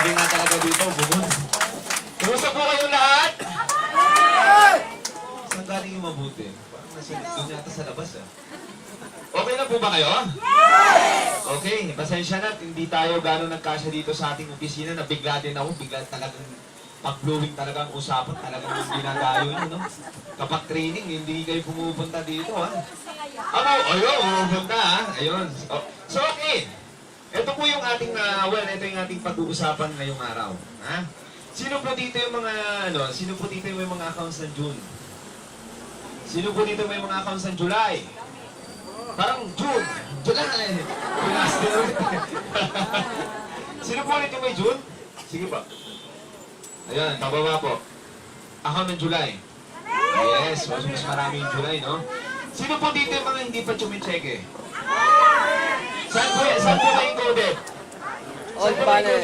Sabi nga talaga dito, bubon. Kumusta po kayong lahat? Saan galing yung mabuti? Parang nasa doon yata sa labas ah. Okay na po ba kayo? Okay, pasensya na. Hindi tayo gano'n nagkasya dito sa ating opisina. Nabigla din ako. Bigla talagang pag-blowing talaga ang usapan. Talagang yung ginagayo nyo, no? Kapag training, hindi kayo pumupunta dito, ha? Ayun, pumupunta, ha? Ayun. So, okay. Ito po yung ating, ito yung ating pag-uusapan ngayong araw. Ha? Sino po dito yung mga, sino po dito yung mga accounts ng June? Sino po dito may mga accounts ng July? Parang June. July. Sino po ulit yung may June? Sige pa. Ayan, pababa po. Account ng July. Yes, mas marami yung July, no? Sino po dito yung mga hindi pa chumicheke? Saan po kayo encoded? Old panel.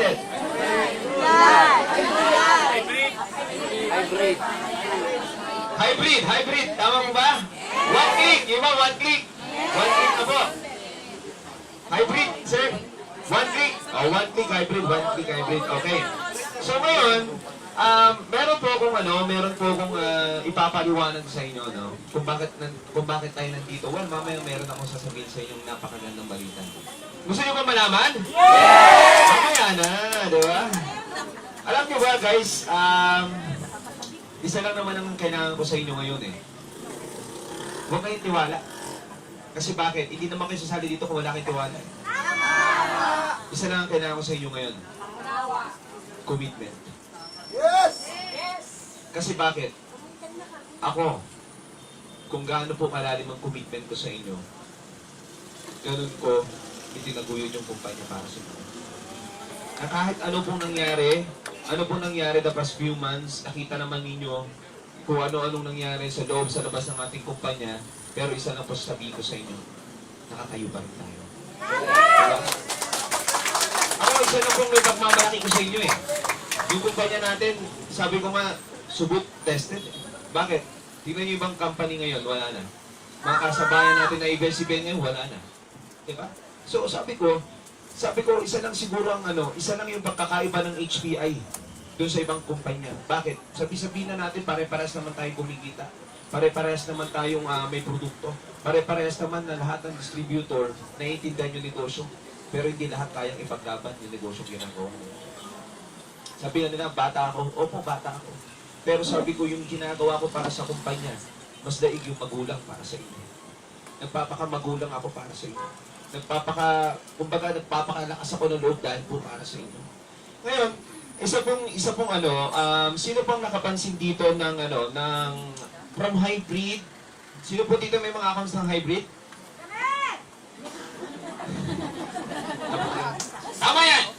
Hybrid. Tama mo ba? One click. Yung ba, one click? One click na po. Hybrid, sir. One click. Oh, one click hybrid. Okay. So ngayon, meron po akong ipapaliwanag sa inyo, no? Kung bakit tayo nandito. Well, mamaya meron akong sasabihin sa inyong napakagandang balita. Gusto niyo ba malaman? Yes! Mamaya na, di ba? Alam niyo ba, guys, isa lang naman ang kailangan ko sa inyo ngayon eh. Huwag kayong tiwala. Kasi bakit? Hindi naman kayo sasali dito kung wala kayong tiwala. Isa lang ang kailangan ko sa inyo ngayon. Commitment. Yes! Kasi bakit? Ako, kung gaano po kalalim ang commitment ko sa inyo, ganun ko itinaguyod yung kumpanya para sa inyo. Na kahit ano pong nangyari the past few months, nakita naman ninyo kung ano-anong nangyari sa loob, sa labas ng ating kumpanya, pero isa lang po sabihin ko sa inyo, nakatayo pa rin tayo. Ako, isa lang pong may pagmamalaki ko sa inyo eh. Yung kumpanya natin, sabi ko nga, subot, tested. Bakit? Tingnan nyo ibang company ngayon, wala na. Mga kasabayan natin na event ngayon, wala na. Diba? So sabi ko, isa lang siguro ang isa lang yung pagkakaiba ng HPI doon sa ibang kumpanya. Bakit? Sabi-sabihin na natin, pare-parehas naman tayong kumikita. Pare-parehas naman tayong may produkto. Pare-parehas naman na lahat ng distributor naiintindihan yung negosyo. Pero hindi lahat kayang ipaglaban yung negosyo ginagawa. Sabi nila, bata ako. Opo, bata ako. Pero sabi ko, yung ginagawa ko para sa kumpanya, mas daig yung magulang para sa inyo. Nagpapakamagulang ako para sa inyo. Nagpapakalakas ako ng loob dahil po para sa inyo. Ngayon, isa pong sino pong nakapansin dito ng from hybrid? Sino po dito may mga accounts ng hybrid? Tama yan!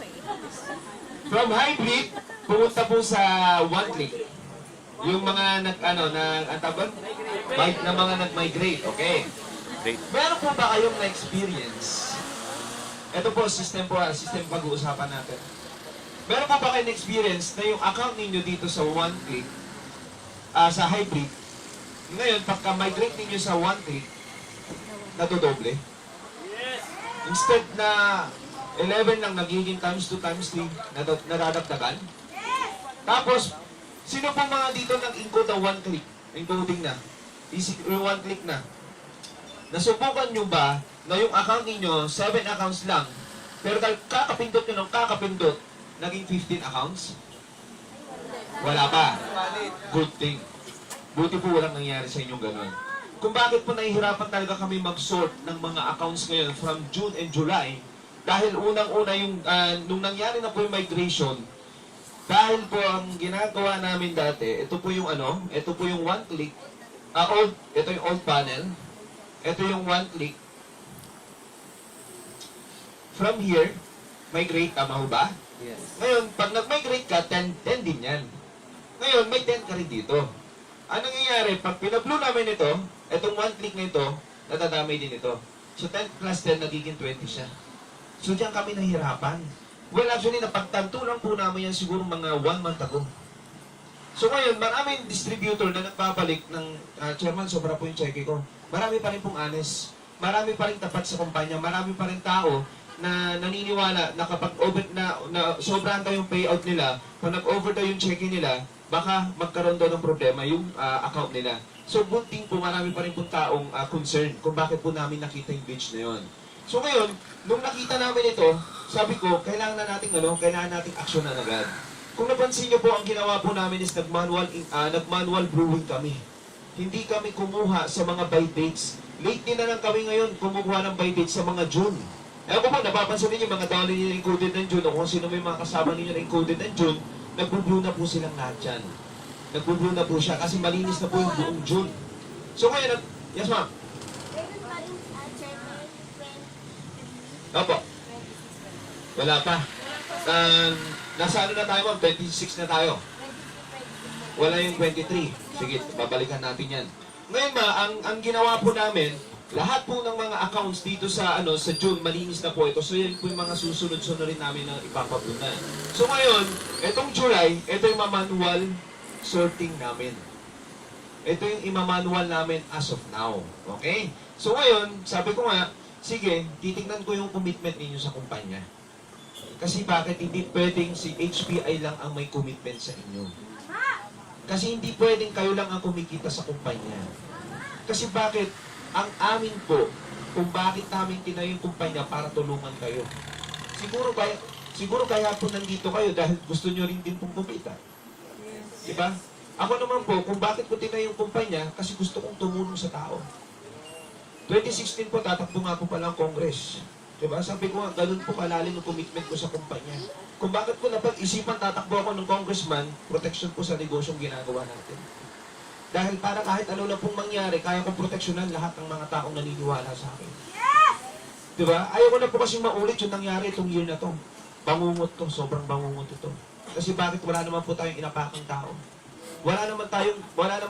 From hybrid, pumunta po sa one click. Yung mga mga nag-migrate, okay? Meron po ba kayong na-experience? Ito po, system pag-uusapan natin. Meron po ba kayong na-experience na yung account ninyo dito sa one click, sa hybrid, ngayon, pagka-migrate ninyo sa one click, nadodoble? Yes! Instead na 11 lang nagiging times 2 times 3, nadadagdagan? Yes! Tapos, sino po mga dito nag-encode na one click? Encoding na. Yung one click na. Nasubukan nyo ba na yung account ninyo, 7 accounts lang, pero dahil kakapindot nyo ng kakapindot, naging 15 accounts? Wala pa. Good thing. Buti po walang nangyari sa inyong ganun. Kung bakit po nahihirapan talaga kami mag-sort ng mga accounts ngayon from June and July, dahil unang-una yung, nung nangyari na po yung migration, dahil po ang ginagawa namin dati, ito po yung ito po yung one click, ito yung old panel, ito yung one click. From here, migrate, tama ho ba? Yes. Ngayon, pag nag-migrate ka, 10 din yan. Ngayon, may 10 ka rin dito. Anong nangyayari? Pag pinablo namin ito, itong one click na ito, natadamay din ito. So 10 plus 10, nagiging 20 siya. So diyan kami nahirapan. Well, actually, napagtanto lang po namin yan siguro mga 1 month ago. So ngayon, maraming distributor na nagpapalik ng, Chairman, sobra po yung cheque ko. Marami pa rin pong honest. Marami pa rin tapat sa kumpanya. Marami pa rin tao na naniniwala na kapag over na sobrahan tayo yung payout nila, kung nag-over tayo yung check-in nila, baka magkaroon daw ng problema yung account nila. So, bunting po, marami pa rin pong taong concerned kung bakit po namin nakita yung glitch na yun. So, ngayon, nung nakita namin ito, sabi ko, kailangan nating aksyonan agad. Kung napansin nyo po, ang ginawa po namin is nag-manual brewing kami. Hindi kami kumuha sa mga buy dates. Lately na lang kami ngayon kumukuha ng buy dates sa mga June. Ewan ko po, napapansin ninyo, mga dollar ninyo na encoded ng June, o kung sino may mga kasama ninyo na encoded ng June, nag-brew na po silang lahat dyan. Nag-brew na po siya kasi malinis na po yung buong June. So ngayon, yes ma'am? Opo. Wala pa. Nasa ano na tayo ma'am? 26 na tayo. Wala yung 23. Sige, babalikan natin yan. Ngayon ang ginawa po namin, lahat po ng mga accounts dito sa sa June, malinis na po ito. So yan po yung mga susunod-sunod rin namin na ipapabuna. So ngayon, itong July, ito yung manual sorting namin. Ito yung imamanual namin as of now. Okay? So ngayon, sabi ko nga, sige, titignan ko yung commitment ninyo sa kumpanya. Kasi bakit hindi pwedeng si HPI lang ang may commitment sa inyo? Kasi hindi pwedeng kayo lang ang kumikita sa kumpanya. Kasi bakit? Ang amin po, kung bakit namin tinayo yung kumpanya para tulungan kayo. Siguro kaya po nandito kayo dahil gusto nyo rin din pong kumita. Diba? Ako naman po, kung bakit ko tinayo yung kumpanya, kasi gusto kong tumulong sa tao. 2016 po, tatakbo nga po pala ang Congress. Diba? Sabi ko nga, ganun po kalalim yung commitment ko sa kumpanya. Kung bakit ko napag-isipan tatakbo ako ng congressman, protection po sa negosyong ginagawa natin. Dahil para kahit ano na pong mangyari, kaya kong proteksyonan lahat ng mga taong naniniwala sa akin. Diba? Ayaw ko na po kasi maulit yung nangyari itong year na to. Bangungot to, sobrang bangungot ito. Kasi bakit wala naman po tayong inapakang tao? Wala naman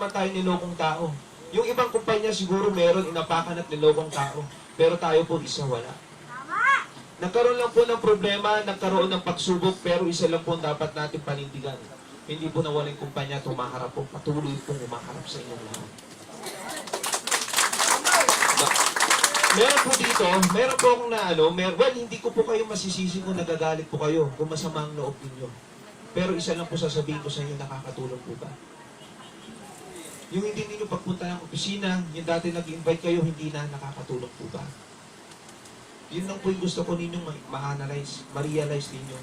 tayong nilokong tao. Yung ibang kumpanya siguro meron inapakan at nilokong tao. Pero tayo po isa wala. Nagkaroon lang po ng problema, nagkaroon ng pagsubok, pero isa lang po dapat natin panindigan. Hindi po nawala yung kumpanya, tumaharap po, patuloy pong umaharap sa inyong lahat. Meron po dito, meron po akong well, hindi ko po kayo masisisi kung nagagalit po kayo, kung masama ang loob ninyo. Pero isa lang po sasabihin ko sa inyo, nakakatulong po ba? Yung hindi ninyo pagpunta ng opisina, yung dati nag-invite kayo, hindi na nakakatulong po ba? Yun lang po yung gusto ko ninyong ma-analyze, ma-realize ninyo.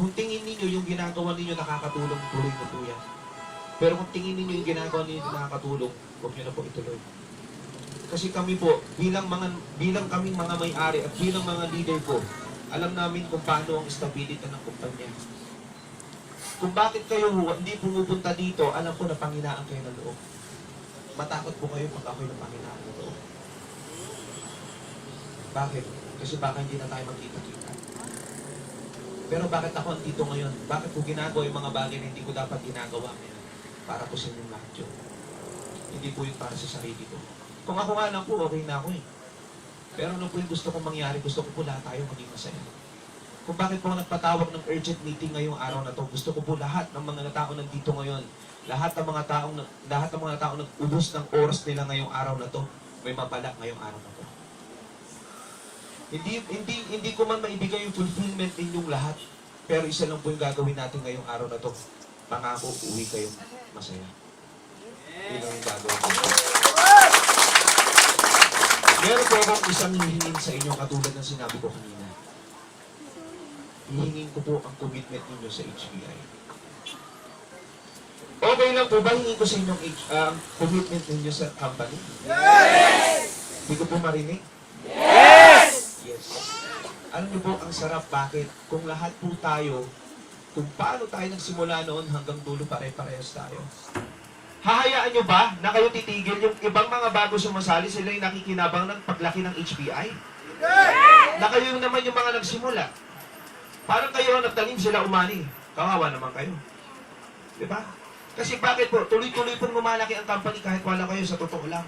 Kung tingin ninyo yung ginagawa ninyo nakakatulong, tuloy na po yan. Pero kung tingin ninyo yung ginagawa ninyo nakakatulong, huwag nyo na po ituloy. Kasi kami po, bilang kaming mga may-ari at bilang mga leader po, alam namin kung paano ang stability ng kumpanya. Kung bakit kayo hindi pumupunta dito, alam ko na panghinaan kayo ng loob. Matakot po kayo pag ako'y napanghinaan ng loob. Bakit? Kasi baka hindi na tayo magkita-kita. Pero bakit ako andito ngayon? Bakit ko ginagawa yung mga bagay na hindi ko dapat ginagawa ngayon? Para po sa inyong lahat yun. Hindi po yung para sa sarili ko. Kung ako nga lang po, okay na ako eh. Pero ano po yung gusto kong mangyari? Gusto ko po lahat tayo maging masaya. Kung bakit po nagpatawag ng urgent meeting ngayong araw na to, gusto ko po lahat ng mga tao nandito ngayon, lahat ng mga tao nag-ubos ng oras nila ngayong araw na to, may mapala ngayong araw na to. Hindi ko man maibigay yung fulfillment ninyong lahat, pero isa lang po yung gagawin natin ngayong araw na to. Pangako, uwi kayo masaya. Yun ang yung gagawin ko. Meron po akong isang hihingin sa inyo katulad ng sinabi ko kanina. Hihingin ko po ang commitment ninyo sa HPI. Okay lang po ba hingin ko sa inyong commitment ninyo sa company? Yes! Hindi ko po marinig? Yes! Yes. Alam niyo po, ang sarap bakit? Kung lahat po tayo, kung paano tayo nagsimula noon hanggang dulo pare-parehas tayo. Hahayaan niyo ba na kayo titigil yung ibang mga bago sumasali, sila yung nakikinabang ng paglaki ng HPI? Na kayo naman yung mga nagsimula. Parang kayo ang nagtanim, sila umani. Kawawa naman kayo. Diba? Kasi bakit po? Tuloy-tuloy po lumalaki ang company kahit wala kayo sa totoo lang.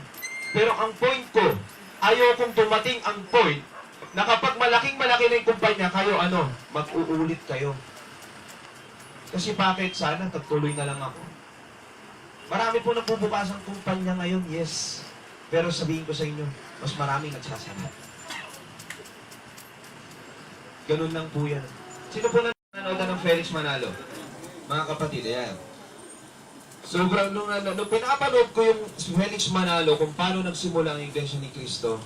Pero ang point ko, ayaw kong dumating ang point na kapag malaking-malaki na yung kumpanya, kayo mag-uulit kayo. Kasi bakit? Sana tagtuloy na lang ako. Marami po nagbubukas ang kumpanya ngayon, yes. Pero sabihin ko sa inyo, mas maraming nagsasara. Ganun lang po yan. Sino po nanonood ng Felix Manalo? Mga kapatid, ayan. Sobrang nung pinapanood ko yung Felix Manalo kung paano nagsimula ang Iglesia ni Cristo,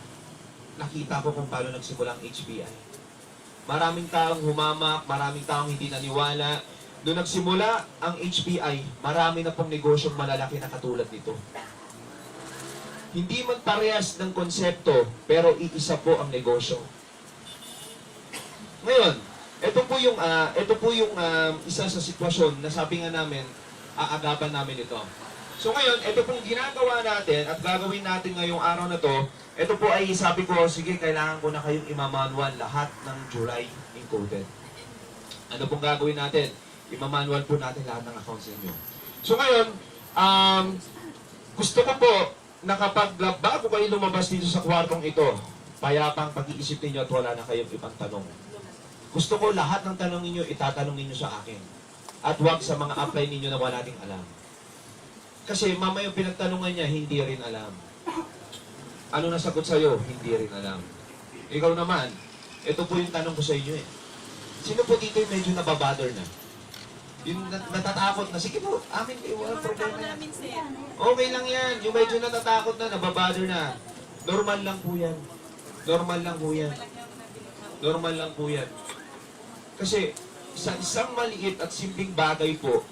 nakita ko kung paano nagsimula ang HPI. Maraming taong humamak, maraming taong hindi naniwala. Noong nagsimula ang HPI, marami na pong negosyong malalaki na katulad nito. Hindi man parehas ng konsepto, pero iisa po ang negosyo. Ngayon, ito po yung isa sa sitwasyon na sabi nga namin, aagapan namin ito. So ngayon, ito pong ginagawa natin at gagawin natin ngayong araw na to, ito po ay sabi ko, sige, kailangan ko na kayong imamanual lahat ng July encoded. Ano pong gagawin natin? Imamanual po natin lahat ng accounts ninyo. So ngayon, gusto ko po na kapag bago kayo lumabas dito sa kwartong ito, payapang pag-iisip ninyo at wala na kayong ibang tanong. Gusto ko lahat ng tanong ninyo, itatanong ninyo sa akin. At huwag sa mga apply ninyo na wala ding alam. Kasi mamaya yung pinagtanungan niya, hindi rin alam. Ano nasagot sa'yo? Hindi rin alam. Ikaw naman, ito po yung tanong ko sa inyo eh. Sino po dito yung medyo nababother na? Yung natatakot na, sige po, amin kayo, walang problema yan. Okay lang yan. Yung medyo natatakot na, nababother na. Normal lang po yan. Normal lang po yan. Normal lang po yan. Kasi, sa isang maliit at simpleng bagay po,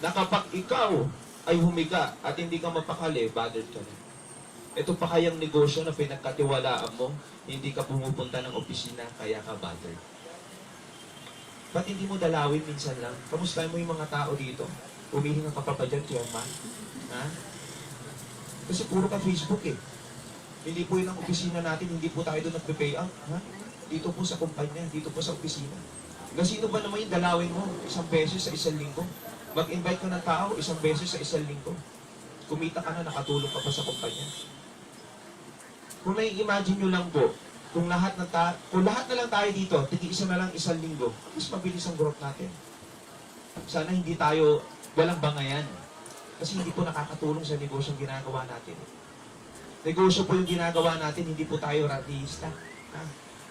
na kapag ikaw ay humiga at hindi ka mapakali, bothered ka na. Ito pa kayang negosyo na pinagkatiwalaan mo, hindi ka pumupunta ng opisina, kaya ka bothered. Ba't hindi mo dalawin minsan lang? Kamusta mo yung mga tao dito? Humihinga ka pa dyan, chairman? Ha? Kasi puro ka Facebook eh. Hindi po yun ang opisina natin, hindi po tayo doon nagpe-pay out. Ha? Dito po sa kumpanya, dito po sa opisina. Sino ba naman yung dalawin mo? 1 beses sa 1 linggo. Mag-invite ka ng tao, 1 beses sa 1 linggo. Kumita ka na, nakatulong ka pa sa kumpanya. Kung nai-imagine nyo lang po, kung lahat na lang tayo dito, tigi-isa na lang 1 linggo, mas mabilis ang growth natin. Sana hindi tayo walang bangayan. Kasi hindi po nakakatulong sa negosyong ginagawa natin. Negosyo po yung ginagawa natin, hindi po tayo rallyista.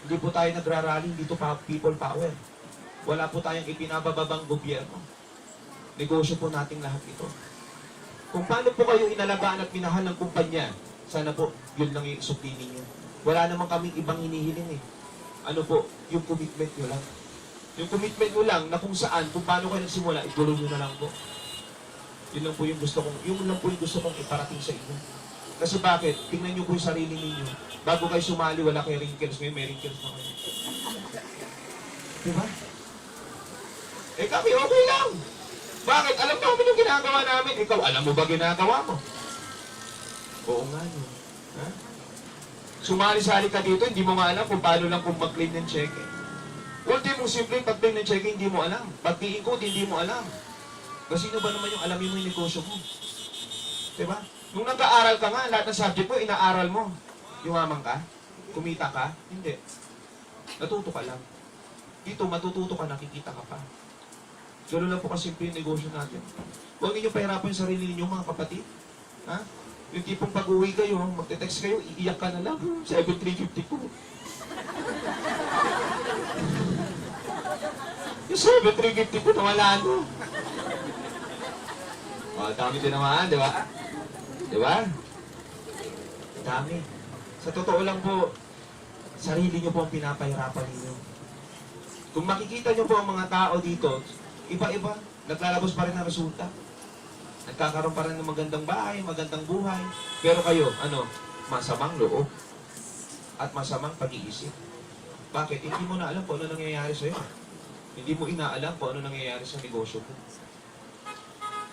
Hindi po tayo nagrarally, hindi to people power. Wala po tayong ipinabababang gobyerno. Negosyo po nating lahat ito. Kung paano po kayo inalagaan at minahal ng kumpanya, sana po, yun lang yung isukli ninyo. Wala naman kaming ibang hinihiling eh. Ano po, yung commitment nyo lang. Yung commitment nyo lang na kung saan, kung paano kayo nagsimula, ituloy nyo na lang po. Yun lang po yung gusto kong iparating sa inyo. Kasi bakit? Tingnan nyo po yung sarili ninyo. Bago kayo sumali, wala kayo wrinkles. Ngayon may wrinkles na kayo. Diba? Eh kami, okay lang. Bakit? Alam namin yung ginagawa namin. Ikaw, alam mo ba ginagawa mo? Oo nga yun. Ha? Sumali-sali ka dito, hindi mo nga alam kung paano lang kung mag-claim ng cheque. Ultimo, simple, pag-claim ng cheque, hindi mo alam. Pag-i-encode, hindi mo alam. Kasi sino ba naman yung alamin mo yung negosyo mo? Diba? Nung nag-aaral ka nga, lahat ng subject mo, inaaral mo. Yumaman ka? Kumita ka? Hindi. Natuto ka lang. Dito, matututo ka, nakikita ka pa. Gano'n lang po kasimple yung negosyo natin. Huwag ninyo pahirapan yung sarili ninyo, mga kapatid. Ha? Yung tipong pag-uwi kayo, magte-text kayo, iiyak ka na lang. 7,350 po. Yung 7,350 po, nawala no. O, dami din naman, di ba? Di ba? Dami. Sa totoo lang po, sarili nyo po ang pinapahirapan ninyo. Kung makikita nyo po ang mga tao dito, iba-iba, naglalabas pa rin ang resulta. Nagkakaroon pa rin ng magandang bahay, magandang buhay. Pero kayo, masamang loob at masamang pag-iisip. Bakit? Hindi mo na alam kung ano nangyayari sa'yo. Hindi mo inaalam kung ano nangyayari sa negosyo mo.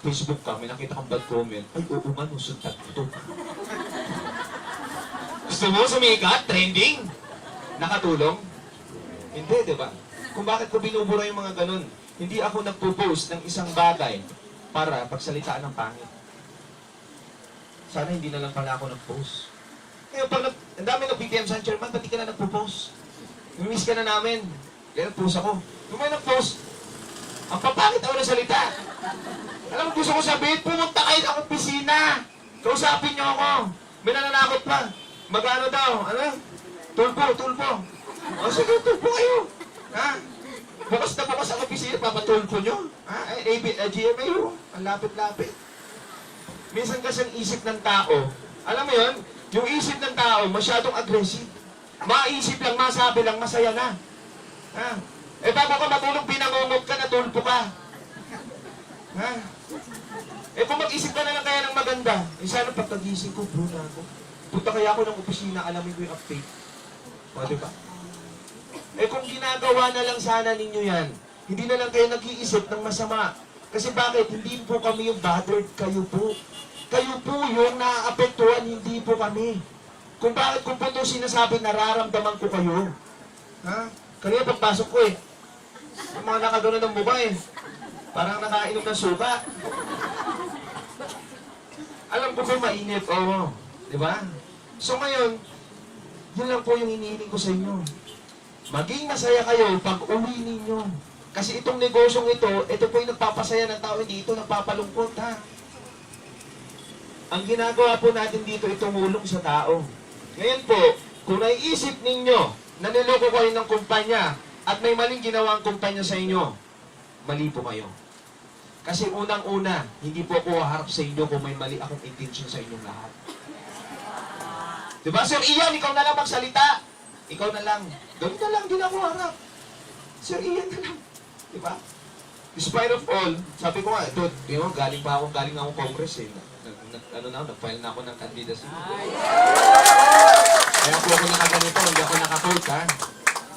Facebook ka, may nakita kang bad comment. Ay, oo man, usuntat ito. Gusto mo sumikat? Trending? Nakatulong? Hindi, di ba? Kung bakit ko binubura yung mga ganun. Hindi ako nagpo-post ng isang bagay para pagsalitaan ng pangit. Sana hindi na lang pala ako nag-post. Ngayon, pag ang dami nag-PTM sa chairman, ba't di ka na nagpo-post? Namiss ka na namin. Kaya nag-post ako. Nung may nag-post, ang papangit ako ng salita. Alam mo, gusto ko sabihin, pumunta kayo ng opisina. Kausapin niyo ako. May nananakot pa. Magano daw? Ano? Tulpo. O sige, tulpo kayo. Ha? Bukas na bukas ang opisina, papatulpo nyo. Ha? GMA, ang lapit-lapit. Minsan kasi ang isip ng tao, alam mo yon, yung isip ng tao masyadong aggressive. Maisip lang, masabi lang, masaya na. Ha? Eh bago ka matulog, pinangungog ka, natulpo ka. Ha? Eh kung mag-isip ka na lang kaya ng maganda, eh sana pagkagising ko, bro na ako. Punta kaya ako ng opisina, alamin ko yung update. O, diba? Eh kung ginagawa na lang sana ninyo yan, hindi na lang kayo nag-iisip ng masama. Kasi bakit? Hindi po kami yung bothered, kayo po. Kayo po yung naaapektuhan, hindi po kami. Kung bakit kung po ito sinasabi, nararamdaman ko kayo. Ha? Kanina pagpasok ko eh, yung mga nakagano ng mukha eh. Parang nakainom ng suka. Alam ko po mainit, oo. Diba? So ngayon, yun lang po yung iniiling ko sa inyo. Maging masaya kayo pag uwi ninyo. Kasi itong negosyong ito po yung nagpapasaya ng tao, hindi ito nagpapalungkot, ha? Ang ginagawa po natin dito ay tumulong sa tao. Ngayon po, kung naiisip ninyo na niloko kayo ng kumpanya at may maling ginawa ang kumpanya sa inyo, mali po kayo. Kasi unang-una, hindi po ako haharap sa inyo kung may mali akong intention sa inyong lahat. Diba, Sir Ian, ikaw na lang magsalita. Ikaw na lang. Doon na lang, di na ako harap. Sir Ian na lang. Diba? Despite of all, sabi ko nga, ito, galing akong Congress eh. Nag-file na ako ng candidacy. Kaya po ako nakaganito, hindi ako naka-quote, ha?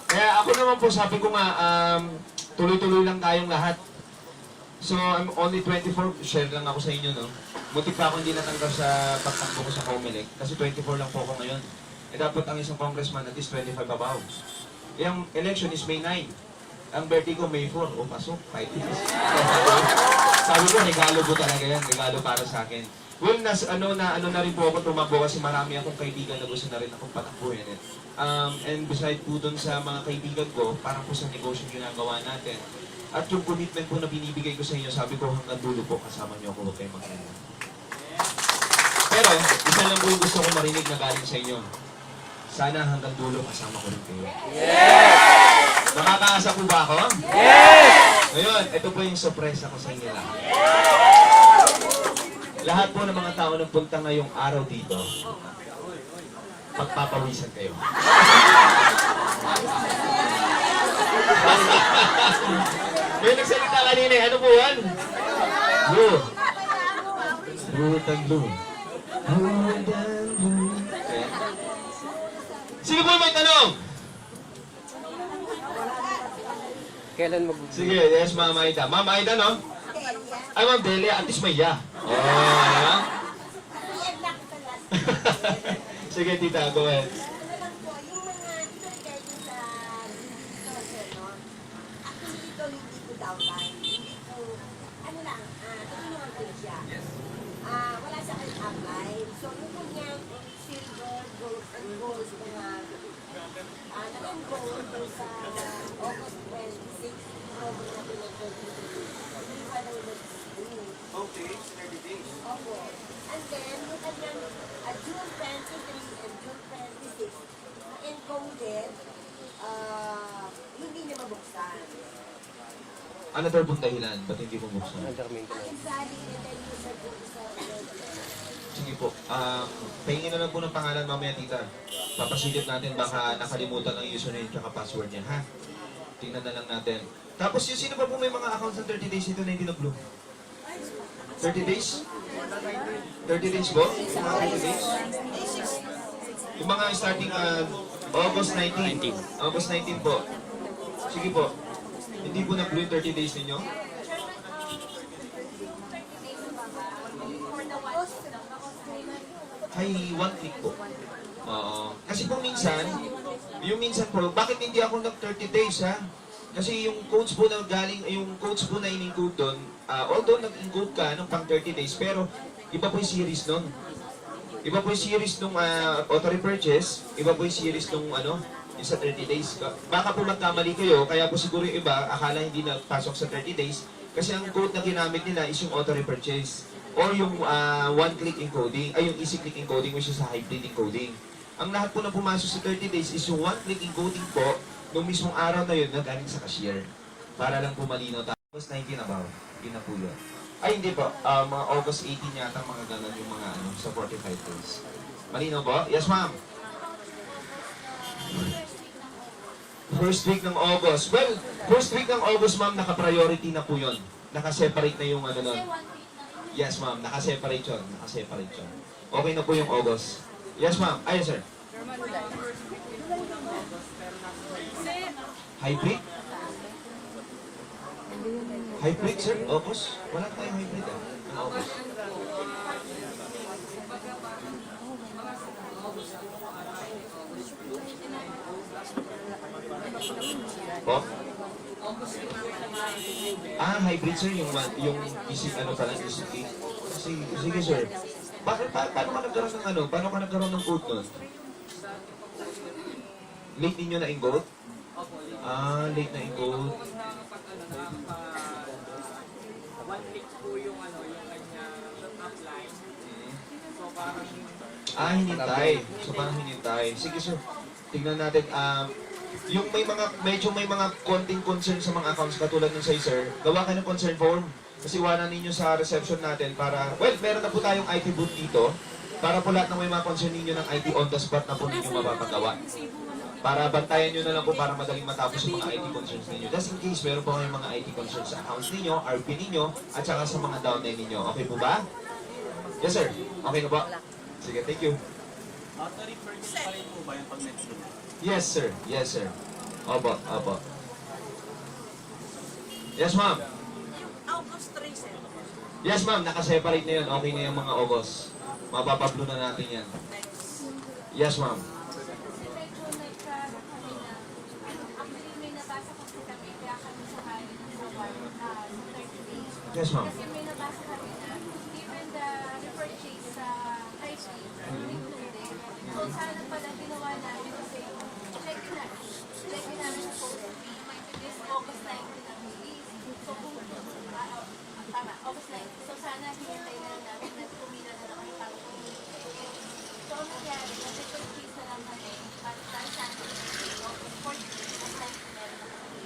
Kaya ako naman po, sabi ko nga, tuloy-tuloy lang tayong lahat. So, I'm only 24, share lang ako sa inyo, no? Buti pa ako hindi natanggap sa pagtakbo ko sa COMELEC, kasi 24 lang po ako ngayon. Eh, dapat ang isang congressman at least 25 above. Yung election is May 9. Ang birthday ko, May 4. O, pasok. 5 days. Sabi ko, regalo po talaga yan. Regalo para sa akin. Well, ano na rin po ako tumakbo kasi marami akong kaibigan na gusto na rin akong patakbuhin. And beside po dun sa mga kaibigan ko, parang po sa negosyo ginagawa natin. At yung commitment po na binibigay ko sa inyo, sabi ko hanggang dulo po, kasama niyo ako, huwag kayong mag-alala. Pero, isa lang po yung gusto ko marinig na galing sa inyo. Sana hanggang dulo, kasama ko rin kayo. Yes! Nakakaasa po ba ako? Yes! Ngayon, ito po yung sorpresa ko sa inyo lahat. Lahat po ng mga tao nagpunta ngayong araw dito, pagpapawisan kayo. May nagsalita kanina, ano po yan? Blue. Blue and blue. Blue and blue. Okay. Sino po may tanong? Kailan mag... Sige, yes, Ma'am Aida. Ma'am Aida, no? Ay, Ma'am Delia, at least may ya. Oh, ano? Sige, tita, go ahead. Wala sa akin apply. So, yung kanyang silver, gold, and gold na nag-enroll doon sa August 26, program na pinag-20. Hindi pa daw nag-school. Okay, 30 days. Opo. And then, yung kanyang June 23 and June 26, na-encoded, hindi niya mabuksan. Ano daw pong dahilan? Ba't hindi mo buksan? Undermine ko lang. Exactly, and then yung sa Sige po. Pahingin na lang po ng pangalan mamaya, tita. Papasilip natin baka nakalimutan ang username at password niya, ha? Tingnan na lang natin. Tapos yung sino pa po may mga accounts ng 30 days ito na hindi na-blue? 30 days? 30 days po? Yung mga 30 days? Yung mga starting August 19. August 19 po. Sige po. Hindi po na-blue yung 30 days ninyo? Ay, one click po. Oo. Kasi po minsan, po, bakit hindi ako nag-30 days, ha? Kasi yung codes po na galing, yung codes po na in-encode doon, although nag-encode ka ng pang 30 days, pero iba po yung series nun. Iba po yung series nung auto-repurchase, iba po yung series nung yung sa 30 days. Baka po magkamali kayo, kaya po siguro yung iba, akala hindi napasok sa 30 days, kasi ang code na ginamit nila is yung auto-repurchase. Or yung one-click encoding, ay yung easy-click encoding, which is a hybrid encoding. Ang lahat po na pumasok sa 30 days is yung one-click encoding po, nung mismong araw na yun, nagaling sa cashier. Para lang po malinaw. Tapos 19 na ba? Yun na po yun. Ay, hindi po. Mga August 18 yata, mga ganun yung mga ano, sa 45 days. Malinaw po? Yes, ma'am. First week ng August. Well, first week ng August, ma'am, naka-priority na po yun. Naka-separate na yung ano nun. Yes, ma'am. Naka-separate yun. Naka-separate yun. Okay na po yung August. Yes, ma'am. Ayun, sir. Hybrid? Hybrid, sir? August? Wala tayong hybrid, ah. Ang August. Po? Hybrid, sir. Yung isip, ano pala, isip. Sige, sir. Bakit, paano ka nagkaroon ng ano? Paano ka nagkaroon ng code nun? Late ninyo na in-code? Late na in-code. 1 week po yung ano, yung kanya upline. So parang Hinintay. So, parang hinintay. Sige, sir. Tignan natin. Yung medyo may mga konting concern sa mga accounts katulad ng say, sir, gawa kayo ng concern form. Kasi iwanan ninyo sa reception natin para, well, meron na po tayong IT booth dito. Para po lahat ng may mga concern ninyo ng IT on the spot na po ninyo mapapagawa. Para bantayan nyo na lang po para madaling matapos yung mga IT concerns ninyo. Just in case meron po kayong mga IT concerns sa accounts ninyo, RP ninyo, at saka sa mga downline ninyo. Okay po ba? Yes, sir. Okay na po? Sige, thank you. auto-repurchase pa rin po ba yung pag-next week? Yes, sir. Yes, sir. Opo, opo. Yes, ma'am. August 3, sir. Yes, ma'am. Nakaseparate na yun. Okay na yung mga August. Mapapablo na natin yan. Yes, ma'am. Kasi medyo nagkaroon kami na, actually may nabasa kasi kami, kaya kami sumali sa 30 days. Yes, ma'am. Kasi may nabasa kami na, even the repurchase sa high speed, included. So sana pala ginawa namin kasi, check namin sa post this August 19 ang release. So kung, tama, August 19. So sana hinintay na lang namin na kumila na lang kami pang So ang nangyari, nag-repurchase na lang kami at dahil sa akin, August 14, ang time meron na kami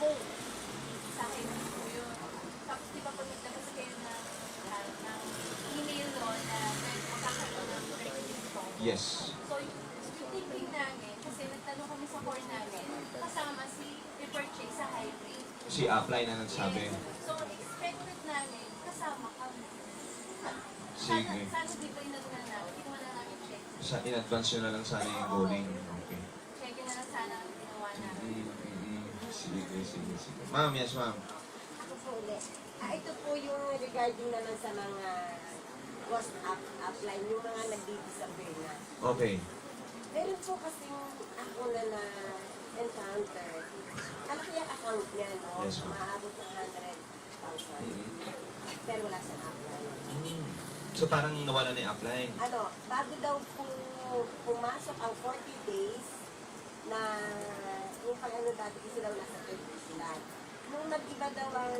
phone. Sa akin po yun. Tapos di ba po naglabas kayo ng email doon na magkakaroon ng credit phone. Yes. So yung thinking namin, kasi nagtanong kami sa core namin, kasama si repurchase sa hybrid. Si apply na nagsabi. So expected namin, kasama kami. Sige. Sana di ba inag na namin, hindi naman na namin check. In advance nyo na lang sana yung bowling. Okay. Check na lang sana ang ginawa namin. Sige. Ma'am, yes, ma'am. Ako po ulit. Ito po yung regarding naman sa mga cost upline, yung mga nagdi-disappear na. Okay. Meron po kasing ako na encounter. Ano kaya account niya, no? Yes, ma'am. Maabot ng 100,000. Pero wala siyang upline. So parang nawala na yung apply. Ano, bago daw po pumasok ang 40 days na yung pag-ano dati kasi daw nasa 30 sila. Nung nag-iba daw ang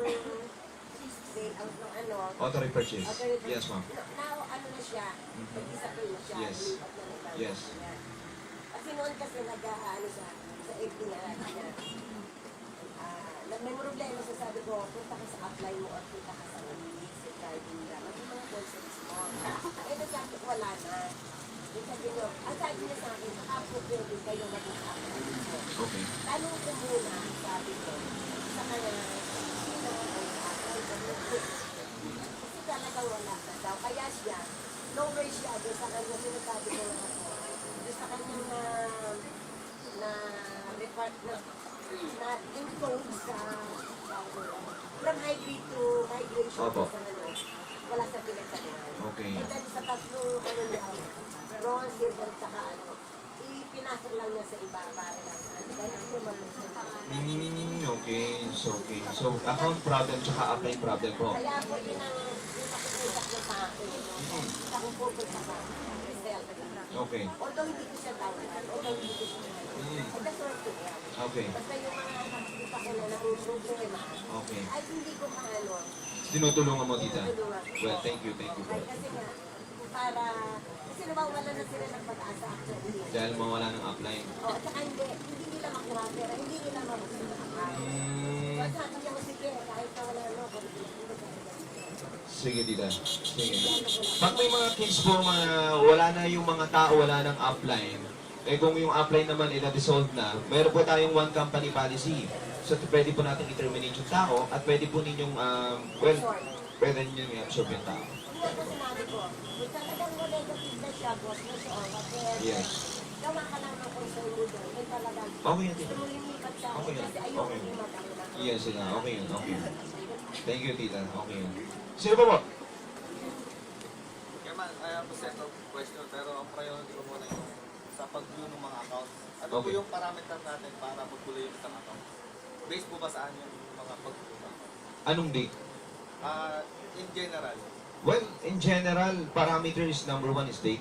day, ang ano, Auto repurchase. Yes, ma'am. Now, ano na siya, nag-disappear na siya. Yes. lumipat na ng bank Yes. niya. Kasi noon kasi nag-ano siya, sa FB na niya. May problema siya, sabi ko, punta ka sa apply mo at punta ka sa release, sa driving nila. Maging mga concepts mo. Ito sabi ko, wala na. Yung sabi niyo, ang sabi niya sa akin, naka-approve din kayo mag-apply mo. Okay. Tanong ko muna, sabi ko, sa kanya, sino ang apply mo? Kasi talagang wala na daw. Kaya siya, lower siya doon sa kanya, sinasabi ko lang ako. Doon sa kanya na report na encode sa from hybrid to migration Opo. sa ano, wala sa pinagsabihan. Okay. And then sa tatlong ano niya, bronze, silver, saka ano, ipinasok lang niya sa iba para lang. Dahil ako naman sa Okay. So account problem tsaka apply problem po. Kaya po yun ang nakikitak na sa akin. Sa kung pupunta ka, result. Okay. Although hindi ko siya tawanan, although hindi ko siya tawanan. That's work to yan. Okay. Basta yung mga nakikita ko na problema, Okay. ay hindi ko maano. Tinutulungan mo, tita. Well, thank you po. Ay, kasi nga, para, kasi nawawala na sila ng pag-asa actually. Dahil mawala ng upline. O, at saka hindi nila makuha pera, hindi nila mabuksan ang account. Mm, So, sabi niya ko, sige, kahit na wala ano, sige, tita. Sige. Pag may mga case po, wala na yung mga tao, wala ng upline, eh kung yung upline naman ina-dissolve na, meron po tayong one company policy. So, pwede po natin i-terminate yung tao at pwede po ninyong, pwede ninyong i-absorb yung tao. Hindi ko sinabi ko, kung talagang mo negative na siya, boss mo siya, kasi Yes. gawa ka lang ng concern mo doon, eh talagang Okay yan, tita. lumilipat sa akin Okay yan. kasi ayoko Okay. yung magkakaroon. Yes, sila. Okay yun, okay yun. Thank you, tita. Okay yun. Sino pa po? Kaya man, I have a set of question, pero ang priority ko muna yung sa pag-view ng mga accounts. Ano po Okay. yung parameter natin para mag-view yung isang account? Based po ba saan yung mga pag-view ng account? Anong date? In general, Well, in general, parameters number one is date.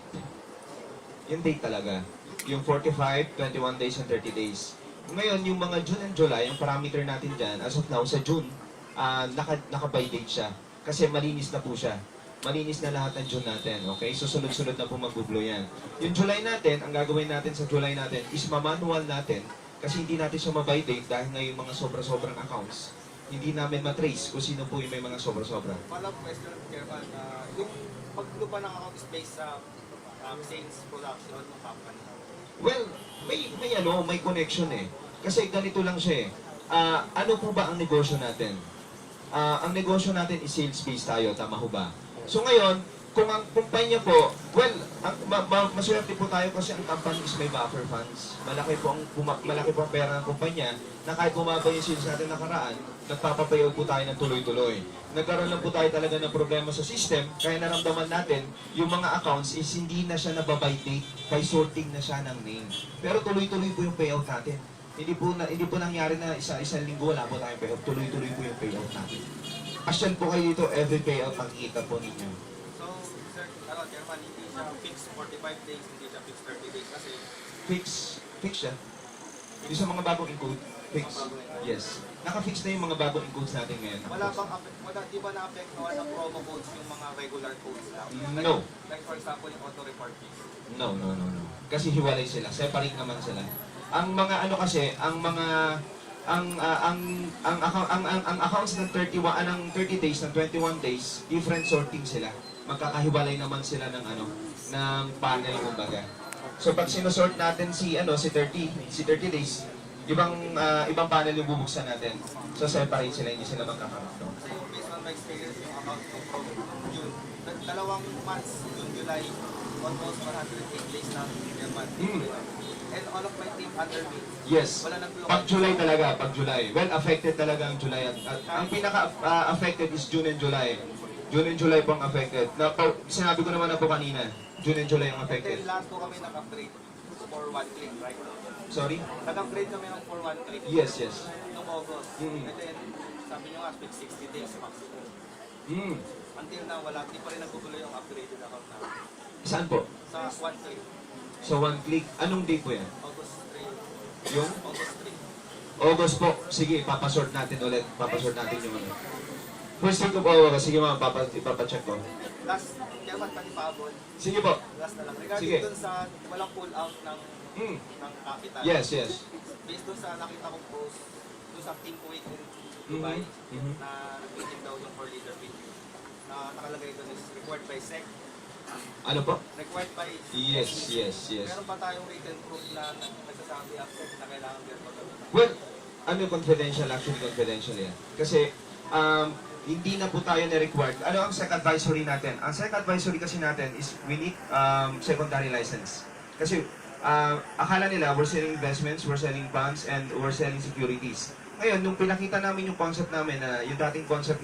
Yung date talaga. Yung 45, 21 days, and 30 days. Ngayon, yung mga June and July, yung parameter natin dyan, as of now, sa June, naka-by date siya. Kasi malinis na po siya. Malinis na lahat ng June natin, okay? So, sunod-sunod na po mag-blow yan. Yung July natin, ang gagawin natin sa July natin is ma-manual natin kasi hindi natin siya ma-by date dahil ngayon mga sobra-sobrang accounts. Hindi namin matrace kung sino po yung may mga sobra-sobra. follow-up question, Chairman, yung pag-view pa ng account is based sa sales production ng company. Well, may connection eh. Kasi ganito lang siya eh. Ano po ba ang negosyo natin? Ang negosyo natin is sales-based tayo, tama ho ba? So ngayon, kung ang kumpanya po, well, maswerte po tayo kasi ang company is may buffer funds. Malaki po ang pera ng kumpanya na kahit bumaba yung sales natin nakaraan, nagpapapayaw po tayo ng tuloy-tuloy. Nagkaroon lang po tayo talaga ng problema sa system, kaya naramdaman natin, yung mga accounts is hindi na siya nababay date, by sorting na siya ng name. Pero tuloy-tuloy po yung payout natin. Hindi po nangyari na isang linggo wala po tayong payout, tuloy-tuloy po yung payout natin. Pasyal po kayo dito, every payout makikita po ninyo. So, sir, Chairman, hindi siya fixed 45 days, hindi siya fixed 30 days kasi Fix siya. Yung sa mga bagong encode, fix. Yes. Naka-fix na yung mga bagong encodes natin ngayon. di ba na-apektuhan ng promo codes yung mga regular codes lang? No. Like for example, yung auto-report fees. No. Kasi hiwalay sila. Separate naman sila. Ang mga ano kasi, ang accounts ng 30 days, ng 21 days, different sorting sila. Magkakahiwalay naman sila ng ng panel kumbaga. So pag sinusort natin si 30 days, ibang panel yung bubuksan natin. So separate sila, hindi sila magkakaroon. Kasi yung based on my experience, yung account ko from June, dalawang months, June, July, almost 108 days na per month. And all of my team under me, Yes. wala nang Pag July talaga, pag July. Well, affected talaga ang July. At ang pinaka-affected is June and July. June and July po ang affected. Sinabi ko naman na po kanina, June and July ang And affected. then last po kami nag-upgrade for one click, right? Sorry? Nag-upgrade kami ng for one click. Yes. Noong August. Mm. And then, sabi nyo nga, 60 days maximum. Hmm. Until now, di pa rin nagtutuloy yung upgraded account namin. Saan po? Sa one click, So one click. Anong date po yan? August 3. Yung August 3. August po. Sige, papasort natin ulit. Papasort natin yung First week of August. Sige ma'am, ipapacheck ko. Last, Chairman, panipabol. Sige po. Last na lang. Regarding Sige. dun sa walang pull out ng capital. Yes. Based dun sa nakita kong post, dun sa Team Kuwait in Dubai, na nag-meeting daw yung for leader video. Na nakalagay dun is required by SEC. Ano po? Required by Yes. Meron pa tayong written proof na nagsasabi AppSec na kailangan din pagawin. Well, confidential, actually confidential yan. Kasi, hindi na po tayo na-required. Ano ang SEC advisory natin? Ang SEC advisory kasi natin is we need secondary license. Kasi, akala nila we're selling investments, we're selling bonds, and we're selling securities. Ngayon, nung pinakita namin yung concept namin na yung dating concept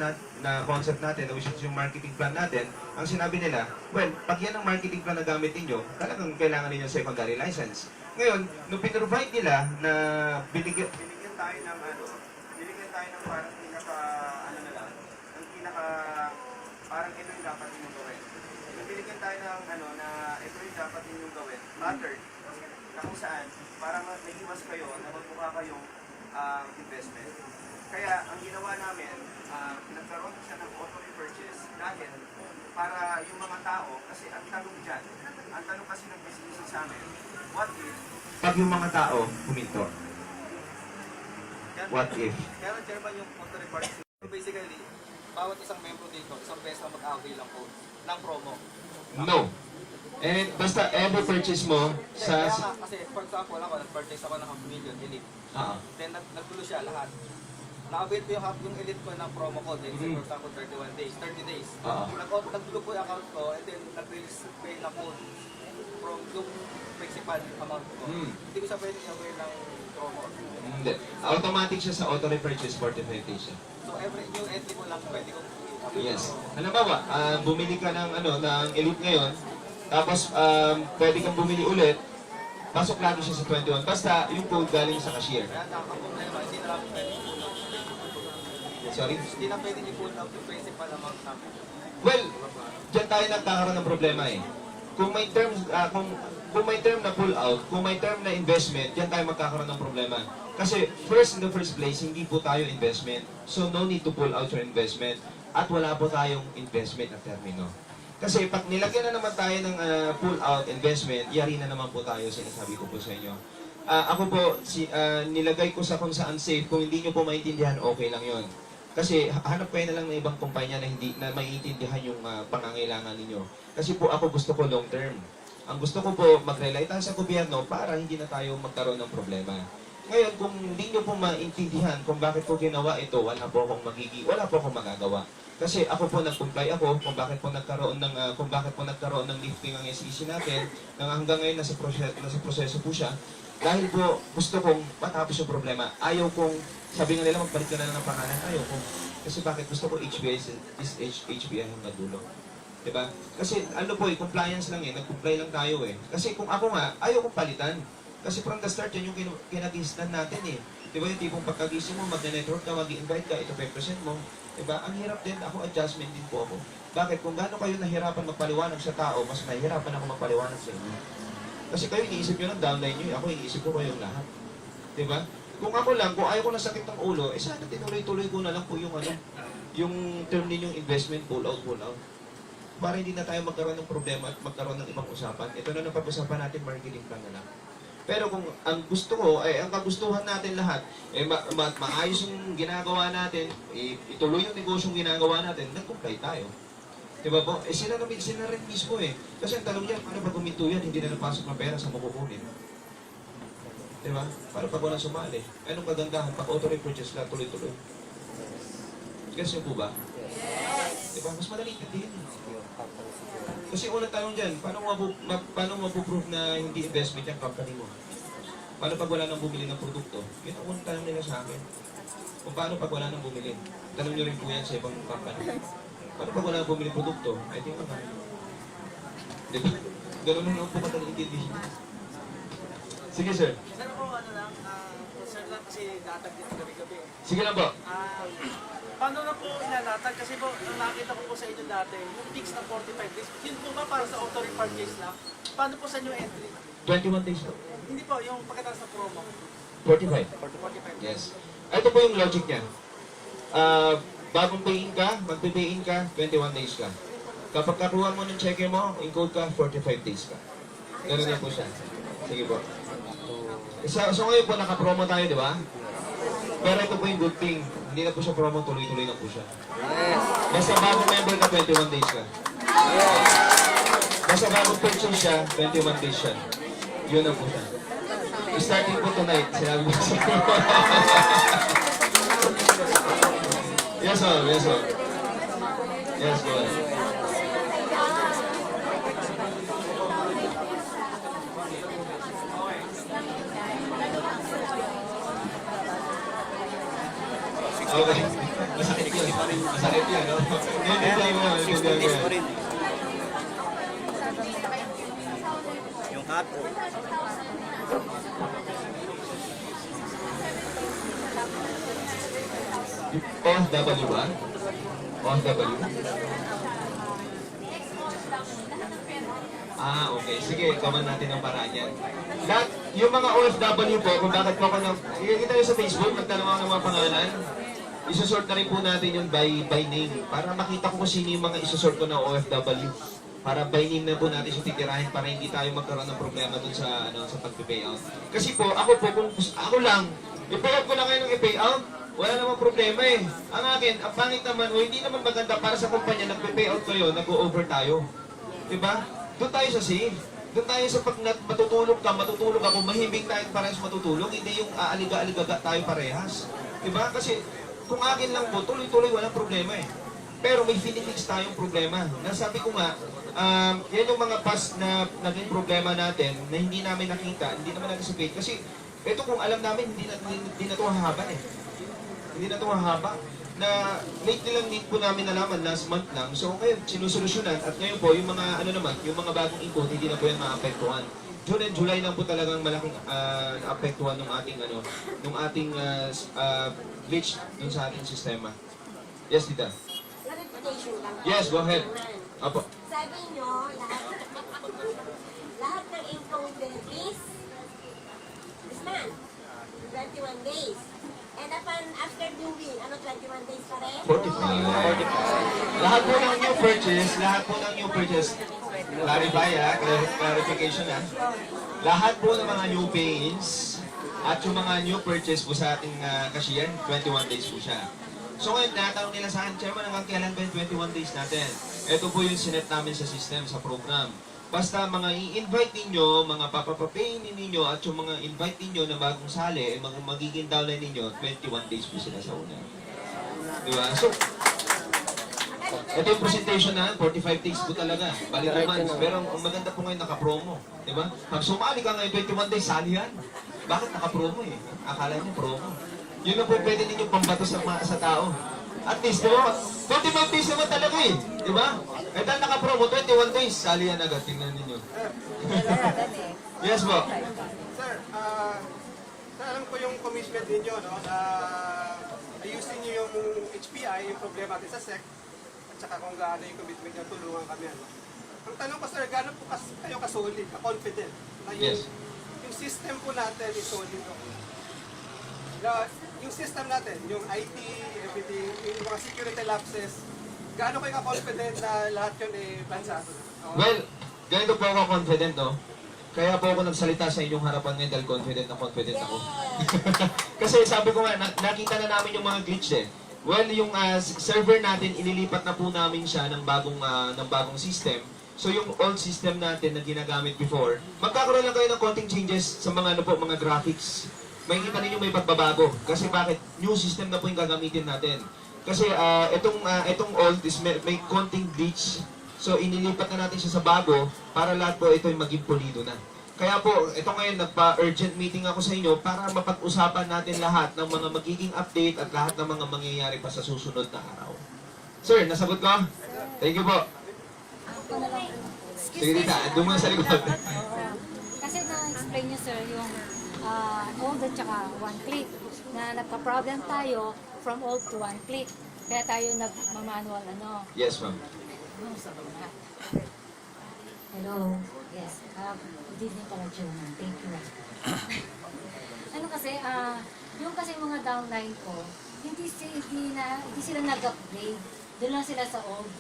natin, which is yung marketing plan natin, ang sinabi nila, well, pag yan ang marketing plan na gamit ninyo, talagang kailangan ninyo secondary license. Ngayon, nung pinrovide nila na binigyan tayo ng parang parang ito yung dapat ninyong gawin. Nung binigyan tayo ng na ito yung dapat ninyong gawin, pattern, na kung saan, parang may iwas kayo na magmukha kayong investment. Kaya, ang ginawa namin, nagkaroon siya ng auto repurchase dahil para yung mga tao, kasi ang tanong kasi ng business sa amin, what if, Pag yung mga tao huminto, what if? kaya chairman yung auto repurchase, basically, bawat isang membro dito, isang beses na mag-avail lang po ng promo. No. And basta every purchase mo Kaya sa... nga, kasi for example, ako, nag-purchase ako ng 500,000 elite. Ah, Then nagtulo siya lahat. Na-avail ko yung elite ko ng promo ko, then for example 31 days, 30 days. Nagtulo ko yung account ko, and then nag-release pay na po from yung principal amount ko. Hindi ko siya pwedeng i-avail ng promo. hindi. Automatic siya sa auto repurchase 45 days siya. So every new entry ko lang pwede kong i-avail. Yes. Halimbawa, bumili ka ng ng elite ngayon, tapos pwede kang bumili ulit, pasok lagi siya sa 21. Basta yung code galing sa cashier. Kaya ang problema, hindi na lang pwede i-pull out. Sorry? Hindi na pwede i-pull out yung principal amount namin. Well, diyan tayo nagkakaroon ng problema eh. Kung may terms, kung may term na pull out, kung may term na investment, diyan tayo magkakaroon ng problema. Kasi in the first place, hindi po tayo investment. So no need to pull out your investment. At wala po tayong investment na termino. Kasi pag nilagyan na naman tayo ng pull out investment, yari na naman po tayo, sinasabi ko po sa inyo. Ako po, nilagay ko sa kung saan safe. Kung hindi nyo po maintindihan, okay lang yon. Kasi hanap kayo na lang ng ibang kumpanya na hindi na maiintindihan yung pangangailangan ninyo. Kasi po ako gusto ko long term. Ang gusto ko po mag-rely tayo sa gobyerno para hindi na tayo magkaroon ng problema. Ngayon, kung hindi nyo po maintindihan kung bakit ko ginawa ito, wala po akong magagawa. Kasi ako po nag-comply ako kung bakit po nagkaroon ng lifting ang SEC natin, nang hanggang ngayon nasa proseso po siya. Dahil po gusto kong matapos yung problema. Ayaw kong, sabi nga nila magpalit ka na lang ng pangalan, ayaw ko. Kasi bakit gusto ko HBI is HBI hanggang dulo. Diba? Kasi ano po compliance lang nag-comply lang tayo Kasi kung ako nga, ayaw kong palitan. Kasi from the start, yan yung kinagisnan natin Diba yung tipong pagkagising mo, mag-network ka, mag-invite ka, ito 5% mo. Diba? Ang hirap din, ako adjustment din po ako. Bakit? Kung gaano kayo nahirapan magpaliwanag sa tao, mas nahihirapan ako magpaliwanag sa inyo. Kasi kayo iniisip nyo ng downline nyo, ako iniisip ko kayong lahat. Diba? Kung ako lang, kung ayaw ko na sakit ng ulo, sana tinuloy-tuloy ko na lang po yung yung term ninyong investment, pull out. Para hindi na tayo magkaroon ng problema at magkaroon ng ibang usapan. Ito na napag-usapan natin, marketing plan na lang. Pero kung ang gusto ko, ang kagustuhan natin lahat, maayos yung ginagawa natin, ituloy yung negosyong ginagawa natin, nag-comply tayo. Diba po? Sila rin mismo Kasi ang tanong yan, paano pag huminto yan, hindi na napasok na pera sa makukunin? Diba? Paano pag walang sumali? Anong kagandahan? Pag auto-repurchase lang, tuloy-tuloy. Guess nyo po ba? Diba? Mas madali din. Kasi unang tanong dyan, paano mapuprove na hindi investment yung company mo? Paano pag wala nang bumili ng produkto? Yun ang unang tanong nila sa akin. Kung paano pag wala nang bumili? Tanong nyo rin po yan sa ibang company. Paano pag wala nang bumili produkto? Ay, di ba? Diba? Ganun lang po kadali intindihin. Sige, sir. Sir, ako concern lang kasi datag dito gabi-gabi. Sige lang po. Paano na po inalatag? Kasi po, nang nakita ko po sa inyo dati, yung fix na 45 days, yun po ba para sa auto repurchase lang? Paano po sa new entry? 21 days po. Hindi po, yung pagkatapos sa promo. 45. 45 days. Yes. Ito po yung logic niya. Bagong pay-in ka, magpe-pay-in ka, 21 days ka. Kapag kakuha mo ng cheque mo, in-code ka, 45 days ka. Ganun na po siya. Sige po. So ngayon po, naka-promo tayo, di ba? Pero ito po yung good thing. Hindi na po siya promo, tuloy-tuloy na po siya. Basta bagong member ka, 21 days ka. Basta bagong purchase siya, 21 days siya. Yun na po siya. Starting po tonight, sinabi mo sa Yes, sir. Yes, sir. Yes, go ahead. Okay. Masakit yun. Masakit yun, no? Hindi mo. Yung hot OFW ba? OFW? Okay. Sige, gawan natin ang paraan yan. Lahat, yung mga OFW po, kung bakit po ako sige, kita nyo sa Facebook, nagtanong ako ng mga pangalan. Isusort na rin po natin yun by name para makita ko kung sino yung mga isusort ko na OFW. Para by name na po natin siya titirahin para hindi tayo magkaroon ng problema dun sa sa pag-payout. Kasi po, ako po, kung ako lang, i-payout ko na kayo ng i-payout, wala namang problema eh. Ang akin, ang pangit naman, o hindi naman maganda para sa kumpanya, nagpe-payout kayo, nag-over tayo. Diba? Doon tayo sa safe. Doon tayo sa pag matutulog ka, matutulog ako, mahimbing tayo parehas matutulog, hindi yung aaliga-aligaga tayo parehas. Diba? Kasi kung akin lang po, tuloy-tuloy, walang problema eh. Pero may finifix tayong problema. Nasabi ko nga, yan yung mga past na naging problema natin na hindi namin nakita, hindi naman nag-anticipate. Kasi ito kung alam namin, hindi na ito hahaba eh. Hindi na ito hahaba. Na late nilang need po namin nalaman last month lang. So okay, sinusolusyonan. At ngayon po, yung mga yung mga bagong input, hindi na po yan maapektuhan. June and July lang po talagang malaking naapektuhan ng ating glitch dun sa ating sistema. Yes, Tita. Clarification lang. Yes, go ahead. Apo. Sabi nyo, lahat ng income is this month, 21 days. And upon after moving, 21 days pa rin? 45. Lahat po ng new purchase, clarification lahat po ng mga new pays at yung mga new purchase po sa ating cashier, 21 days po siya. So ngayon, natanong nila sa akin, Chairman, hanggang kailan ba yung 21 days natin? Ito po yung sinet namin sa system, sa program. Basta mga i-invite ninyo, mga papapapayin ninyo, at yung mga invite ninyo na bagong sali, mga magiging downline ninyo, 21 days po sila sa una. Diba? So, ito yung presentation na, 45 days po talaga. Bali 2 months. Pero ang maganda po ngayon naka-promo. Diba? Pag sumali ka ngayon 21 days, sali yan. Bakit naka-promo eh? Akala niyo promo. Yun na po pwede ninyong pambato sa tao. At least, diba? 25 days naman talaga eh. Diba? Eh dahil naka-promo, 21 days, sali yan agad. Tingnan ninyo. Yes po. Sir, alam ko yung commitment ninyo, no, na ayusin niyo yung HPI, yung problema natin sa SEC, at saka kung gaano yung commitment niyo, tulungan kami. Ano. Ang tanong ko, sir, gaano po kayo ka-solid, ka-confident, na yung system po natin is solid. No? Yung system natin, yung IT, everything, yung mga security lapses, gaano kayo ka-confident na lahat yun bansado? Well, ganito po ako confident, no? Kaya po ako nagsalita sa inyong harapan ngayon dahil confident ako. Kasi sabi ko nga, nakita na namin yung mga glitch eh. Well, yung server natin, inilipat na po namin siya ng bagong system. So yung old system natin na ginagamit before, magkakaroon lang kayo ng konting changes sa mga mga graphics. Makikita ninyo may pagbabago. Kasi bakit? New system na po yung gagamitin natin. Kasi itong old is may konting glitch. So inilipat na natin siya sa bago para lahat po ito ay maging pulido na. Kaya po, ito ngayon nagpa-urgent meeting ako sa inyo para mapag-usapan natin lahat ng mga magiging update at lahat ng mga mangyayari pa sa susunod na araw. Sir, nasagot ko? Thank you po. Sige Tita, doon muna sa likod. Kasi na-explain niyo sir yung old at saka one click na nagka-problem tayo from old to one click. Kaya tayo nag-manual Yes, ma'am. Hello. Yes. Good evening pala, Chairman. Thank you. Ano kasi, yung kasi mga downline ko, hindi sila nag-upgrade. Doon lang sila sa old.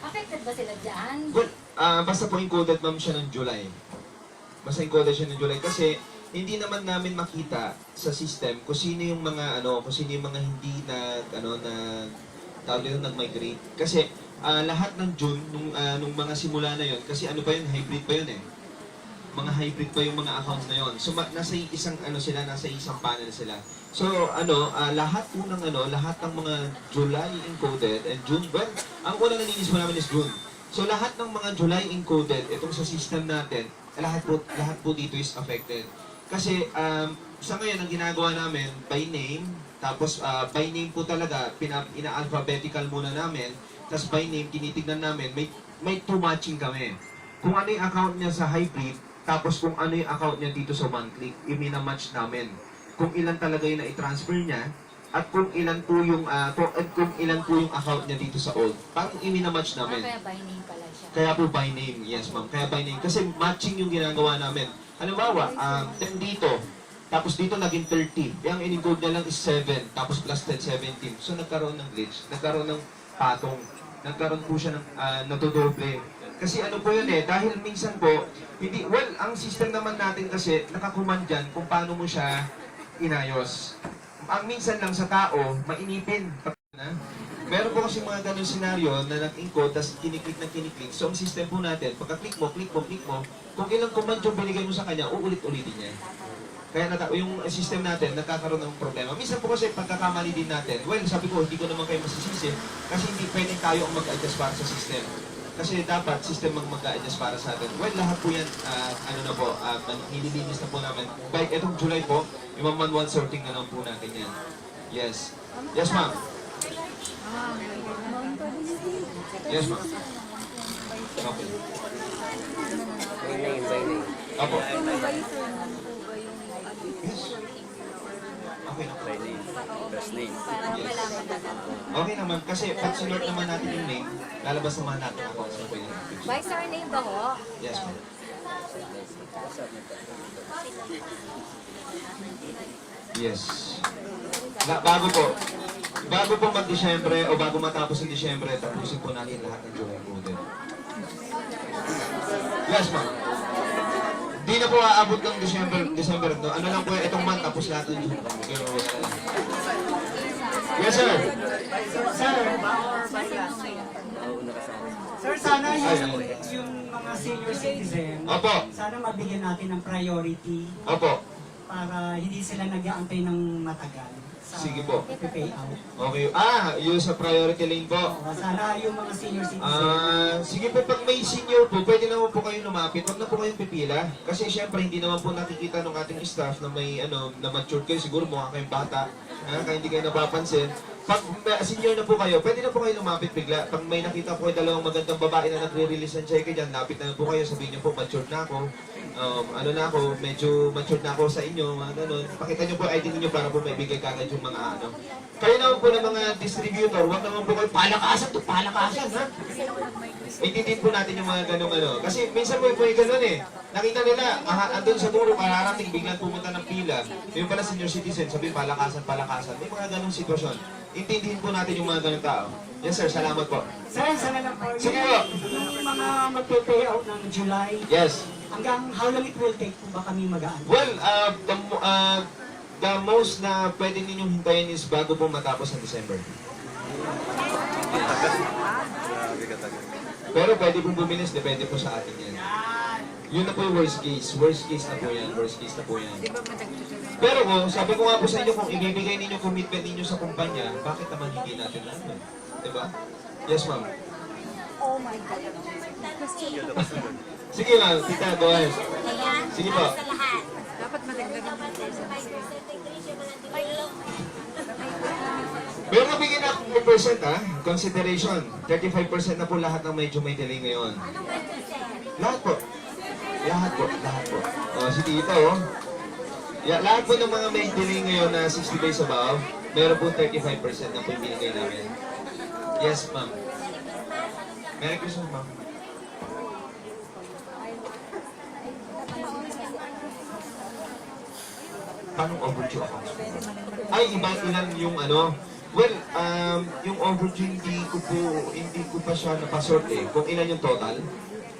Affected ba sila dyan? Well, basta po encoded ma'am siya ng July. Basta encoded siya ng July kasi hindi naman namin makita sa system kung sino yung mga hindi na tawag dito nag-migrate. Kasi lahat ng June nung mga simula na yon kasi hybrid pa yun eh. Mga hybrid pa yung mga accounts na yon. So nasa isang panel sila. So lahat ng mga July encoded and June, well, ang unang naninis mo namin is June. So lahat ng mga July encoded itong sa system natin, lahat po dito is affected. Kasi sa ngayon ang ginagawa namin by name, tapos by name po talaga ina-alphabetical muna namin, tapos by name tinitignan namin, may two matching kami. Kung ano yung account niya sa hybrid, tapos kung ano yung account niya dito sa one click, i-match namin. Kung ilan talaga yung na-transfer niya, at kung ilan po yung account niya dito sa old. Parang i-match namin. Kaya by name pala siya. Kaya po by name, yes ma'am. Kaya by name. Kasi matching yung ginagawa namin. Halimbawa, dito, Tapos dito naging 30. Yung in-encode niya lang is 7. Tapos plus 10, 17. So nagkaroon ng glitch. Nagkaroon ng patong. Nagkaroon po siya ng nadodoble. Kasi ano po yun eh, dahil minsan po, hindi, well, ang system naman natin kasi nakakuman dyan kung paano mo siya inayos. Ang minsan lang sa tao, mainipin. Meron po kasi mga ganun senaryo na nag-encode, tapos kiniklik ng kiniklik. So ang system po natin, pagka-click mo, kung ilang command yung binigay mo sa kanya, uulit-ulitin niya. Kaya yung system natin, nagkakaroon ng problema. Minsan po kasi pagkakamali din natin, well, sabi ko, hindi ko naman kayo masisisi, kasi hindi pwedeng tayo ang mag-adjust para sa system. Kasi dapat system ang mag-adjust para sa atin. Well, lahat po yan, nililinis na po namin. By itong July po, yung manual sorting na lang po natin yan. Yes. Yes, ma'am. Yes, ma'am. Okay. By name. Apo. Yes. Okay na. By name. First name. Yes. Okay naman, kasi pag sinort naman natin yung name, lalabas naman natin ako sa pwede natin. By surname ba ho? Yes, ma'am. Yes. Bago po mag-Disyembre o bago matapos ang Disyembre, tapusin po natin lahat ng July po din. Yes, ma'am. Di na po aabot ng December, no? Ano lang po, itong month, tapos lahat ng July. Yes, sir. Sir, sana yung mga senior citizen, Opo. sana mabigyan natin ng priority Opo. para hindi sila nag-aantay ng matagal sa Sige po. pay out. Okay. Yung sa priority lane po. Sana yung mga senior citizen, Sige po, pag may senior po, pwede naman po kayo lumapit. Huwag na po kayong pipila. Kasi syempre, hindi naman po nakikita ng ating staff na may, na matured kayo. Siguro mukha kayong bata. Kaya hindi kayo napapansin. Pag senior na po kayo, pwede na po kayo lumapit bigla. Pag may nakita po kayo dalawang magandang babae na nagre-release ng cheque dyan, lapit na po kayo. Sabihin niyo po, matured na ako. Medyo matured na ako sa inyo, mga ganun. Pakita niyo po ID niyo para po may bigay kagad yung mga Kayo naman po ng mga distributor, huwag naman po kayo palakasan, ha? Intindihin po natin yung mga ganung Kasi minsan po yung ganun eh. Nakita nila, andun sa duro, kararating, biglang pumunta ng pila. Yung pala senior citizen, sabihin palakasan. May mga ganung sitwasyon. Intindihin po natin yung mga ganung tao. Yes sir, salamat po. sir, sana lang po, Sige po. yung mga magpe-pay out ng July, Yes. hanggang how long it will take po ba kami mag-aan? Well, the most na pwede ninyong hintayin is bago po matapos ang December. Pero pwede pong bumilis, depende po sa atin yan. Yun na po yung worst case. Worst case na po yan. Pero sabi ko nga po sa inyo, kung ibibigay ninyo commitment ninyo sa kumpanya, bakit naman hindi natin natin? Diba? Yes, ma'am. Oh my God. Sige ma'am, tita, go ahead. Sige po. Sa lahat. Dapat madagdagan pa 35% Pero nabigyan na akong percent consideration. 35% na po lahat ng medyo may delay ngayon. Anong medyo, sir? Lahat po. Si tita lahat po ng mga may delay ngayon na 60 days above, meron po 35% na po yung binigay namin. Yes, ma'am. Merry Christmas, ma'am. Paano overdue accounts? Ay, ilan yung Well, yung overdue hindi ko pa siya napasort eh. Kung ilan yung total.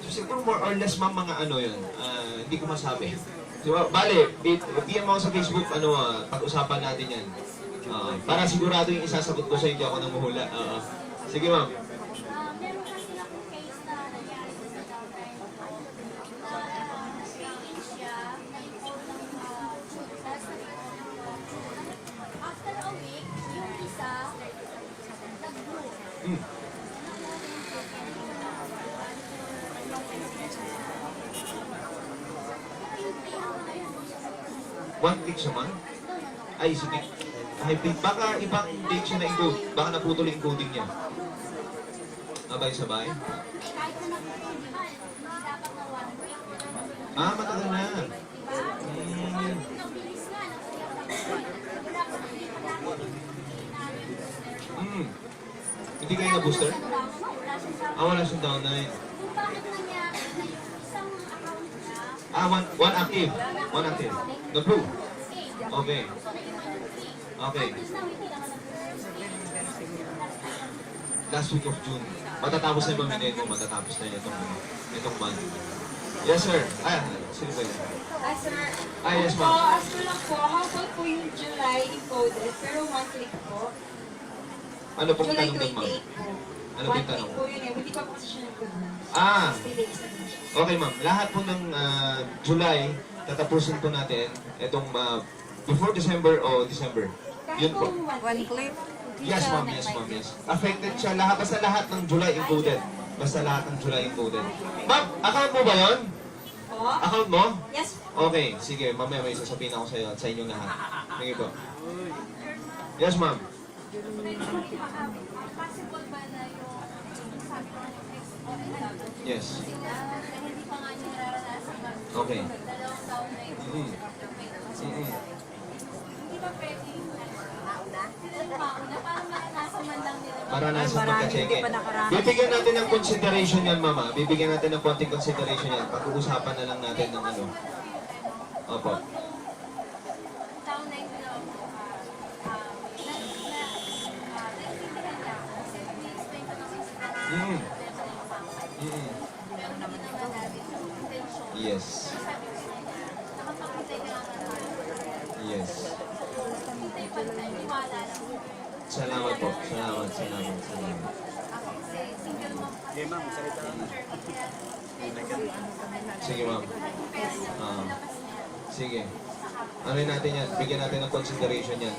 So siguro more or less ma'am mga yun. Hindi ko masabi. So, bale, PM ako sa Facebook, pag-usapan natin yan. Para sigurado yung isasagot ko sa hindi ako namuhula. Sige ma'am. Meron kasi akong case na nangyari sa downline na pay-in siya, nag-hold ng after a week, yung isa, nag-group. One click siya man? Ay, sige. Hybrid. Baka ibang date siya na-encode. Baka naputol yung encoding niya. Sabay-sabay. Kahit na nag-group, dapat na 1 week. Matagal na. Nabilis nga, Hindi kayo na-booster? Wala siyang down na yun. Kung bakit nangyari na yung isang account niya, One active. One active. No proof. okay, Okay. Okay. Last week of June. Matatapos na yung Mamineko, matatapos na itong month. Yes, sir. Sino ba yun? Sir, Yes, ma'am. as ko lang po, how about po yung July encoded, pero 1 click po. Ano pong July tanong doon, ma'am? 28 po. Ano 1 pong click tanong? po yun eh, hindi pa po kasi siya nag-pronounce. 60 days na din siya. Okay, ma'am. Lahat po ng July, tatapusin po natin itong before December o December. Kahit Yun po. po 1 click. Yes, ma'am. Yes, ma'am. Yes. Affected siya. Basta lahat ng July included. Basta lahat ng July included. Ma'am, account mo ba yun? Po? Account mo? Yes po. Okay, sige. Mamaya may sasabihin ako sa inyong lahat. Sige po. Yes, ma'am. Possible ba na yung sabi ko ng ex Yes. hindi pa nga niya nararanasan Okay. dalawang taon na yung hindi ba pwede yung mauna para maranasan man lang nila Para nasa pagka-check-in. Bibigyan natin ng consideration yan, mama. Bibigyan natin ng konting consideration yan. Pag-uusapan na lang natin ng ano. Opo. taon na yung Mm. Mm. Yes. Yes. Salamat po. Salamat. Hindi ma'am, salita lang. Sige, ma'am. Sige. Ano natin yan? Bigyan natin ng consideration yan.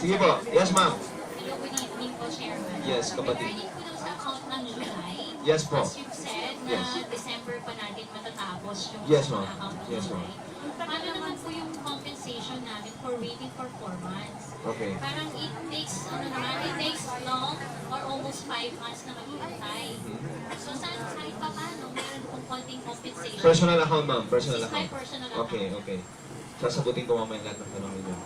Sige po. Yes, ma'am. Hello, good evening po, Chairman. Yes, kapatid. Regarding po dun sa account ng July, Yes po. as you've said, na Yes. December pa natin matatapos yung Yes, ma'am. account ng Yes, ma'am. July. Paano naman po yung compensation namin for waiting for 4 months? Okay. Parang it takes long or almost 5 months na mag-iintay. So, saan kahit pa paano, meron pong konting compensation. Personal account, ma'am. Personal This is my account. personal account. Okay. Sasagutin ko mamaya lahat ng tanong ninyo.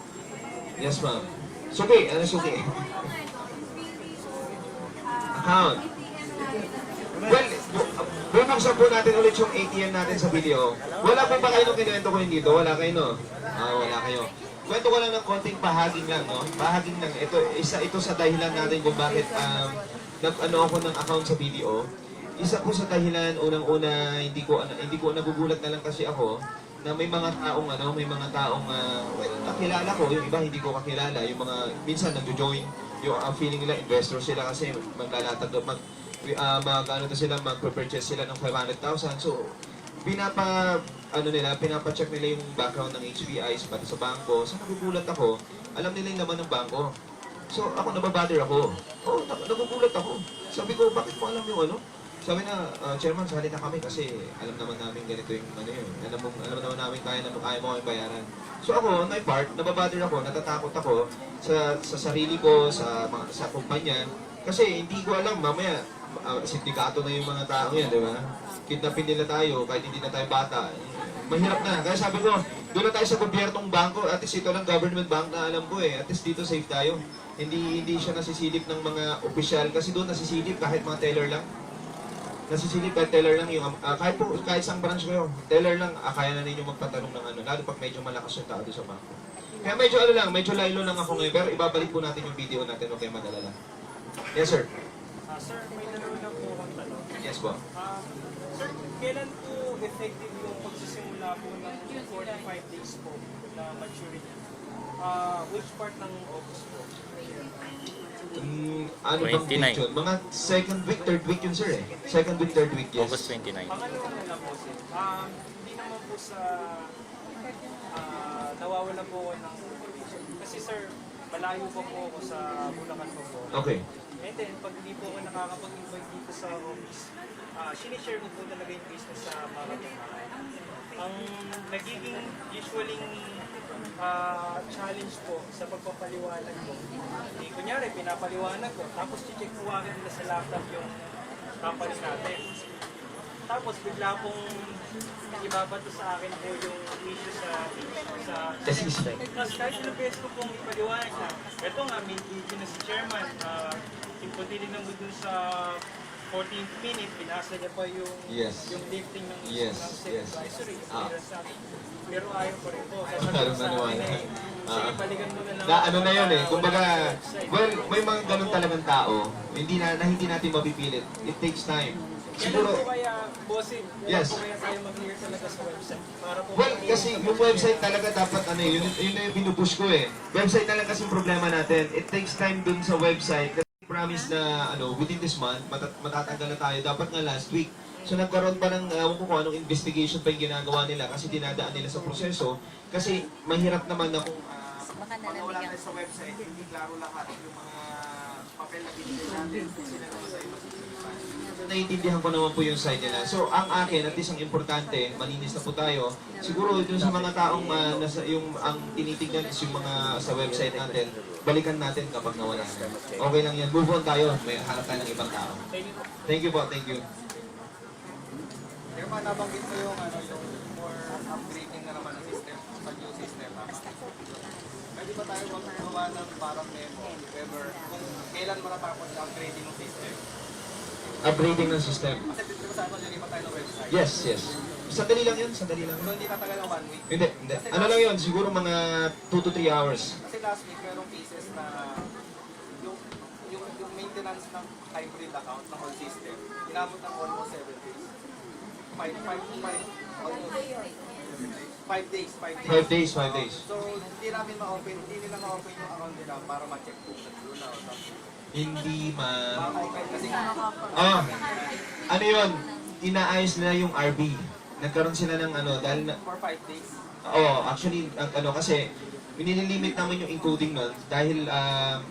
Yes, ma'am. Suki. Ano suki? Account. Well, bubuksan po natin ulit yung ATM natin sa video. Wala po ba kayo nung kinuwento ko yun dito? Wala kayo, no? Wala kayo. Kwento ko lang ng konting pahaging lang, no? Pahaging lang. Ito sa dahilan natin kung bakit nag-ano ako ng account sa BDO. Isa po sa dahilan, unang-una, hindi ko nagugulat na lang kasi ako na may mga taong well, nakilala ko, yung iba hindi ko kakilala, yung mga minsan nagjo-join, yung feeling nila investor sila kasi maglalatag magpe-purchase sila ng 500,000. So, pinapacheck nila yung background ng HPIs pati sa bangko. So, nagugulat ako. Alam nila yung laman ng bangko. So, ako nababother ako. Nagugulat ako. Sabi ko, bakit mo alam yung ano? Sabi na, Chairman, sali na kami kasi alam naman namin ganito yung yun. Alam naman namin kaya mo kami bayaran. So ako, my part, nababother ako, natatakot ako sa sarili ko, sa kumpanya. Kasi hindi ko alam, mamaya, sindikato na yung mga tao yan, di ba? Kidnapin nila tayo, kahit hindi na tayo bata. Mahirap na. Kaya sabi ko, doon na tayo sa gobyernong bangko. At least ito lang government bank na alam ko eh. At least dito safe tayo. Hindi siya nasisilip ng mga opisyal. Kasi doon nasisilip kahit mga teller lang. Nasisilip kahit teller lang yung, kahit isang branch ko yun, teller lang, kaya na ninyo magpatanong ng ano, lalo pag medyo malakas yung tao doon sa bangko. Kaya medyo laylo lang ako ngayon, pero ibabalik po natin yung video natin, okay, madala lang. Yes, sir. Sir, may dalawa lang po akong tanong. Yes po. Sir, kailan po effective yung pagsisimula po ng 45 days po na maturity? Which part ng August po? Ano bang week yun? Mga second week, third week yun, sir eh. Second week, third week, yes. August 29. Pangalawa na lang po, sir. Hindi naman po sa nawawala po ako ng motivation. Kasi sir, malayo pa po ako sa Bulacan po po. Okay. And then, pag hindi po ako nakakapag-invite dito sa office, sinishare ko po talaga yung business sa mga kapitbahay. Ang nagiging usually challenge po sa pagpapaliwanag ko. Kunyari, pinapaliwanag ko, tapos check po agad nila sa laptop yung company natin. Tapos bigla pong ibabato sa akin po yung issue sa Tapos kahit ilang beses ko pong ipaliwanag na, eto nga, may issue na si chairman, importante lang mo dun sa 14th minute, binasa niya pa yung Yes. yung lifting ng Yes, ng yes. advisory. Ah. Pero ayaw pa rin po. Ayaw Sasabihin sa maniwala. akin eh, sige, Ah. balikan mo na lang. Na ano na yun eh, Wala kumbaga, na sa website. well, may mga ganun talagang tao, hindi natin mapipilit. It takes time. Kailan po Siguro, kaya, bossing, Yes. kailan po kaya tayo mag-clear talaga sa website? Para po well, kasi yung website talaga dapat ano yun na yung pinupush ko eh. Website talaga kasi yung problema natin. It takes time dun sa website. Kasi promise na ano, within this month, matatanggal na tayo. Dapat nga last week. So nagkaroon pa ng, ewan ko kung anong investigation pa yung ginagawa nila kasi dinadaan nila sa proseso. Kasi mahirap naman na kung Pag wala tayo sa website, hindi klaro lahat yung mga papel na binigay natin. Sila naman sa iba. naiintindihan ko naman po yung side nila. So, ang akin, at least ang importante, malinis na po tayo. Siguro, dun sa mga taong ang tinitignan is yung mga sa website natin, balikan natin kapag nawala na. Okay lang yan. Move on tayo. May hanap tayo ng ibang tao. Thank you po. Thank you. Pero pa nabanggit ko yung, yung more upgrading na naman ng system, sa new system. Pwede ba tayo magawa ng parang memo, whoever, kung kailan matatapos yung upgrading ng system? Upgrading ng system. Kasi dito sa ano, lilipat tayo ng website. Yes, yes. Sandali lang yun. Sandali lang. So hindi tatagal ng 1 week. Hindi, hindi. Ano lang yun? Siguro mga 2 to 3 hours. Kasi last week, merong cases na yung maintenance ng hybrid account ng whole system, inabot ng almost 7 days. 5 days. 5 days, 5 days. So, hindi namin ma-open, hindi nila ma-open yung account nila para ma-check kung nag-loan na o something. Hindi Ma-open kasi ano yun? Inaayos nila yung RB. Nagkaroon sila ng ano, dahil na, for 5 days. actually, kasi, nililimit namin yung encoding nun dahil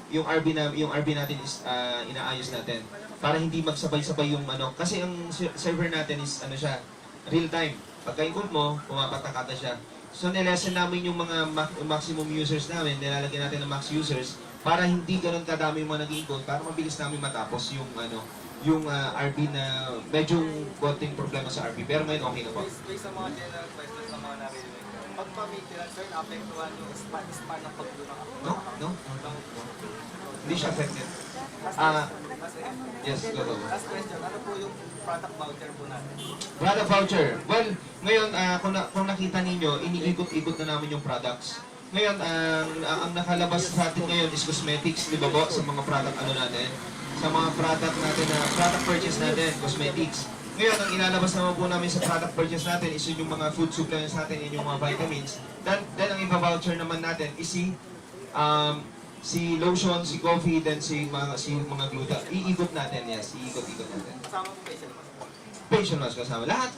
yung RB natin is inaayos natin para hindi magsabay-sabay yung ano, kasi ang server natin is ano siya, real time. Pagka-encode mo, pumapatakata siya. So nilesen namin yung mga maximum users namin, nilalagyan natin ng max users para hindi ganoon kadami yung mga nag-encode, para mabilis namin matapos yung ano, yung RB na medyo konting problema sa RB. Pero ngayon okay na po. Based sa mga general questions ng mga narinig, pag pa-maintenance, sir, naapektuhan yung span ng pag-loan ng account. No? Hindi siya affected. Yes, go. Last question, ano po yung product voucher po natin? Product voucher. Well, ngayon, kung nakita ninyo, iniikot-ikot na namin yung products. Ngayon, ang nakalabas sa atin ngayon is cosmetics, di ba po? Sa mga product ano natin. Sa mga product natin na product purchase natin, cosmetics. Ngayon, ang ilalabas naman po namin sa product purchase natin is yung mga food supplements natin, yung mga vitamins. Then ang iba-voucher naman natin is si lotion, si coffee, then si mga gluta. Iikot natin, yes. Iikot natin. Kasama po facial mask. Facial mask kasama. Lahat.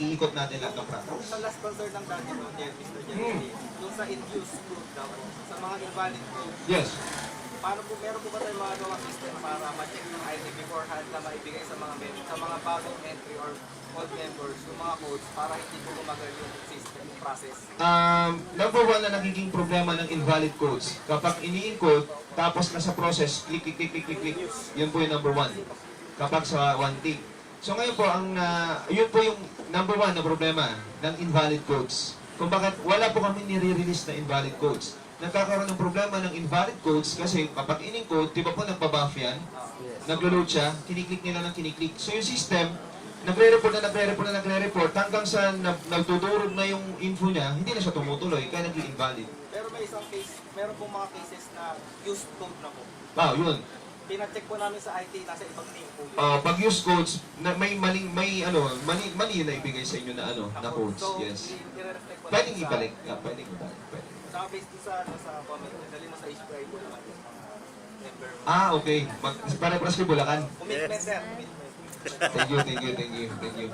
Iikot natin lahat ng products. Sa last concern ng dati mo, Mr. Jeremy, yung sa induced food daw po, sa mga invalid food, Yes. paano po, meron po ba tayo mga gawa system para ma-check yung ID beforehand na maibigay sa mga sa mga bagong entry or old members, yung mga codes, para hindi po gumagal yung system, yung process? Number one na nagiging problema ng invalid codes. Kapag ini-encode, tapos nasa process, click. Yun po yung number one. Kapag sa one tick. So ngayon po, yun po yung number one na problema ng invalid codes. Kung bakit wala po kami nire-release na invalid codes. Nagkakaroon ng problema ng invalid codes kasi kapag in-encode, di ba po nagbabuff yan? Naglo-load siya, kiniklik nila ng kiniklik. So yung system, nagre-report hanggang sa nagtudurog na yung info niya, hindi na siya tumutuloy, kaya nag-invalid. Pero may isang case, meron pong mga cases na used code na po. Wow, yun. Pina-check po namin sa IT, nasa ibang name po yun. Pag use codes, mali na ibigay sa inyo na na codes. So, Yes. i-reflect po Pwedeng natin ibalik. Pwedeng ibalik. Sa based sa comment, dali mo sa HPI po naman yung mga member. Okay. Pare-paras kay Bulacan. Commitment sir, commitment. Thank you.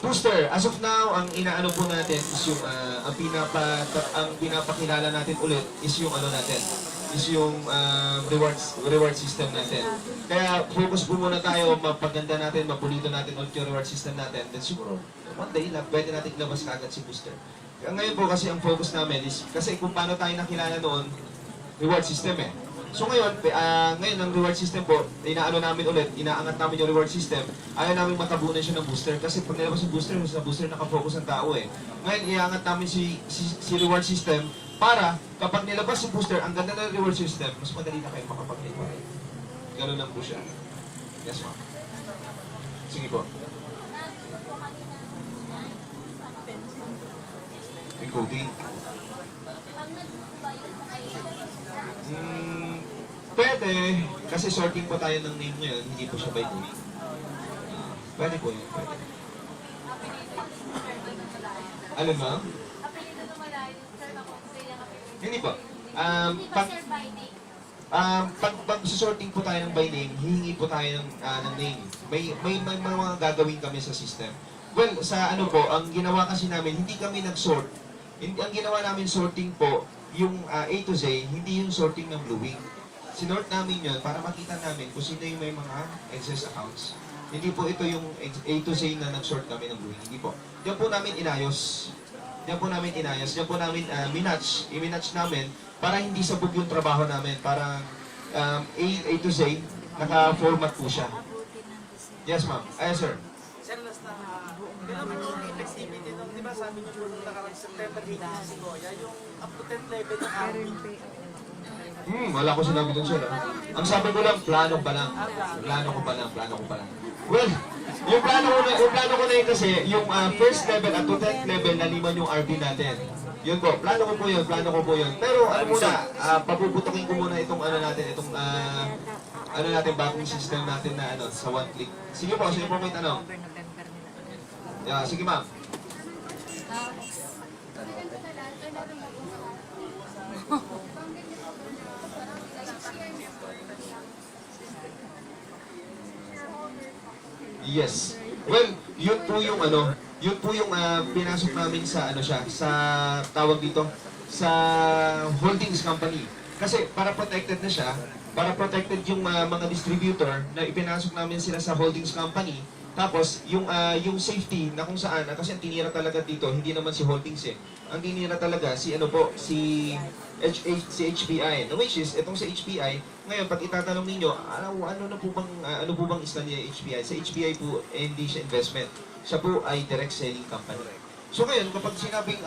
Booster, as of now, ang inaano po natin is yung ang pinapakilala natin ulit is yung reward system natin. Kaya focus po muna tayo, mapaganda natin, mapulito natin ulit yung reward system natin. Then siguro, one day, pwede natin ilabas kagad si Booster. Kaya ngayon po kasi ang focus namin is, kasi kung paano tayo nakilala noon, reward system eh. So ngayon ang reward system po, inaangat namin yung reward system, ayaw namin matabunan siya ng booster kasi pag nilabas yung booster, sa booster nakafocus ang tao eh. Ngayon, iaangat namin si reward system para kapag nilabas yung booster, ang ganda ng reward system, mas madali na kayo makapag-require. Ganun lang po siya. Yes, ma'am. Sige po. May coding. Pwede, kasi sorting po tayo ng name ngayon, hindi po siya by name. Pwede po yun, pwede. Ano ma'am? Apelido na malayo, sir, ako sila apelido. Hindi po. Hindi ba Pag, sir by name? pag sorting po tayo ng by name, hihingi po tayo ng name. May mga gagawin kami sa system. Well, sa ano po, ang ginawa kasi namin, hindi kami nag-sort. Ang ginawa namin sorting po, yung A to Z, hindi yung sorting ng bluing. Sinort namin yun para makita namin kung sino yung may mga excess accounts. Hindi po ito yung A to Z na nag-sort kami ng bluing. Hindi po. Diyan po namin inayos. Diyan po namin minatch. I-minatch namin para hindi sabog yung trabaho namin. Para A to Z, naka-format po siya. Yes, ma'am. Yes, sir. Sir, last na, naman yung flexibility nung, di ba sabi niyo po nung nakarang September 18 si Goya, yung up to 10 level ng RP. Wala ko sinabi dun sir. Ang sabi ko lang, plano ko pa lang. Well, yung plano ko na yun kasi, yung first level at to 10th level, naliman yung RP natin. Yun po, plano ko po yun. Pero ano muna, papuputukin ko muna itong ano natin, bagong system natin na ano, sa one click. Sige po, may tanong. Yeah, sige ma'am. Yes. Well, yun po yung pinasok namin sa ano siya, sa tawag dito, sa holdings company. Kasi para protected na siya, para protected yung mga distributor na ipinasok namin sila sa holdings company. Tapos yung safety na kung saan, kasi ang tinira talaga dito, hindi naman si holdings eh. Ang tinira talaga si HPI. No, which is itong sa HPI, ngayon pag itatanong ninyo, ano po bang isla niya HPI? Sa HPI po hindi siya investment. Siya po ay direct selling company. So ngayon kapag sinabing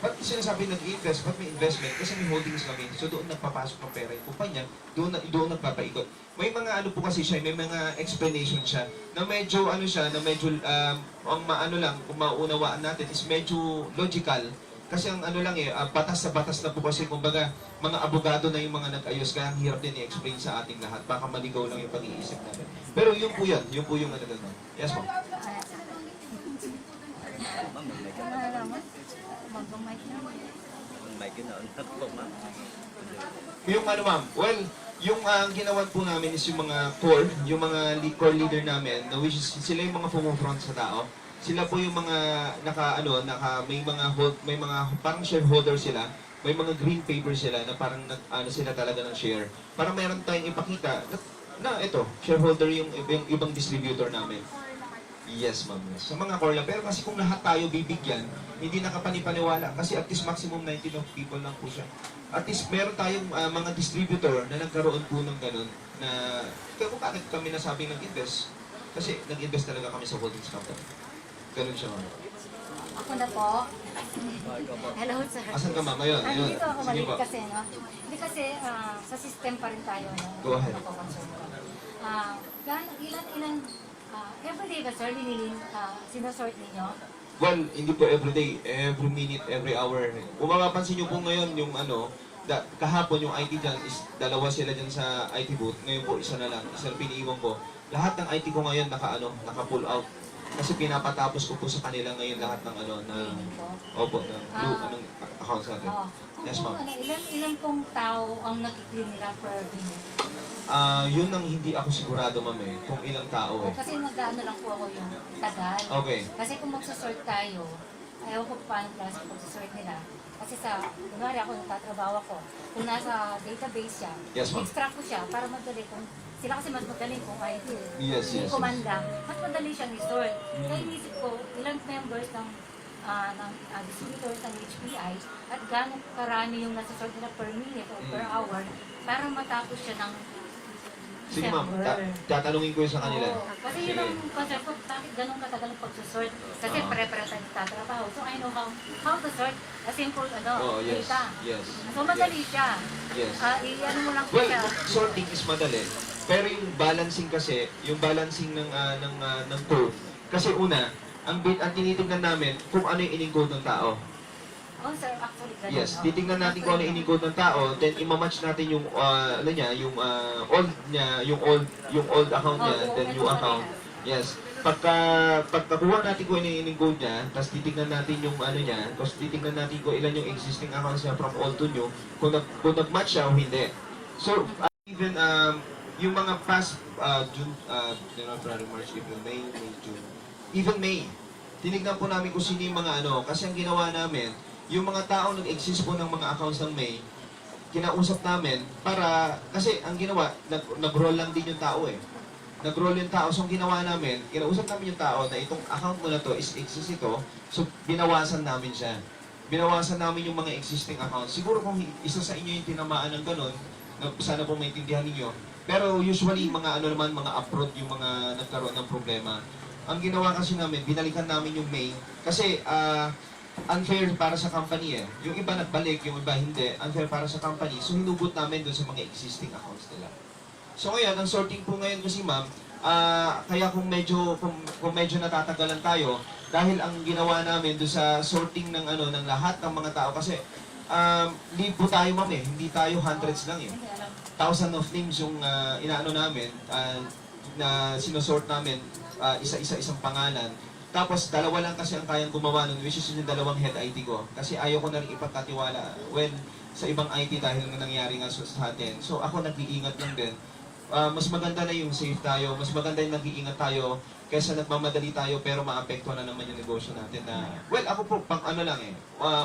ba't sinasabing nag-invest, ba't may investment? Kasi may holdings kami. So doon nagpapasok ng pera yung kumpanya, doon nagpapaikot. May mga ano po kasi siya, may mga explanation siya na medyo ang maano lang, kung maunawaan natin is medyo logical. Kasi ang ano lang batas sa batas na po kasi, kumbaga, mga abogado na yung mga nag-ayos, kaya ang hirap din i-explain sa ating lahat. Baka maligaw lang yung pag-iisip natin. Pero yun po yung ano doon. Yes po. Yung ano ma'am, well, yung ginawan po namin is yung mga core leader namin, which is sila yung mga fumufront sa tao. Sila po yung mga may mga parang shareholder sila, may mga green paper sila na parang sila talaga ng share. Para meron tayong ipakita na ito, shareholder yung ibang distributor namin. Yes, ma'am. Sa mga core lang. Pero kasi kung lahat tayo bibigyan, hindi nakapanipaniwala. Kasi at least maximum 19 of people lang po siya. At least meron tayong mga distributor na nagkaroon po ng ganun na kung bakit kami nasabing nag-invest. Kasi nag-invest talaga kami sa holdings company. Ganun siya, ma'am. Ako na po. Hello, sir. Asan ka, ma'am? Ayun. Dito ako Sige mali po. kasi, no? Hindi kasi sa system pa rin tayo, no? Go ahead. Ilan, everyday ba, sir, sinasort ninyo? Well, hindi po everyday, every minute, every hour. Kung mapapansin nyo po ngayon yung kahapon yung IT dyan is dalawa sila dyan sa IT booth. Ngayon po isa na lang, isang piniiwan ko. Lahat ng IT ko ngayon naka-pull out. Kasi pinapatapos ko po sa kanila ngayon lahat ng anong accounts natin. Yes, ma'am. Ilan pong tao ang nakiklean nila per minute? Yun ang hindi ako sigurado, ma'am kung ilang tao Kasi nag-ano lang po ako yung tagal. Okay. Kasi kung magsasort tayo, ayaw ko paano klase magsasort nila. Kasi kunwari ako nagtatrabaho ako, kung nasa database siya, Yes, ma'am. extract ko siya para madali kung sila kasi mas magaling kung IT. Yes. Yung komanda, mas madali siyang i-sort. Kaya inisip ko, ilang members ng distributors ng HPI at gano'ng karami yung nasasort nila per minute o per hour para matapos siya ng Sige, ma'am. Tatanungin ko yun sa kanila. Oo. Kasi yun ang concept ko, bakit ganun katagal ang pagsusort? Kasi pare-pare tayo nagtatrabaho. So I know how to sort a simple Yes. data. Yes. So madali siya. Yes. I-ano mo lang Well, siya. sorting is madali. Pero yung balancing kasi, yung balancing ng code, kasi una, ang tinitingnan namin kung ano yung in-encode ng tao. Oh, sir, actually, ganun. Yes, titingnan natin kung ano yung in-encode ng tao, then i-match natin yung ano niya, yung old niya, yung old account niya, then new account. Yes. Pagkakuha natin kung ano yung in-encode niya, tapos titingnan natin yung ano niya, tapos titingnan natin kung ilan yung existing accounts niya from old to new, kung nag-match siya o hindi. So, even yung mga past June, January, February, March, April, May, June, even May, tinignan po namin kung sino yung mga ano, kasi ang ginawa namin, yung mga tao nag-exist po ng mga accounts ng May, kinausap namin para, kasi ang ginawa, nag-roll lang din yung tao eh. Nag-roll yung tao, so ang ginawa namin, kinausap namin yung tao na itong account mo na to is exist ito, so binawasan namin siya. Binawasan namin yung mga existing accounts. Siguro kung isa sa inyo yung tinamaan ng ganun, sana po maintindihan ninyo. Pero usually, mga ano naman, mga abroad yung mga nagkaroon ng problema. Ang ginawa kasi namin, binalikan namin yung May, kasi unfair para sa company eh. Yung iba nagbalik, yung iba hindi. Unfair para sa company. So hinugot namin doon sa mga existing accounts nila. So ngayon, ang sorting po ngayon kasi ma'am, kaya kung medyo natatagalan tayo, dahil ang ginawa namin doon sa sorting ng ano ng lahat ng mga tao kasi lead po tayo ma'am eh, hindi tayo hundreds lang eh. Thousands of names yung inaano namin na sinosort namin, isa-isang pangalan. Tapos dalawa lang kasi ang kayang gumawa nun, which is yung dalawang head IT ko. Kasi ayaw ko na rin ipagkatiwala when sa ibang IT dahil nga nangyari nga sa atin. So ako nag-iingat lang din. Mas maganda na yung safe tayo, mas maganda yung nag-iingat tayo kaysa nagmamadali tayo pero maapekto na naman yung negosyo natin na, well, ako po, pang ano lang eh,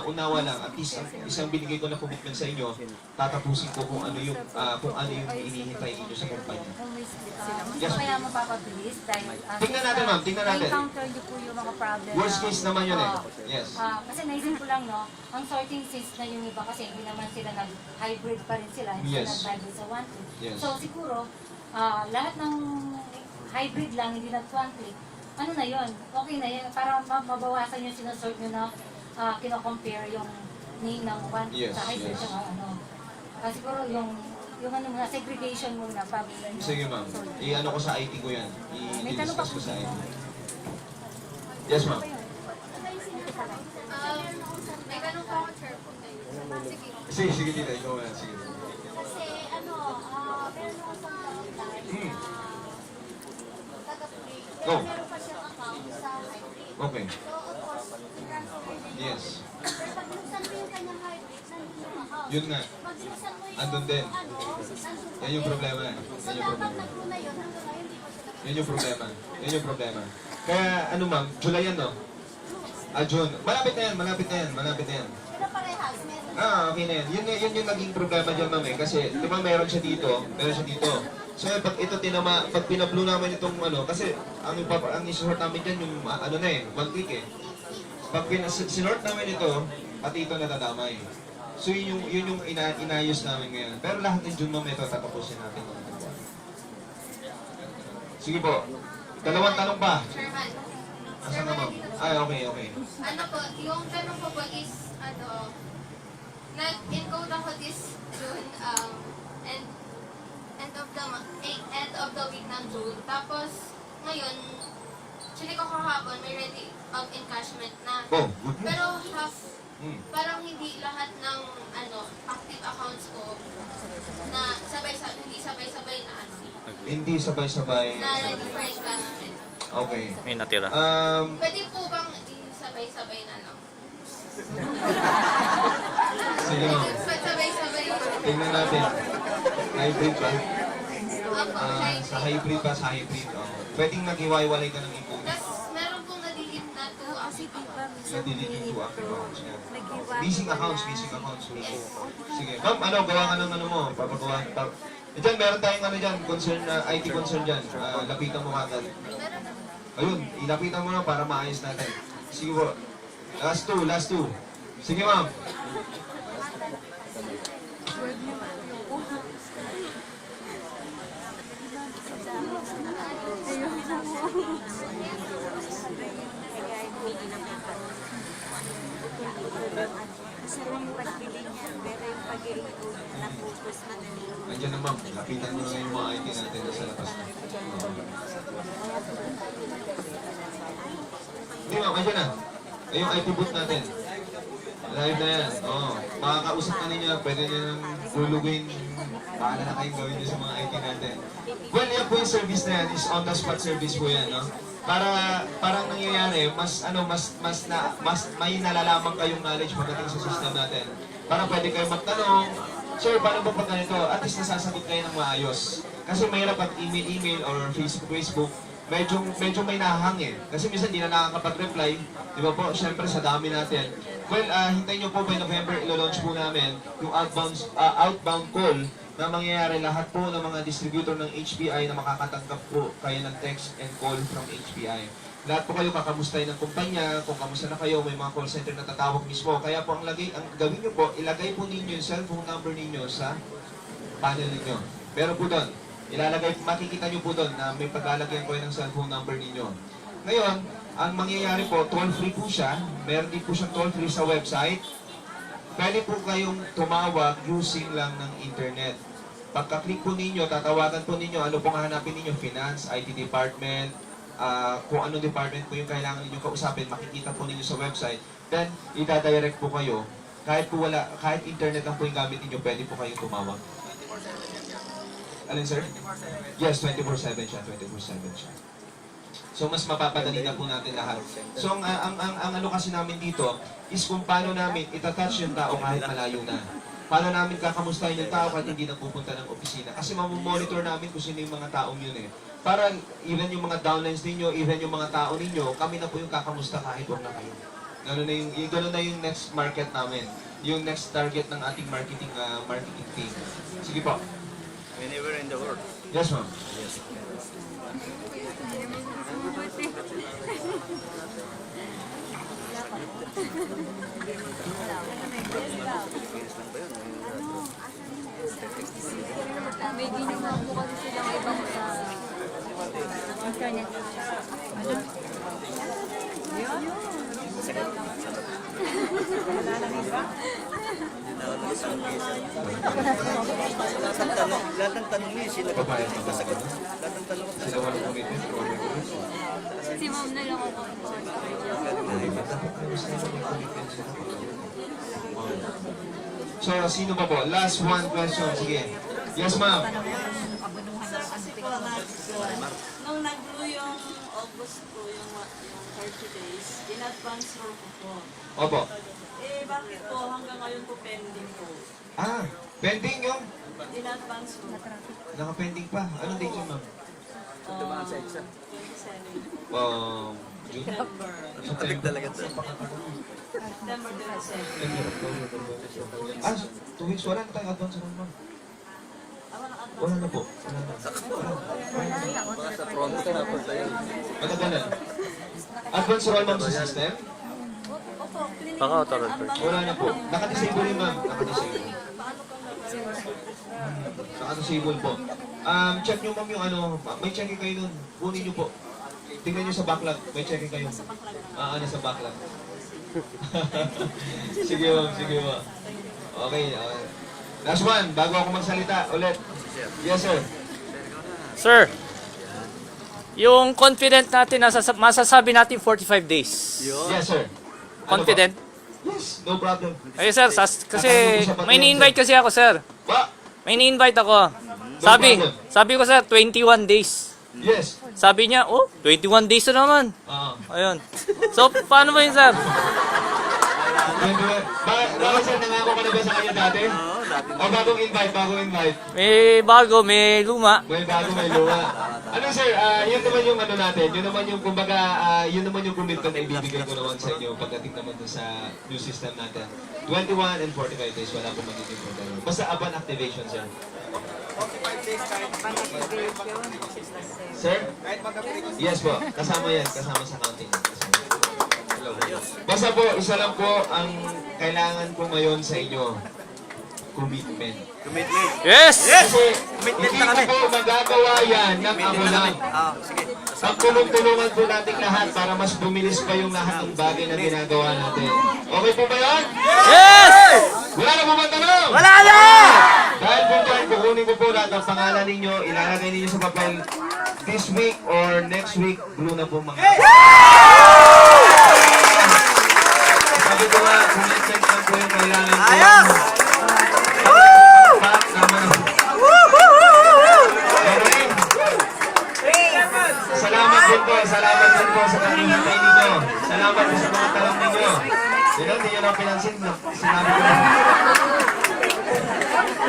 unawa lang, at least isang binigay ko na commitment sa inyo, tatapusin ko kung ano yung inihintay ninyo sa kumpanya. Yes. Kaya mapapabilis dahil Tingnan natin ma'am, tingnan natin. na-encounter niyo po yung mga problem. Worst case naman yun eh. Yes. Kasi naisip ko lang, no, ang sorting sys na yung iba kasi hindi naman sila nag-hybrid pa rin sila, hindi Yes. sila nag-hybrid sa one click. Yes. So siguro, lahat ng hybrid lang, hindi nag-one click, ano na yun, okay na yun, para mabawasan yung sinasort nyo na kino-compare yung name ng one Yes, sa hybrid yes. sa ano. Siguro yung ano muna, segregation muna pag Sige ma'am, i-ano ko sa IT ko yan. May tanong pa I-discuss po ko sa IT. siya. Yes ma'am. May ganun pa ako, sir. Sige. Sige dito, ikaw na. Sige. Kasi ano, meron ako sa downline taga-play. Go. Pero meron pa siyang account sa hybrid. Okay. So, of course, i-transfer din yun. Yes. Pero pag binuksan mo yung kanyang hybrid, nandun yung account. Yun nga. Pag binuksan mo yung Andun din. nandun Yan yung problema eh. So, Yan yung dapat problema. nag-room na yun, hanggang ngayon, di pa siya nag- Yan yung problema. Yan yung problema. Kaya ano ma'am, July yan no? June. Malapit na yan, malapit na yan, malapit na yan. Pero parehas, meron. Okay na yan. Yun yung naging problema dyan ma'am eh. Kasi di ba meron siya dito, meron siya dito. So pag ito pag pinablo namin itong ano, kasi ang isort namin dyan yung ano na eh, one click eh. Pag sinort namin ito, pati ito natadamay. So yun yung inayos namin ngayon. Pero lahat ng June ma'am ito, tatapusin natin. Sige po. Dalawang tanong pa. Chairman. Asan na ma'am? Ay, okay. Ano po, yung tanong ko po is, nag-encode ako this June, end of the week ng June. Tapos, ngayon, chinik ko kahapon, may ready of encashment na. Oh, good news. Pero half, Hmm. hindi lahat ng active accounts ko na hindi sabay-sabay na Hindi sabay-sabay. na ready for encashment. Okay. May natira. Pwede po bang sabay-sabay na lang? Sige ma'am. Sabay-sabay. Tingnan natin. Hybrid ba? Opo, Sa hybrid ba? Sa hybrid. Pwedeng nag-iwaiwalay ka ng info. Tapos meron pong na-delete na 2 accounts. Na-delete yung 2 active accounts niya. Missing accounts. Sige. Ma'am, gawa ka ng ano mo. Papagawa. Diyan, meron tayong ano dyan, concern, IT concern dyan. Lapitan mo agad. Ayun, ilapitan mo na para maayos natin. Sige po. Last two. Sige ma'am. Sarang pagbili niya, pero yung pag-i-encode niya, na-focus madali. Andiyan na ma'am, lapitan mo na ngayon yung mga IT natin na sa labas na. Hindi ma'am, andiyan na. Ay, yung IT booth natin. Live na yan. Oo. Makakausap na ninyo, pwede nyo nang luluguin. Bahala na kayong gawin nyo sa mga IT natin. Well, yan po yung service na yan, is on-the-spot service po yan, no? Parang nangyayari, mas may nalalaman kayong knowledge pagdating sa system natin. Parang pwede kayong magtanong, sir, paano ba pag ganito? At least nasasagot kayo ng maayos. Kasi mahirap pag email or Facebook, medyo may nahang eh. Kasi minsan hindi na nakakapag-reply. Di ba po? Siyempre sa dami natin. Well, hintayin nyo po by November, ilo-launch po namin yung outbound call na mangyayari lahat po ng mga distributor ng HPI na makakatanggap po kayo ng text and call from HPI. Lahat po kayo kakamustahin ng kumpanya, kung kamusta na kayo, may mga call center na tatawag mismo. Kaya po ang gawin nyo po, ilagay po ninyo yung cellphone number ninyo sa panel ninyo. Pero po doon, makikita nyo po doon na may paglalagyan ko ng cellphone number ninyo. Ngayon, ang mangyayari po, toll-free po siya. Meron din po siyang toll-free sa website. Pwede po kayong tumawag using lang ng internet. Pagka-click po ninyo, tatawagan po ninyo, ano pong hahanapin ninyo, finance, IT department, kung anong department po yung kailangan ninyo kausapin, makikita po ninyo sa website. Then, ida-direct po kayo. Kahit internet lang po yung gamit ninyo, pwede po kayong tumawag. Alin, sir? Yes, 24/7 siya. 24/7 siya. So, mas mapapadali na po natin lahat. So, ang ano kasi namin dito is kung paano namin itatouch yung tao kahit malayo na. Paano namin kakamustahin yung tao kahit hindi na pupunta ng opisina. Kasi mamomonitor namin kung sino yung mga taong yun eh. Para even yung mga downlines ninyo, even yung mga tao ninyo, kami na po yung kakamusta kahit huwag na kayo. Gano'n na yung next market namin. Yung next target ng ating marketing team. Sige po. Anywhere in the world. Yes, ma'am. May ginawa po kasi silang ibang sa internet. Lahat ng tanong niya, sila ka pa yung kasagot. Lahat ng tanong ko. Sila walang commitment. Si ma'am na lang ako. So, sino pa po? Last one question. Sige. Yes, ma'am. Kasi po nung nag-blue yung August po, yung 30 days, in-advance roll ko po. Opo. Eh, bakit po hanggang ngayon po pending po? Pending yung? In-advance roll. Naka-pending pa. Anong date yun, ma'am? 27. June? September. Talaga to. September 27. 2 weeks. Wala na tayong advance naman, ma'am. Wala na po. Wala na. Sa pronto na po tayo. Matagal na. Advance roll, ma'am, sa system? Opo, clinic. Wala na po. Naka-disable yun, ma'am. Naka-disable. Naka-disable po. Check nyo, ma'am, yung ano. May checking kayo nun. Kunin nyo po. Tingnan nyo sa backlog. May checking kayo. Nasa backlog. Sige, ma'am. Sige, ma'am. Okay. Last one. Bago ako magsalita ulit. Yes, sir. Sir, yung confident natin, masasabi natin 45 days. Yes, sir. Confident? Yes, no problem. Ay, sir, kasi may ni-invite kasi ako, sir. Ba? May ni-invite ako. Sabi ko, sir, 21 days. Yes. Sabi niya, 21 days na naman. Ayun. So, paano ba yun, sir? Bakit sir, nangako ka na ba sa kanya dati? O bagong invite? May bago, may luma. May bago, may luma. Ano sir, yun naman yung ano natin, yun naman yung kumbaga, yun naman yung commitment na ibibigay ko naman sa inyo pagdating naman dun sa new system natin. 21 and 45 days, wala pong magiging problema. Basta upon activation, sir. 45 days kahit Sir? kahit mag-upgrade. Yes po, kasama yan, kasama sa counting. Hello. Basta po, isa lang po ang kailangan ko ngayon sa inyo. Commitment. Commitment. Yes! Kasi Commitment hindi na kami. po magagawa yan ng ako lang. Sige. Pagtulong-tulungan po natin lahat para mas bumilis pa yung lahat ng bagay na ginagawa natin. Okay po ba yan? Yes! Wala na po ba tanong? Wala na! Dahil po dyan, kukunin ko po lahat ng pangalan ninyo, ilalagay ninyo sa papel this week or next week, blue na po mga. Sabi ko nga, kung check lang po yung kailangan ko. Ayos! Salamat din po sa pag-iintay ninyo. Salamat po sa mga tanong ninyo. Yun lang, hindi nyo na pinansin. Sinabi ko lang.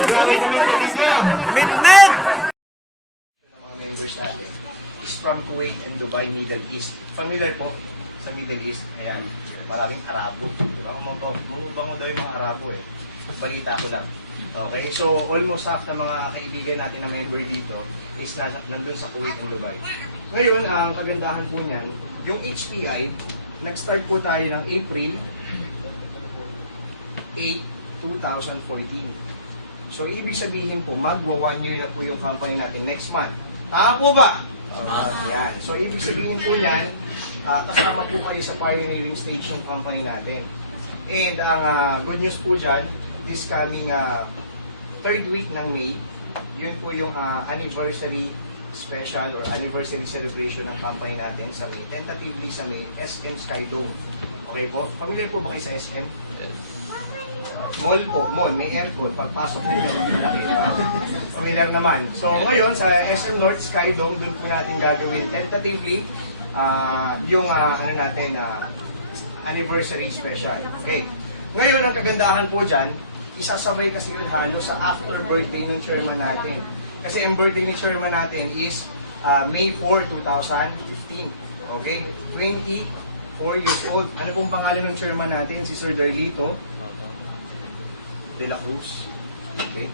Grabe commitment ninyo. Commitment! Members natin is from Kuwait and Dubai, Middle East. Familiar po sa Middle East? Ayan, maraming Arabo. Mabango daw yung mga Arabo eh. Balita ko lang. Okay, so almost half ng mga kaibigan natin na member dito is nandun sa Kuwait and Dubai. Ngayon, ang kagandahan po niyan, yung HPI, nag-start po tayo ng April 8, 2014. So, ibig sabihin po, magwa 1 year na po yung company natin next month. Tama po ba? Yan. So, ibig sabihin po niyan, kasama po kayo sa pioneering stage ng company natin. And ang good news po dyan, this coming third week ng May, yun po yung anniversary special or anniversary celebration ng company natin sa May. Tentatively sa May, SM Skydome. Okay po? Familiar po ba kayo sa SM? Mall po, mall, may aircon. Pagpasok ninyo, malaki. Familiar naman. So ngayon, sa SM North Skydome, doon po natin gagawin tentatively yung ano natin, anniversary special. Okay. Ngayon, ang kagandahan po dyan, isasabay kasi yun halo sa after birthday ng chairman natin. Kasi ang birthday ni chairman natin is May 4, 2015. Okay? 24 years old. Ano pong pangalan ng chairman natin? Si Sir Darlito de la Cruz. Okay?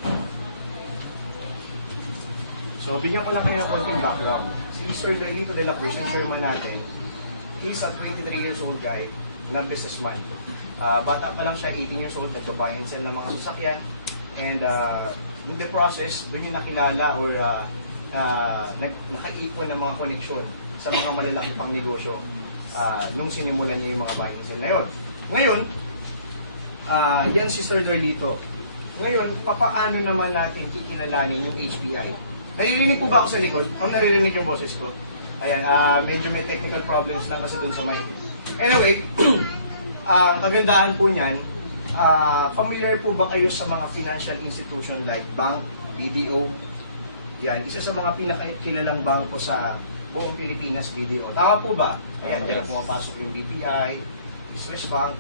So, bigyan ko lang kayo ng konting background. Si Sir Darlito de la Cruz, yung chairman natin, is a 23 years old guy na businessman. Bata pa lang siya, 18 years old, nagbabuy and sell ng mga sasakyan. And in the process, doon yung nakilala or nakaipon ng mga connection sa mga malalaki pang negosyo nung sinimulan niya yung mga buy and sell na yun. Ngayon, yan si Sir Darlito. Ngayon, papaano naman natin kikilalanin yung HPI? Naririnig po ba ako sa likod? Kung naririnig yung boses ko? Ayan, medyo may technical problems lang kasi doon sa mic. Anyway, ang kagandahan po niyan, familiar po ba kayo sa mga financial institution like bank, BDO? Yan, isa sa mga pinakakilalang bangko sa buong Pilipinas, BDO. Tama po ba? Ayan, kaya po pasok yung BPI, Swiss Bank,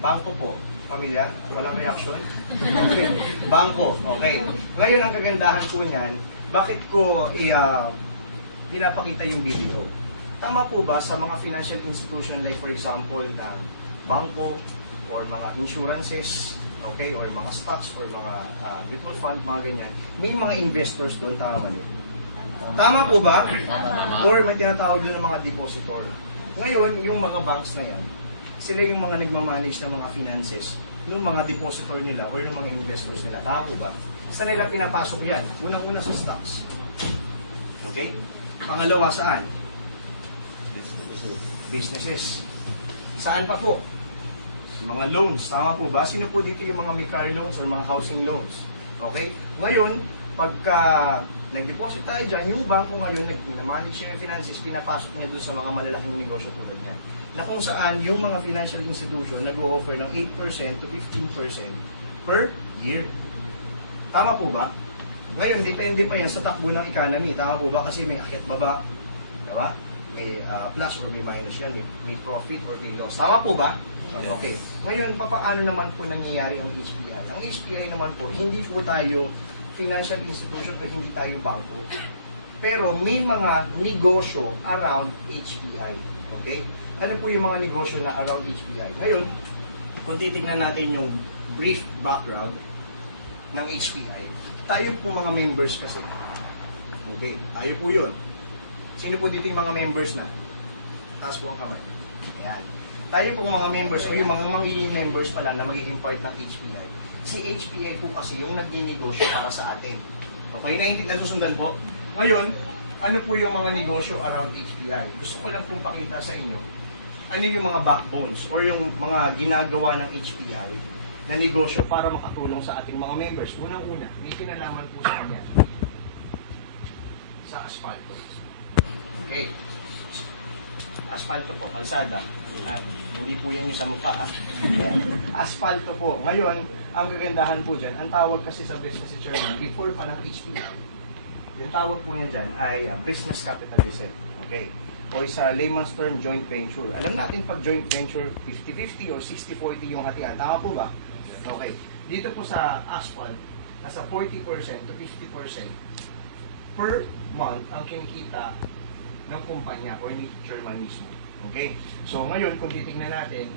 bangko po. Pamilya? Walang reaction? Okay. Bangko. Okay. Ngayon, ang kagandahan po niyan, bakit ko pinapakita yung BDO? Tama po ba sa mga financial institution like for example ng bangko or mga insurances, okay, or mga stocks or mga mutual fund, mga ganyan, may mga investors doon, tama din. Tama po ba? Or may tinatawag doon ng mga depositor. Ngayon, yung mga banks na yan, sila yung mga nagmamanage ng mga finances ng mga depositor nila or ng mga investors nila. Tama po ba? Saan nila pinapasok yan? Unang-una sa stocks. Okay? Pangalawa, saan? Businesses. Saan pa po? Mga loans. Tama po ba? Sino po dito yung mga may car loans or mga housing loans? Okay? Ngayon, pagka nag-deposit tayo dyan, yung banko ngayon, nag-manage yung finances, pinapasok niya doon sa mga malalaking negosyo tulad niyan. Na kung saan yung mga financial institution nag-o-offer ng 8% to 15% per year. Tama po ba? Ngayon, depende pa yan sa takbo ng economy. Tama po ba? Kasi may akyat baba. Diba? May plus or may minus yan. May profit or may loss. Tama po ba? Okay. Ngayon, paano naman po nangyayari ang HPI? Ang HPI naman po, hindi po tayo financial institution o hindi tayo bangko. Pero may mga negosyo around HPI. Okay? Ano po yung mga negosyo na around HPI? Ngayon, kung titignan natin yung brief background ng HPI, tayo po mga members kasi. Okay? Tayo po yun. Sino po dito yung mga members na? Taas po ang kamay. Ayan. Tayo po mga members o yung mga magiging members pala na magiging part ng HPI. Si HPI po kasi yung nagninegosyo para sa atin. Okay? Nasusundan po? Ngayon, ano po yung mga negosyo around HPI? Gusto ko lang pong pakita sa inyo ano yung mga backbones or yung mga ginagawa ng HPI na negosyo para makatulong sa ating mga members. Unang-una, may kinalaman po sa kanya sa asfalto. Okay. Asfalto po, kalsada. Hindi po yun yung sa mukha. Asfalto po. Ngayon, ang kagandahan po dyan, ang tawag kasi sa business si Chairman, before pa ng HPI, yung tawag po niya dyan ay business capitalism. Okay? O sa layman's term, joint venture. Alam natin pag joint venture, 50-50 or 60-40 yung hatian. Tama po ba? Okay. Dito po sa asphalt, nasa 40% to 50% per month ang kinikita ng kumpanya o ni Chairman mismo. Okay? So ngayon, kung titignan natin,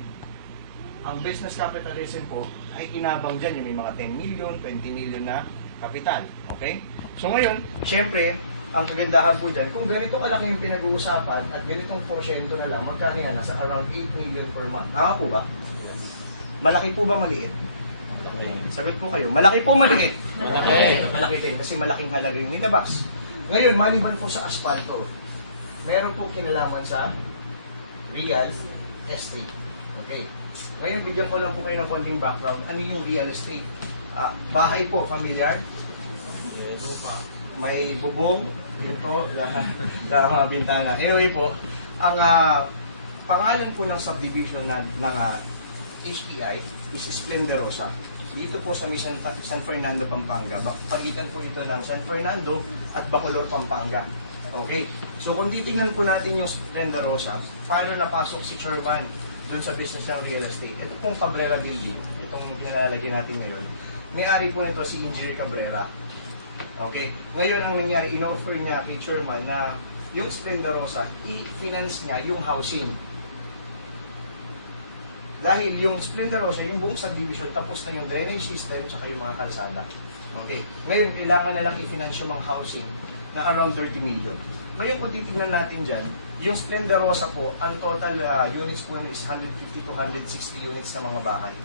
ang business capitalism po ay inabang dyan yung may mga 10 million, 20 million na kapital. Okay? So ngayon, syempre, ang kagandahan po dyan, kung ganito ka lang yung pinag-uusapan at ganitong porsyento na lang, magkano yan? Nasa around 8 million per month. Tama po ba? Yes. Malaki po ba maliit? Malaki. Sagot po kayo. Malaki po maliit? Malaki. Malaki din kasi malaking halaga yung nilabas. Ngayon, maliban po sa asfalto, meron po kinalaman sa real estate. Okay. Ngayon, bigyan ko lang po kayo ng konting background. Ano yung real estate? Bahay po, familiar? Yes. May bubong, pinto, na mga bintana. Anyway po, ang pangalan po ng subdivision ng HTI is Splenderosa. Dito po sa San Fernando, Pampanga. Pagitan po ito ng San Fernando at Bacolor, Pampanga. Okay? So kung titignan po natin yung Splenderosa, paano napasok si Chairman dun sa business ng real estate? Ito pong Cabrera Building, itong pinalalagyan natin ngayon. May-ari po nito si Engineer Cabrera. Okay? Ngayon ang nangyari, in-offer niya kay Chairman na yung Splenderosa, i-finance niya yung housing. Dahil yung Splenderosa, yung buong subdivision, tapos na yung drainage system at yung mga kalsada. Okay? Ngayon, kailangan na lang i-finance yung mga housing na around 30 million. Ngayon, kung titignan natin dyan, yung Splenderosa po, ang total units po is 150 to 160 units na mga bahay.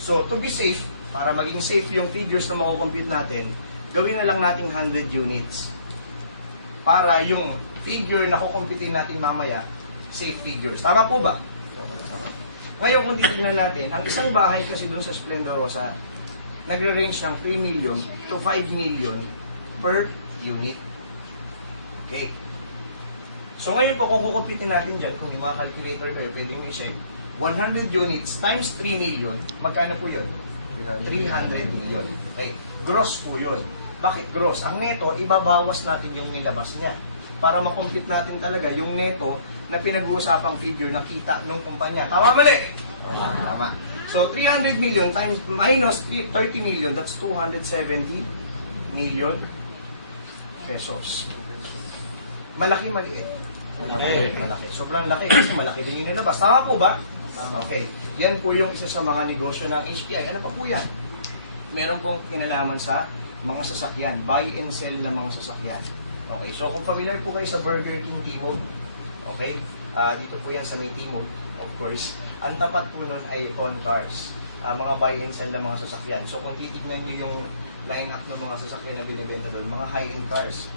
So, to be safe, para maging safe yung figures na makukompute natin, gawin na lang nating 100 units. Para yung figure na kukumpitin natin mamaya, safe figures. Tama po ba? Ngayon, kung titignan natin, ang isang bahay kasi doon sa Splenderosa, nagre-range ng 3 million to 5 million per unit. Okay. So ngayon po, kung kukumpitin natin dyan, kung yung mga calculator kayo, pwede nyo i-check, 100 units times 3 million, magkano po yun? 300 million. Okay. Gross po yun. Bakit gross? Ang neto, ibabawas natin yung nilabas niya. Para makompute natin talaga yung neto na pinag-uusapang figure na kita ng kumpanya. Tama mali? Tama. So, 300 million times minus 30 million, that's 270 million pesos. Malaki, maliit? Malaki. Malaki. Sobrang laki kasi malaki din yung nilabas. Tama po ba? Okay. Yan po yung isa sa mga negosyo ng HPI. Ano pa po yan? Meron pong kinalaman sa mga sasakyan. Buy and sell ng mga sasakyan. Okay. So, kung familiar po kayo sa Burger King Timog, okay? Dito po yan sa may Timog, of course. Ang tapat po nun ay Con Cars. Mga buy and sell ng mga sasakyan. So, kung titignan nyo yung line-up ng mga sasakyan na binibenta doon, mga high-end cars,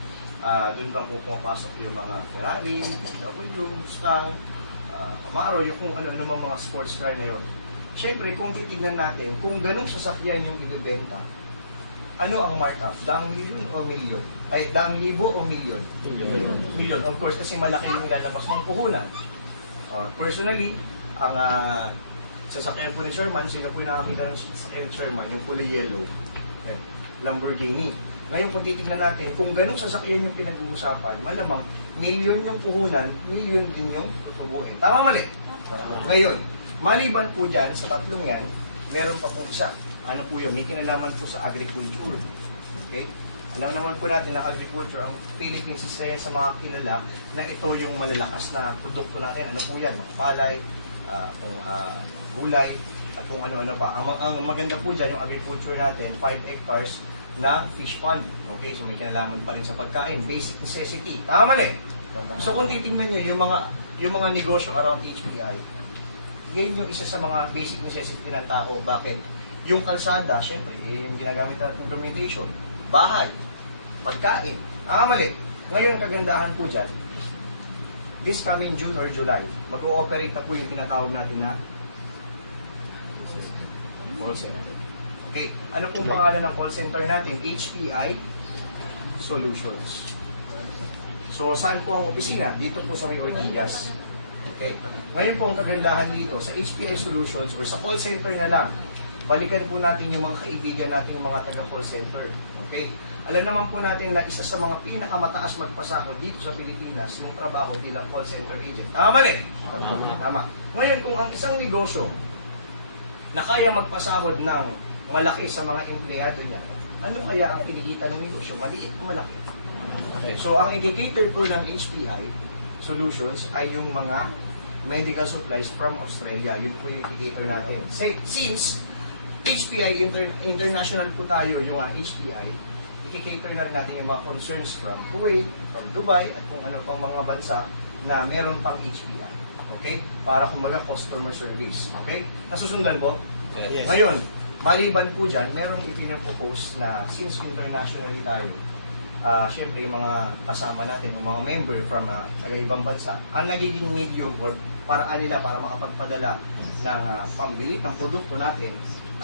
doon lang po pumapasok yung mga Ferrari, BMW, Mustang, Camaro, yung kung ano-ano mga sports car na yun. Siyempre, kung titignan natin, kung ganong sasakyan yung ibibenta, ano ang markup? Daang milyon o milyon? Ay, daang libo o milyon? Milyon. Of course, kasi malaki yung lalabas ng puhunan. Personally, ang sasakyan po ni Sherman, sila po yung nakakita ng sasakyan ni Sherman, yung kulay yellow. Okay. Lamborghini. Ngayon, kung titignan natin, kung ganong sasakyan yung pinag-uusapan, malamang, milyon yung puhunan, milyon din yung tutubuin. Tama mali? Ngayon, maliban po dyan, sa tatlong yan, meron pa po isa. Ano po yun? May kinalaman po sa agriculture. Okay? Alam naman po natin na agriculture, ang Philippines isa yan sa mga kilala na ito yung malalakas na produkto natin. Ano po yan? Palay, gulay, at kung ano-ano pa. Ang maganda po dyan, yung agriculture natin, 5 hectares na fish pond. Okay, so may kinalaman pa rin sa pagkain. Basic necessity. Tama mali? So kung titingnan nyo, yung mga negosyo around HPI, ngayon yung isa sa mga basic necessity ng tao. Bakit? Yung kalsada, syempre, yung ginagamit natin implementation. Bahay, pagkain. Tama mali? Ngayon, kagandahan po dyan, this coming June or July, mag-ooperate na po yung tinatawag natin na call center. Okay, ano pong pangalan ng call center natin? HPI Solutions. So, saan po ang opisina? Dito po sa may Ortigas. Okay. Ngayon po ang kagandahan dito sa HPI Solutions or sa call center na lang, balikan po natin yung mga kaibigan nating mga taga-call center. Okay? Alam naman po natin na isa sa mga pinakamataas magpasahod dito sa Pilipinas, yung trabaho bilang call center agent. Tama mali? Tama. Ngayon, kung ang isang negosyo na kaya magpasahod ng malaki sa mga empleyado niya, ano kaya ang kinikita ng negosyo? Maliit o malaki? So, ang indicator po ng HPI Solutions ay yung mga medical supplies from Australia. Yun po yung indicator natin. Since HPI, international po tayo, yung HPI, i-cater na rin natin yung mga concerns from Kuwait, from Dubai, at kung ano pang mga bansa na meron pang HPI. Okay? Para kumbaga customer service. Okay? Nasusundan po? Yes. Ngayon, maliban po dyan, merong ipinapropose na since internationally tayo, syempre yung mga kasama natin, yung mga member from ibang bansa, ang nagiging medium or paraan nila para makapagpadala ng pambili ng produkto natin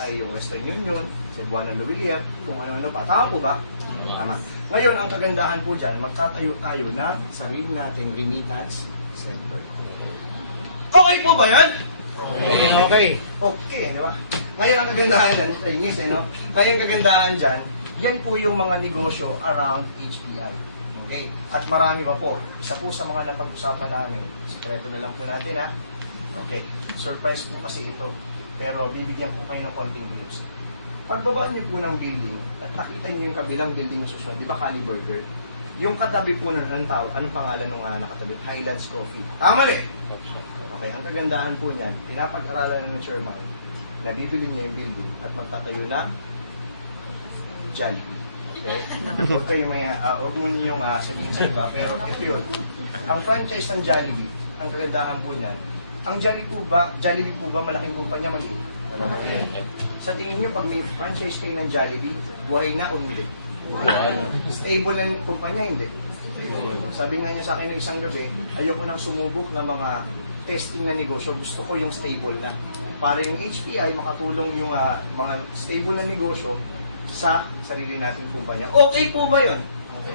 ay yung Western Union, Cebuana Luwiliat, kung ano-ano pa. Tama po ba? Tama. Ngayon, ang kagandahan po dyan, magtatayo tayo ng sarili nating remittance center. Okay po ba yan? Okay. Okay, di ba? Ngayon, ang kagandahan yan, Chinese, no? Ngayon, ang kagandahan dyan, yan po yung mga negosyo around HPI. Okay? At marami pa po. Isa po sa mga napag-usapan namin, sikreto na lang po natin, ha? Okay. Surprise po kasi ito. Pero bibigyan po kayo ng konting glimpse. Pagbabaan niyo po ng building, at nakita niyo yung kabilang building na susunod, di ba Cali Burger? Yung katabi po ng tao, anong pangalan nung nakatabi? Highlands Coffee. Mali! Okay, ang kagandahan po niyan, pinapag-aralan ng chairman, na bibili niyo yung building at magtatayo na Jollibee. Okay? Huwag kayo may, huwag mo niyong sabihin sa iba, pero ito yun. Ang franchise ng Jollibee, ang kagandahan po niyan, ang Jollibee po ba malaking kumpanya mali? Sa tingin niyo, pag may franchise kayo ng Jollibee, buhay na o hindi? Stable na yung kumpanya, hindi? Sabi nga niya sa akin ng isang gabi, ayoko nang sumubok ng mga testing na negosyo, gusto ko yung stable na. Para yung HPI, makatulong yung mga stable na negosyo sa sarili nating kumpanya. Okay po ba yun?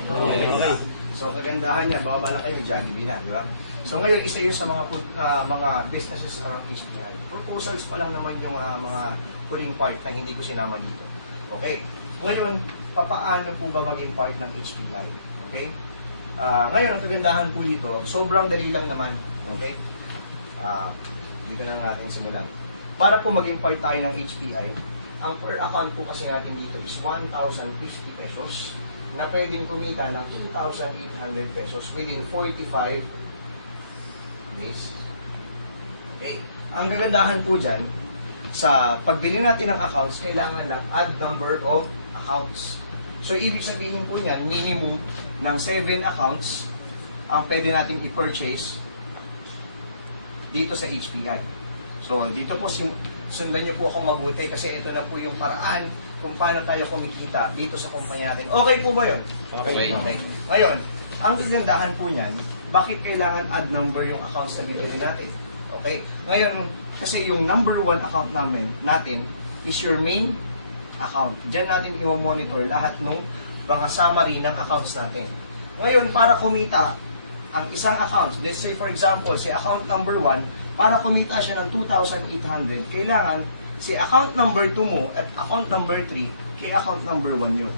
Okay. So, kagandahan niya, babala kayo, Jollibee na, di ba? So, ngayon, isa yun sa mga businesses around HPI. Proposals pa lang naman yung mga huling part na hindi ko sinama dito. Okay? Ngayon, papaano po ba maging part ng HPI? Okay? Ngayon, ang kagandahan po dito, sobrang dali lang naman. Okay? Dito na natin simulan. Para po maging part tayo ng HPI, ang per account po kasi natin dito is 1,050 pesos na pwedeng kumita ng 2,800 pesos within 45 days. Okay. Ang kagandahan po dyan, sa pagbili natin ng accounts, kailangan ng add number of accounts. So, ibig sabihin po niyan, minimum ng 7 accounts ang pwede natin i-purchase dito sa HPI. So, dito po, sundan niyo po akong mabuti kasi ito na po yung paraan kung paano tayo kumikita dito sa kumpanya natin. Okay po ba yun? Okay. Ngayon, ang kagandahan po niyan, bakit kailangan add number yung accounts na binili natin? Okay? Ngayon, kasi yung number 1 account natin is your main account. Diyan natin i-monitor lahat ng mga summary ng accounts natin. Ngayon, para kumita ang isang account, let's say for example, si account number 1, para kumita siya ng 2,800, kailangan si account number 2 mo at account number 3, kay account number 1 yun.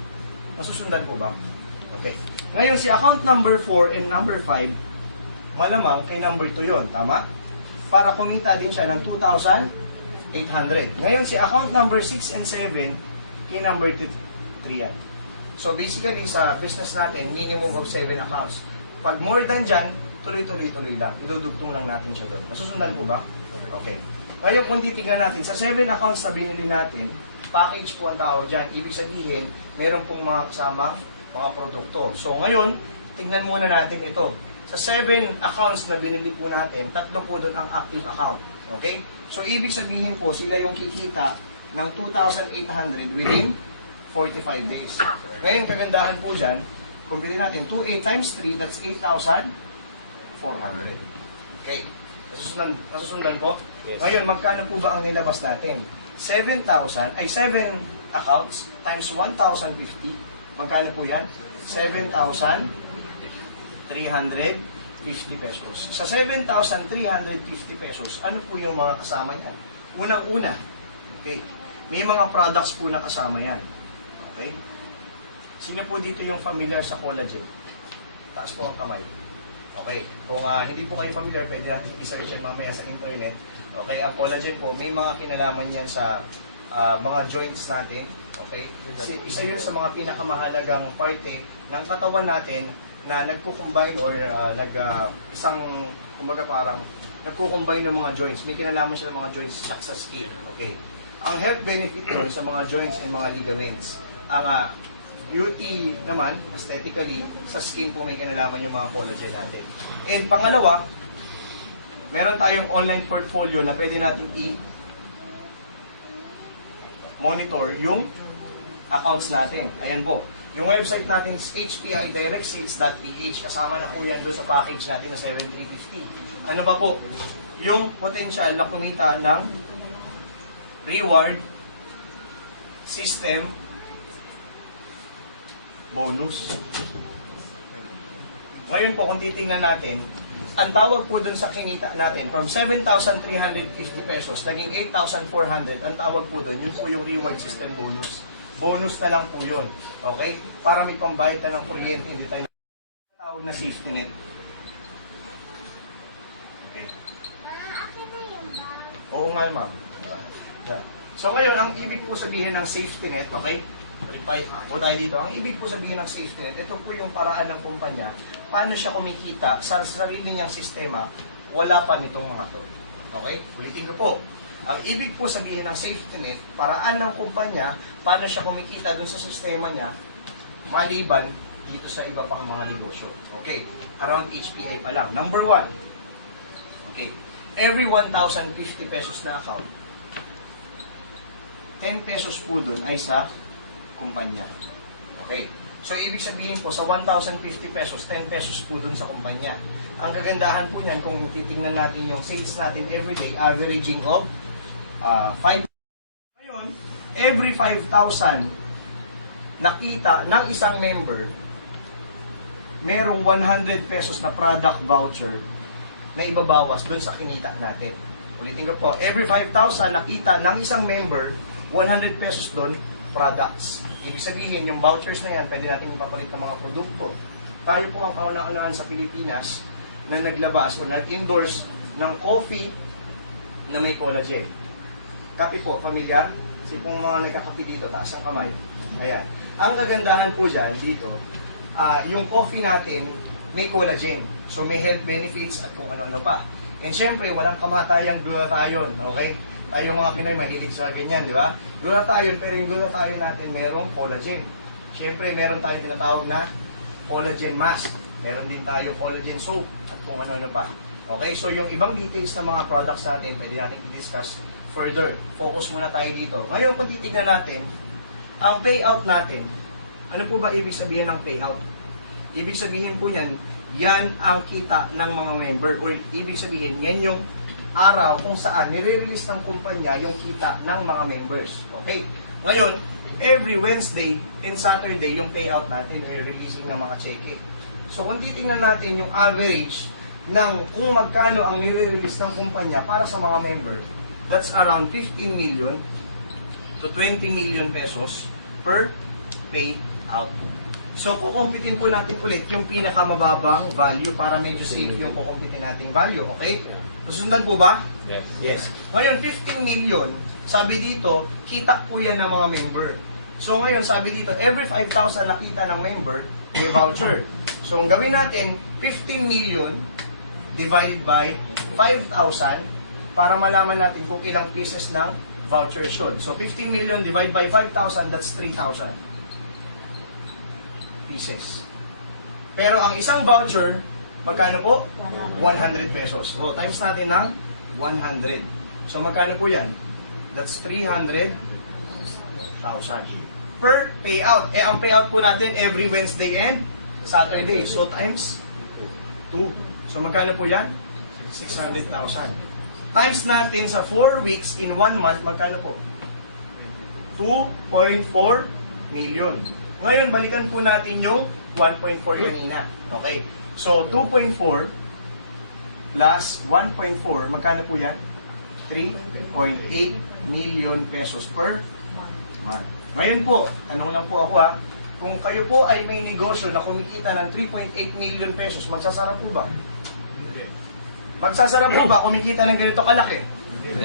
Nasusundan po ba? Okay. Ngayon, si account number 4 and number 5, malamang kay number 2 yun. Tama? Para kumita din siya ng 2,800. Ngayon, si account number 6 and 7, kay number 3 yan. So, basically, sa business natin, minimum of 7 accounts. Pag more than dyan, tuloy-tuloy lang. Idudugtong lang natin siya doon. Nasusundan po ba? Okay. Ngayon, kung titignan natin, sa 7 accounts na binili natin, package po ang tawag dyan. Ibig sabihin, meron pong mga kasama, mga produkto. So, ngayon, tignan muna natin ito. Sa 7 accounts na binili po natin, 3 po doon ang active account. Okay? So, ibig sabihin po, sila yung kikita ng 2,800 within 45 days. Ngayon, kagandahan po dyan, kung bilhin natin 2,800 times 3, that's 8,400. Okay? Nasusundan po? Yes. Ngayon, magkano po ba ang nilabas natin? 7,000, ay 7 accounts times 1,050. Magkano po yan? 7,350 pesos. Sa 7,350 pesos, ano po yung mga kasama yan? Unang-una, okay, may mga products po na kasama yan. Okay? Sino po dito yung familiar sa collagen? Taas po ang kamay. Okay, kung hindi po kayo familiar, pwede natin i-search yan mamaya sa internet. Okay, ang collagen po, may mga kinalaman yan sa mga joints natin. Okay, isa yun sa mga pinakamahalagang parte ng katawan natin na nagko-combine or isang, kumbaga parang, nagko-combine ng mga joints. May kinalaman siya ng mga joints sa skin. Okay, ang health benefit doon sa mga joints and mga ligaments. Ang beauty naman, aesthetically, sa skin po may kinalaman yung mga collagen natin. And pangalawa, meron tayong online portfolio na pwede natin i-monitor yung accounts natin. Ayan po. Yung website natin is hpidirect6.ph. Kasama na po yan doon sa package natin na 7,350. Ano ba po? Yung potential na kumita ng reward system bonus. Ngayon po, kung titingnan natin, ang tawag po dun sa kinita natin, from 7,350 pesos, naging 8,400, ang tawag po dun, yun po yung reward system bonus. Bonus na lang po yun. Okay? Para may pambayad na ng kuryente, hindi tayo tawag na safety net. Okay? Oo nga, ma'am. So ngayon, ang ibig po sabihin ng safety net, okay? Reply po tayo dito. Ang ibig po sabihin ng safety net, ito po yung paraan ng kumpanya, paano siya kumikita sa sarili niyang sistema, wala pa nitong mga to. Okay? Ulitin ko po. Ang ibig po sabihin ng safety net, paraan ng kumpanya, paano siya kumikita dun sa sistema niya, maliban dito sa iba pang mga negosyo. Okay? Around HPI pa lang. Number 1. Okay. Every 1,050 pesos na account, 10 pesos po dun ay sa kumpanya. Okay. So, ibig sabihin po, sa 1,050 pesos, 10 pesos po dun sa kumpanya. Ang kagandahan po niyan, kung titingnan natin yung sales natin everyday, averaging of 5. Ngayon, every 5,000 nakita ng isang member, merong 100 pesos na product voucher na ibabawas dun sa kinita natin. Ulitin ko po, every 5,000 nakita ng isang member, 100 pesos dun, products. Ibig sabihin, yung vouchers na yan, pwede natin ipapalit ng mga produkto. Tayo po ang kauna-unahan sa Pilipinas na naglabas o nag-endorse ng coffee na may collagen. Kape po, familiar? Si pong mga nagkakape dito, taas ang kamay. Ayan. Ang kagandahan po dyan, dito, yung coffee natin may collagen. So may health benefits at kung ano-ano pa. And syempre, walang kamatayang glutathione. Okay? Tayo mga Pinoy, mahilig sa ganyan, di ba? Glutathione, pero yung glutathione natin merong collagen. Syempre, meron tayong tinatawag na collagen mask. Meron din tayo collagen soap at kung ano-ano pa. Okay? So yung ibang details ng mga products natin, pwede natin i-discuss further. Focus muna tayo dito. Ngayon, pag titignan natin, ang payout natin, ano po ba ibig sabihin ng payout? Ibig sabihin po yan, yan ang kita ng mga member. Or ibig sabihin, yan yung araw kung saan nire-release ng kumpanya yung kita ng mga members. Okay? Ngayon, every Wednesday and Saturday, yung payout natin ay releasing ng mga cheque. So kung titingnan natin yung average ng kung magkano ang nire-release ng kumpanya para sa mga member, that's around 15 million to 20 million pesos per payout. So, kukumpitin po natin ulit yung pinakamababang value para medyo safe yung kukumpitin nating value. Okay? Susundan po ba? Yes. Ngayon, 15 million, sabi dito, kita po yan ng mga member. So, ngayon, sabi dito, every 5,000 nakita ng member, may voucher. So, ang gawin natin, 15 million divided by 5,000 para malaman natin kung ilang pieces ng voucher yun. So, 15 million divided by 5,000, that's 3,000 pieces. Pero ang isang voucher, magkano po? 100 pesos. So, times natin ng 100. So, magkano po yan? That's 300,000 per payout. Eh, ang payout po natin every Wednesday and Saturday. So, times 2. So, magkano po yan? 600,000. Times natin sa 4 weeks in 1 month, magkano po? 2.4 million. Ngayon, balikan po natin yung 1.4 kanina. Okay? So, 2.4 plus 1.4, magkano po yan? 3.8 million pesos per month. Ngayon po, tanong lang po ako kung kayo po ay may negosyo na kumikita ng 3.8 million pesos, magsasarap po ba? Hindi. Magsasarap po ba kumikita ng ganito kalaki?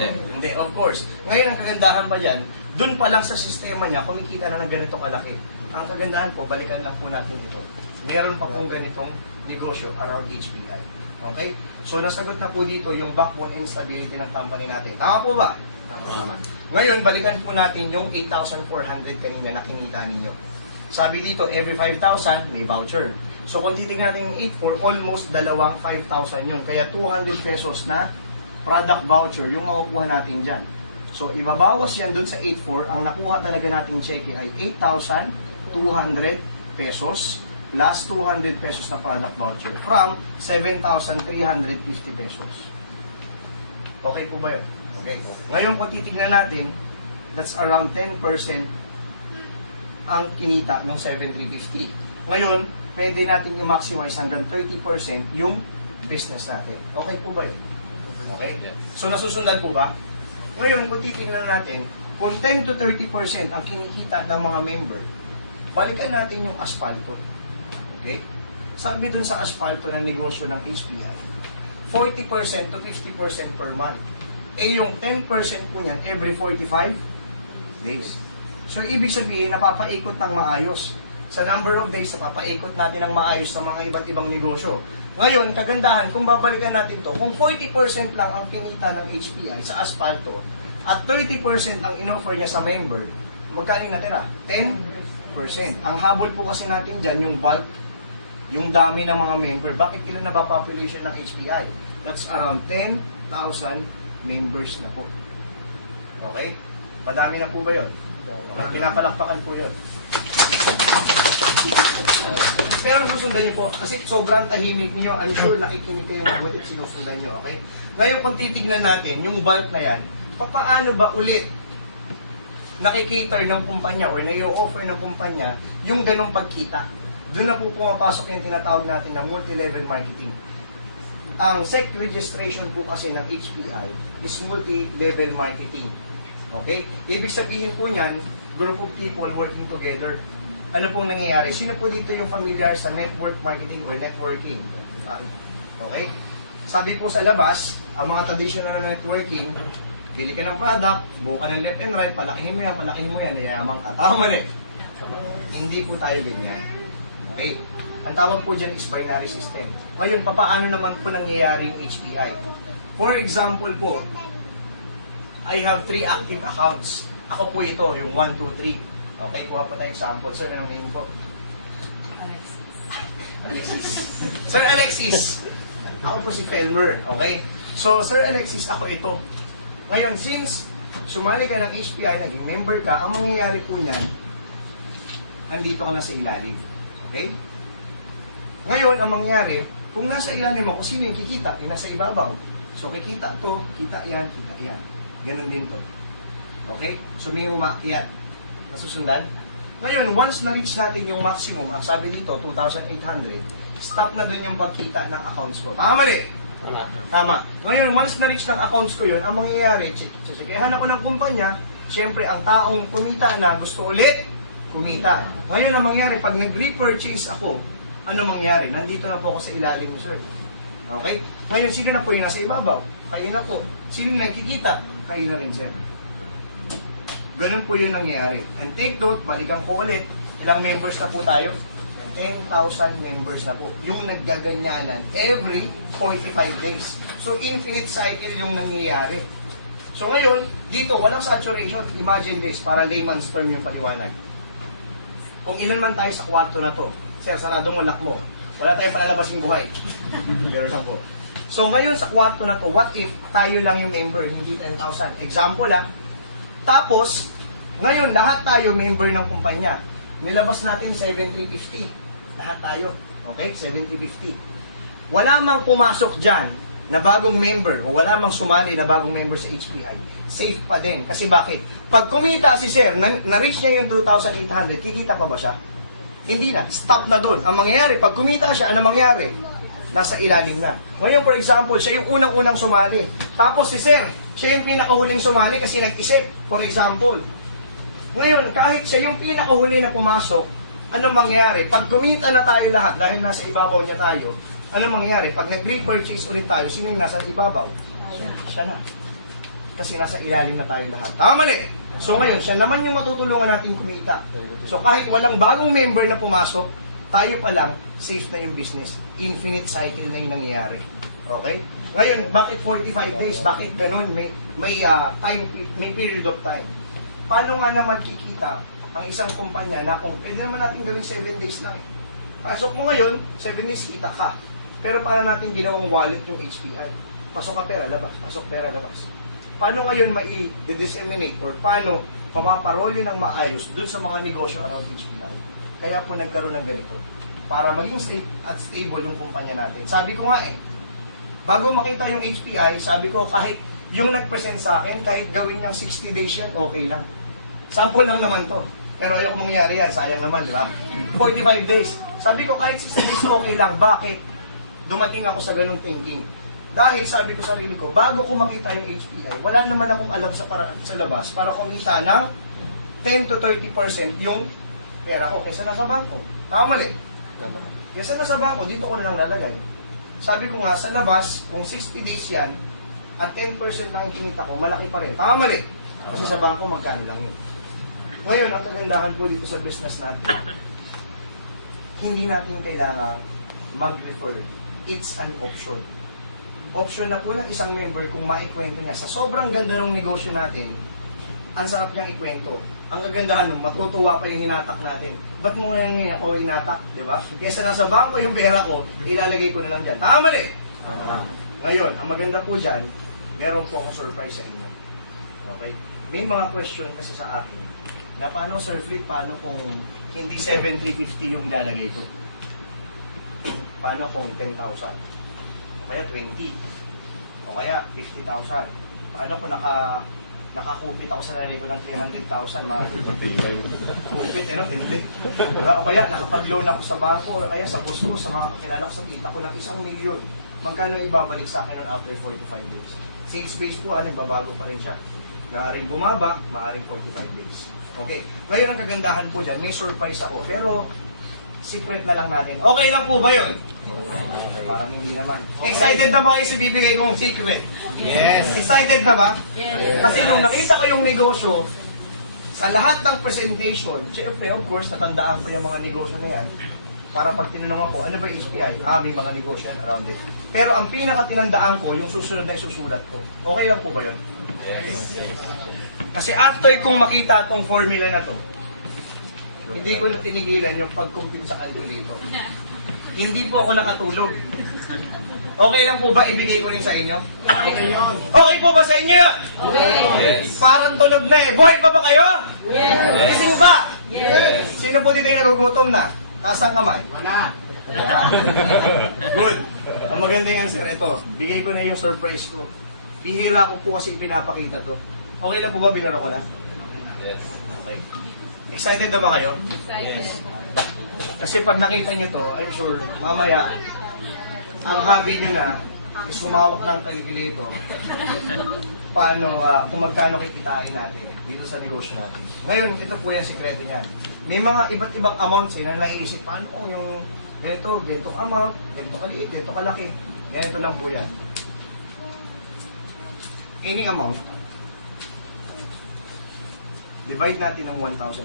Hindi, of course. Ngayon, ang kagandahan pa dyan, dun pa lang sa sistema niya, kumikita na ng ganito kalaki. Ang kagandahan po, balikan lang po natin ito. Meron pa pong ganitong negosyo around HPI. Okay? So, nasagot na po dito yung backbone and stability ng company natin. Tama po ba? Tama. Ngayon, balikan po natin yung 8,400 kanina na kinita ninyo. Sabi dito, every 5,000, may voucher. So, kung titignan natin yung 8,400, almost dalawang 5,000 yun. Kaya 200 pesos na product voucher yung makukuha natin dyan. So, ibabawas yan dun sa 8,400. Ang nakuha talaga natin cheque ay 8,200 pesos plus 200 pesos na product voucher from 7,350 pesos. Okay po ba yun? Okay. Ngayon, kung titignan natin, that's around 10% ang kinita ng 7,350. Ngayon, pwede natin i-maximize hanggang 30% yung business natin. Okay po ba yun? Okay? So, nasusundan po ba? Ngayon, kung titignan natin, kung 10 to 30% ang kinikita ng mga member, balikan natin yung asfalto. Okay? Sabi dun sa asfalto ng negosyo ng HPI, 40% to 50% per month. Eh, yung 10% po niyan, every 45 days. So, ibig sabihin, napapaikot ng maayos. Sa number of days, napapaikot natin ng maayos sa mga iba't ibang negosyo. Ngayon, kagandahan, kung babalikan natin to, kung 40% lang ang kinita ng HPI sa asfalto, at 30% ang in-offer niya sa member, magkano yung natira? 10%. Ang habol po kasi natin dyan, yung bulk, yung dami ng mga member. Bakit ilan na ba population ng HPI? That's around 10,000 members na po. Okay? Madami na po ba yun? Okay, pinapalakpakan po yun. Pero susundan niyo po, kasi sobrang tahimik niyo, I'm sure nakikinig kayo mabuti at sinusundan niyo, okay? Ngayon, kung titignan natin, yung bulk na yan, paano ba ulit nakikater ng kumpanya or na-i-offer ng kumpanya yung ganong pagkita? Doon na po pumapasok yung tinatawag natin na multi-level marketing. Ang SEC registration po kasi ng HPI is multi-level marketing. Okay? Ibig sabihin po niyan, group of people working together. Ano pong nangyayari? Sino po dito yung familiar sa network marketing or networking? Okay? Sabi po sa labas, ang mga traditional na networking, pili ka ng product, buo ka ng left and right, palakihin mo yan, yayaman ka. Tama mali. Hindi po tayo ganyan. Okay? Ang tawag po dyan is binary system. Ngayon, paano naman po nangyayari yung HPI? For example po, I have 3 active accounts. Ako po ito, yung 1, 2, 3. Okay, kuha po tayo example. Sir, anong name po? Alexis. Sir Alexis. Ako po si Felmer. Okay? So, Sir Alexis, ako ito. Ngayon, since sumali ka ng HPI, naging member ka, ang mangyayari po niyan, nandito ka na sa ilalim. Okay? Ngayon, ang mangyayari, kung nasa ilalim ako, sino yung kikita? Yung nasa ibabaw. So, kikita to, kita yan, kita yan. Ganun din to. Okay? So, may umakyat. Nasusundan? Ngayon, once na-reach natin yung maximum, ang sabi dito, 2,800, stop na dun yung pagkita ng accounts ko. Tama mali? Tama. Tama. Ngayon, once na-reach ng accounts ko yun, ang mangyayari, sasikayahan ako ng kumpanya, syempre, ang taong kumita na gusto ulit, kumita. Ngayon, ang mangyayari, pag nag-repurchase ako, ano mangyayari? Nandito na po ako sa ilalim, sir. Okay? Ngayon, sino na po yung nasa ibabaw? Kayo na po. Sino nakikita? Kayo na rin, sir. Ganun po yung nangyayari. And take note, balikan ko ulit, ilang members na po tayo? 10,000 members na po. Yung naggaganyanan every 45 days. So, infinite cycle yung nangyayari. So, ngayon, dito, walang saturation. Imagine this, para layman's term yung paliwanag. Kung ilan man tayo sa kwarto na to, sir, sarado mo, lock mo. Wala tayong palalabasing buhay. Pero na po. So, ngayon sa kwarto na to, what if tayo lang yung member, hindi 10,000? Example, Tapos, ngayon, lahat tayo member ng kumpanya. Nilabas natin 7,350. Lahat tayo. Okay? 7,350. Wala mang pumasok dyan na bagong member o wala mang sumali na bagong member sa HPI, safe pa din. Kasi bakit? Pag kumita si sir, na-reach niya yung 2,800, kikita pa ba siya? Hindi na. Stop na doon. Ang mangyayari, pag kumita siya, ano mangyayari? Nasa ilalim na. Ngayon, for example, siya yung unang-unang sumali. Tapos si sir, siya yung pinakahuling sumali kasi nag-isip, for example. Ngayon, kahit siya yung pinakahuli na pumasok, ano mangyayari? Pag kumita na tayo lahat, dahil nasa ibabaw niya tayo, ano mangyayari? Pag nag-repurchase ulit tayo, sino yung nasa ibabaw? Siya na. Kasi nasa ilalim na tayo lahat. Tama mali! So ngayon, siya naman yung matutulungan natin kumita. So kahit walang bagong member na pumasok, tayo pa lang, safe na yung business. Infinite cycle na yung nangyayari. Okay? Ngayon, bakit 45 days? Bakit ganun? May period of time. Paano nga naman kikita ang isang kumpanya na kung pwede naman natin gawin 7 days lang. Pasok mo ngayon, 7 days kita ka. Pero paano natin ginawang wallet yung HPI? Pasok ka pera, labas. Pasok pera, labas. Paano ngayon mai-disseminate or paano mapaparolyo ng maayos dun sa mga negosyo around HPI? Kaya po nagkaroon ng ganito. Para maging safe at stable yung kumpanya natin. Sabi ko nga bago makita yung HPI, sabi ko kahit yung nag-present sa akin, kahit gawin niyang 60 days yan, okay lang. Sample lang naman to. Pero ayoko mangyari yan, sayang naman, di ba? 45 days. Sabi ko kahit 60 days okay lang. Bakit? Dumating ako sa ganung thinking. Dahil sabi ko sa sarili ko, bago ko makita yung HPI, wala naman akong alam sa labas para kumita ng 10 to 30% yung pera ko kaysa nasa bangko. Tama mali. Kaysa nasa bangko, dito ko na lang lalagay. Sabi ko nga, sa labas, kung 60 days yan, at 10% lang yung kinita ko, malaki pa rin. Tama mali. Kasi sa bangko, magkano lang yun. Ngayon, ang kagandahan po dito sa business natin, hindi natin kailangan mag-refer. It's an option. Option na po ng isang member kung maikwento niya. Sa sobrang ganda ng negosyo natin, ang sarap niyang ikwento. Ang kagandahan nun, matutuwa pa yung hinatak natin. Ba't mo ngayon ako hinatak, di ba? Kesa nasa bangko yung pera ko, ilalagay ko na lang dyan. Tama mali! Ngayon, ang maganda po dyan, meron po akong surprise sa inyo. Okay? May mga question kasi sa akin, na paano, Sir Flip, paano kung hindi 70-50 yung lalagay ko? Paano kung 10,000? Kaya 20. O kaya 50,000. Paano kung nakakupit ako sa nalay ko ng 300,000? Kupit, hindi. O kaya nakapag-loan ako sa bangko, o kaya sa boss ko, sa mga kakilala ko sa kita ko ng 1 milyon. Magkano ibabalik sa akin nun after 45 days? Sales base po, nagbabago pa rin siya. Maaaring bumaba, maaaring 45 days. Okay. Ngayon ang kagandahan po dyan, may surprise ako. Pero, secret na lang natin. Okay lang po ba yun? Okay. Parang hindi naman. Excited na ba kayo sa bibigay kong secret? Yes! Excited na ba? Yes. Kasi nung nakita ko yung negosyo, sa lahat ng presentation, syempre, of course, natandaan ko yung mga negosyo na yan. Para pag tinanong ako, ano ba yung HPI? May mga negosyo around it. Pero ang pinaka-tinandaan ko, yung susunod na isusulat ko. Okay lang po ba yun? Yes. Kasi after kong makita itong formula na to, hindi ko na tinigilan yung pag-compute sa calculator. Hindi po ako nakatulog. Okay lang po ba ibigay ko rin sa inyo? Okay yun. Okay po ba sa inyo? Okay. Yes. Parang tulog na eh. Buhay pa ba kayo? Yes. Gising ba? Yes. Sino po dito yung nagugutom na? Taas ang kamay. Wala. Good. Ang maganda yung sekreto. Bigay ko na yung surprise ko. Bihira ko po kasi pinapakita to. Okay lang po ba? Binaro ko na? Yes. Okay. Excited na ba kayo? Excited. Kasi pag nakita nyo to, I'm sure, mamaya, ang hobby nyo na, is sumawak ng calculator. Paano, kung magkano kikitain natin dito sa negosyo natin. Ngayon, ito po yung sikreto niya. May mga iba't ibang amounts na naiisip, paano kung yung ganitong amount, ganito kaliit, ganito kalaki. Ganito lang po yan. Any amount, divide natin ng 1,050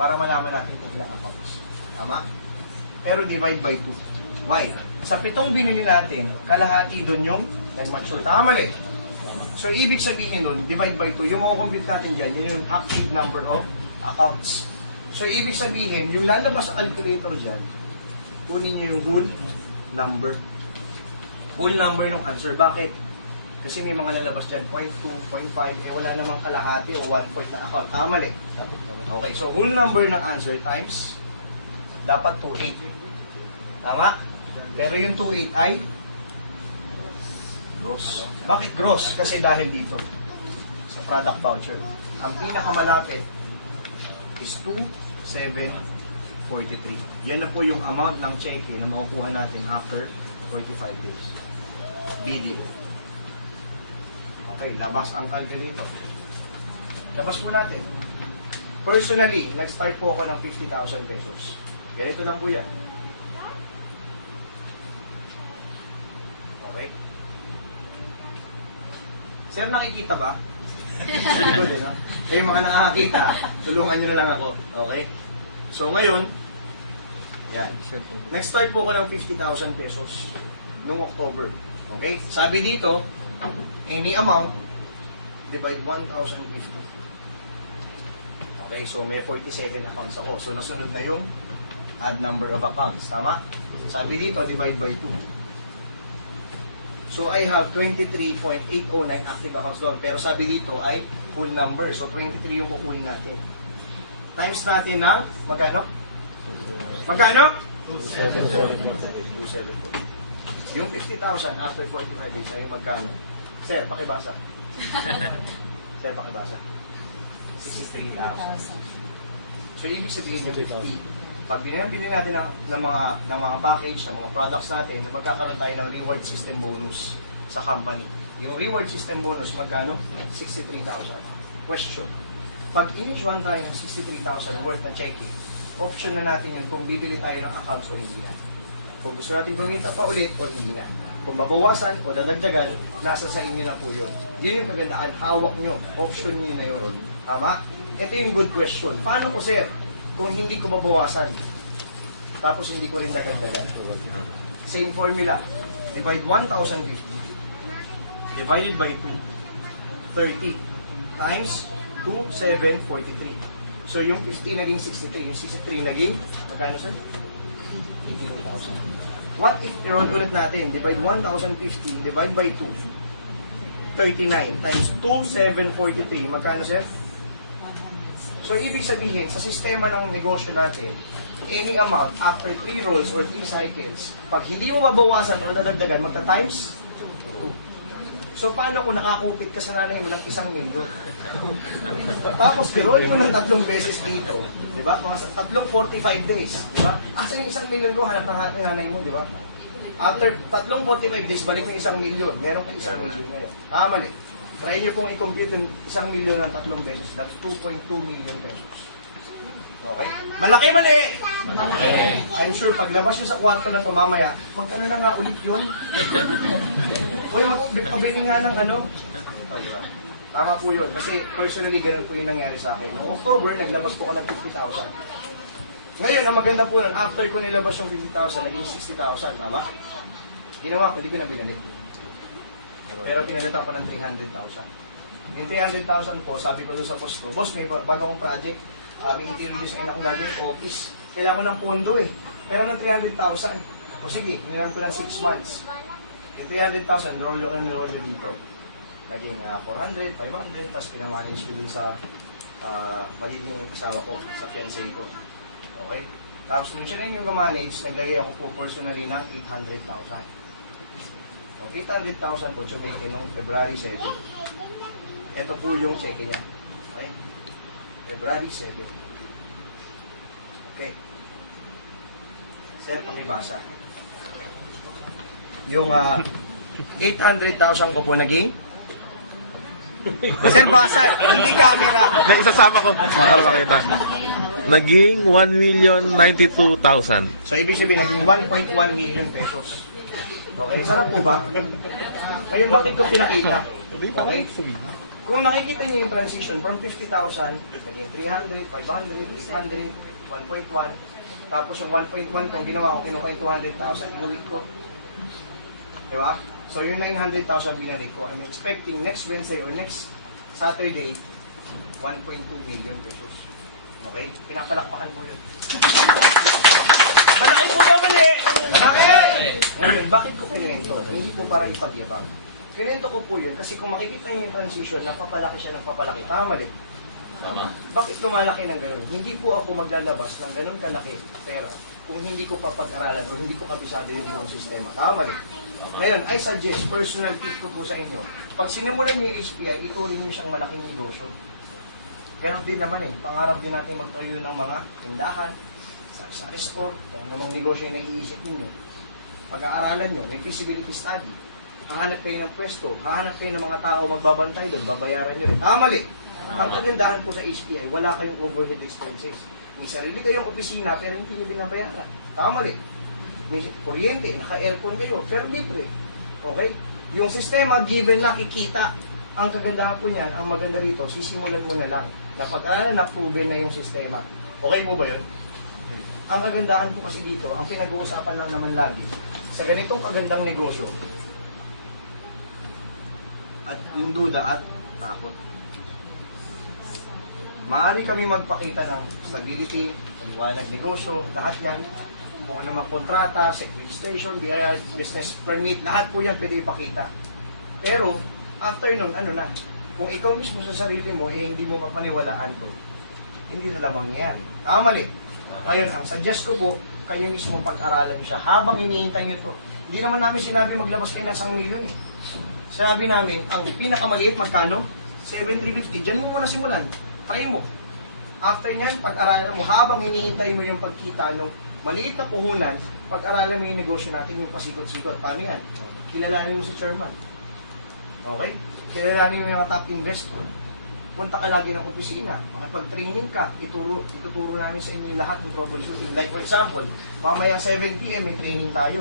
para malaman natin kung ilang accounts. Tama? Pero divide by 2. Why? Sa 7 binili natin, kalahati doon yung nag-mature. Tama mali. So, ibig sabihin doon, divide by 2, yung compute natin dyan, yun yung active number of accounts. So, ibig sabihin, yung lalabas sa calculator dyan, kunin nyo yung whole number. Whole number ng answer. Bakit? Kasi may mga lalabas dyan, 0.2, 0.5, wala namang kalahati o 1 point na account. Tama mali. Okay, so whole number ng answer times dapat 28. Tama? Pero yung 28 ay Gross. Bakit gross? Kasi dahil dito, sa product voucher, ang pinakamalapit is 2,743. Yan na po yung amount ng cheque na makukuha natin after 25 days. BDO. Okay, labas ang calculator. Labas po natin. Personally, nag-start po ako ng 50,000 pesos. Ganito lang po yan. Okay? Sir, nakikita ba? Ito din, ha? Kayo mga nakakita, tulungan nyo na lang ako. Okay? So ngayon, yan. Nag-start po ako ng 50,000 pesos noong October. Okay? Sabi dito, any amount, divide 1,050. Okay, so may 47 accounts ako. So nasunod na yung add number of accounts. Tama? Sabi dito, divide by 2. So I have 23.809 active accounts doon. Pero sabi dito ay full number. So 23 yung kukunin natin. Times natin na, magkano? Magkano? 2,740. Yung 50,000 after 45 days ay magkano? Sir, pakibasa. Sir, pakibasa. 63,000. So, ibig sabihin yung 50. Pag binili natin ng mga package, ng mga products natin, magkakaroon tayo ng reward system bonus sa company. Yung reward system bonus, magkano? 63,000. Question. Pag in-issuean tayo ng 63,000 worth na check-in, option na natin yun kung bibili tayo ng accounts o hindi na. Kung gusto natin kumita pa ulit o hindi na. Kung babawasan o dadagdagan, nasa sa inyo na po yun. Yun yung kagandaan, hawak nyo, option nyo na yun. Tama? Ito yung good question. Paano ko, sir, kung hindi ko babawasan, tapos hindi ko rin dadagdagan? Same formula. Divide 1,050 divided by 2, 30 times 2,743. So yung 50 naging 63, yung 63 naging, magkano sir? 82,000. What if i-roll ulit natin? Divide 1,050 divide by 2, 39 times 2,743. Magkano sir? So ibig sabihin, sa sistema ng negosyo natin, any amount after 3 rolls or 3 cycles, pag hindi mo mabawasan o dadagdagan, magta-times 2. So paano kung nakakupit ka sa nanay mo ng 1 milyon? Tapos, i-roll mo ng 3 beses dito. Diba? Mga 45 days. Diba? Asa yung 1 milyon ko, hanap ng nanay mo, diba? After 45 days, balik mo yung 1 milyon. Meron kong 1 milyon ngayon. Mali. Try nyo pong i-compute yung 1 milyon ng 3 beses. That's 2.2 million pesos. Okay? Malaki, mali! Malaki! I'm sure, paglabas nyo sa kwarto na ito, mamaya, magkano na nga ulit yun? Uy, ako, bibili nga ng ano? Tama po yun. Kasi personally, ganun po yung nangyari sa akin. Noong October, naglabas po ko ng 50,000. Ngayon, ang maganda po nun, after ko nilabas yung 50,000, naging 60,000. Tama? Ginawa ko, hindi ko na pinalik. Pero pinalitan ko ng 300,000. Yung 300,000 po, sabi ko doon sa boss ko, boss, may bagong project, may interior design ako gagawin office. Kailangan ko ng pondo eh. Pero ng 300,000. O sige, hiniram ko ng 6 months. Yung 300,000, roll dito. Naging 400, 500, tapos pinamanage ko din sa magiging asawa ko, sa fiancé ko. Okay? Tapos nung siya rin yung manage, naglagay ako po personally ng 800,000. Yung 800,000 po, Jamaica noong February 7. Ito po yung cheque niya. Okay? February 7. Okay. Sir, pakibasa. Yung 800,000 ko po naging Sir, basa. Hindi camera. Isasama ko para makita. Naging 1,092,000. So, ibig sabihin, naging 1.1 million pesos. Okay, saan po ba? Ayun, bakit ko pinakita? Okay. Kung nakikita niyo yung transition from 50,000, naging 300, 500, 600, 1.1, tapos yung 1.1 kung ginawa ko, kinuha yung 200,000, inuwi ko. Diba? So yung 900,000 binalik ko, I'm expecting next Wednesday or next Saturday, 1.2 million pesos. Okay? Pinapalakpakan po yun. Malaki po ba mali? Malaki! Ngayon, bakit ko kinento? Hindi po para ipagyabang. Kinento ko po yun kasi kung makikita niyo yung transition, napapalaki siya, napapalaki. Tama mali? Tama. Bakit lumalaki ng gano'n? Hindi po ako maglalabas ng gano'n kalaki pera kung hindi ko papag-aralan o hindi ko kabisado yung buong sistema. Tama mali? Ngayon, I suggest, personal tip ko po sa inyo, pag sinimulan niyo yung HPI, ituloy niyo siyang malaking negosyo. Ganun din naman pangarap din natin magtayo ng mga tindahan, sa restaurant, anumang negosyo yung naiisip ninyo. Pag-aaralan nyo, may feasibility study, hahanap kayo ng pwesto, hahanap kayo ng mga tao magbabantay doon, babayaran nyo. Mali! Ang kagandahan po sa HPI, wala kayong overhead expenses. May sarili kayong opisina, pero hindi nyo binabayaran. Mali! May kuryente, naka-aircon kayo, pero libre. Okay? Yung sistema, given na kikita, ang kagandahan po niyan, ang maganda rito, sisimulan mo na lang. Napag-aralan na proven na yung sistema. Okay po ba yun? Ang kagandahan po kasi dito, ang pinag-uusapan lang naman lagi, sa ganitong kagandang negosyo, at yung duda at takot. Maaari kami magpakita ng stability, liwanag negosyo, lahat yan. Kung ano mga kontrata, SEC registration, BIR, business permit, lahat po yan pwede ipakita. Pero, after nun, ano na, kung ikaw mismo sa sarili mo, hindi mo mapaniwalaan to, hindi na lang mangyayari. Mali. Ngayon, ang suggest ko po, kayo mismo pag-aralan siya habang hinihintay nyo ito. Hindi naman namin sinabi maglabas kayo ng 1 milyon eh. Sinabi namin, ang pinakamaliit magkano? 7,350. Diyan mo muna simulan. Try mo. After niyan, pag-aralan mo, habang hinihintay mo yung pagkita, maliit na puhunan, pag-aralan mo yung negosyo natin, yung pasikot-sikot. Paano yan? Kilalanin mo si chairman. Okay? Kilalanin mo yung mga top investor. Punta ka lagi ng opisina. Makipag-training ka. Ituturo namin sa inyo lahat ng troubleshooting. Like for example, mamaya 7 p.m. may training tayo.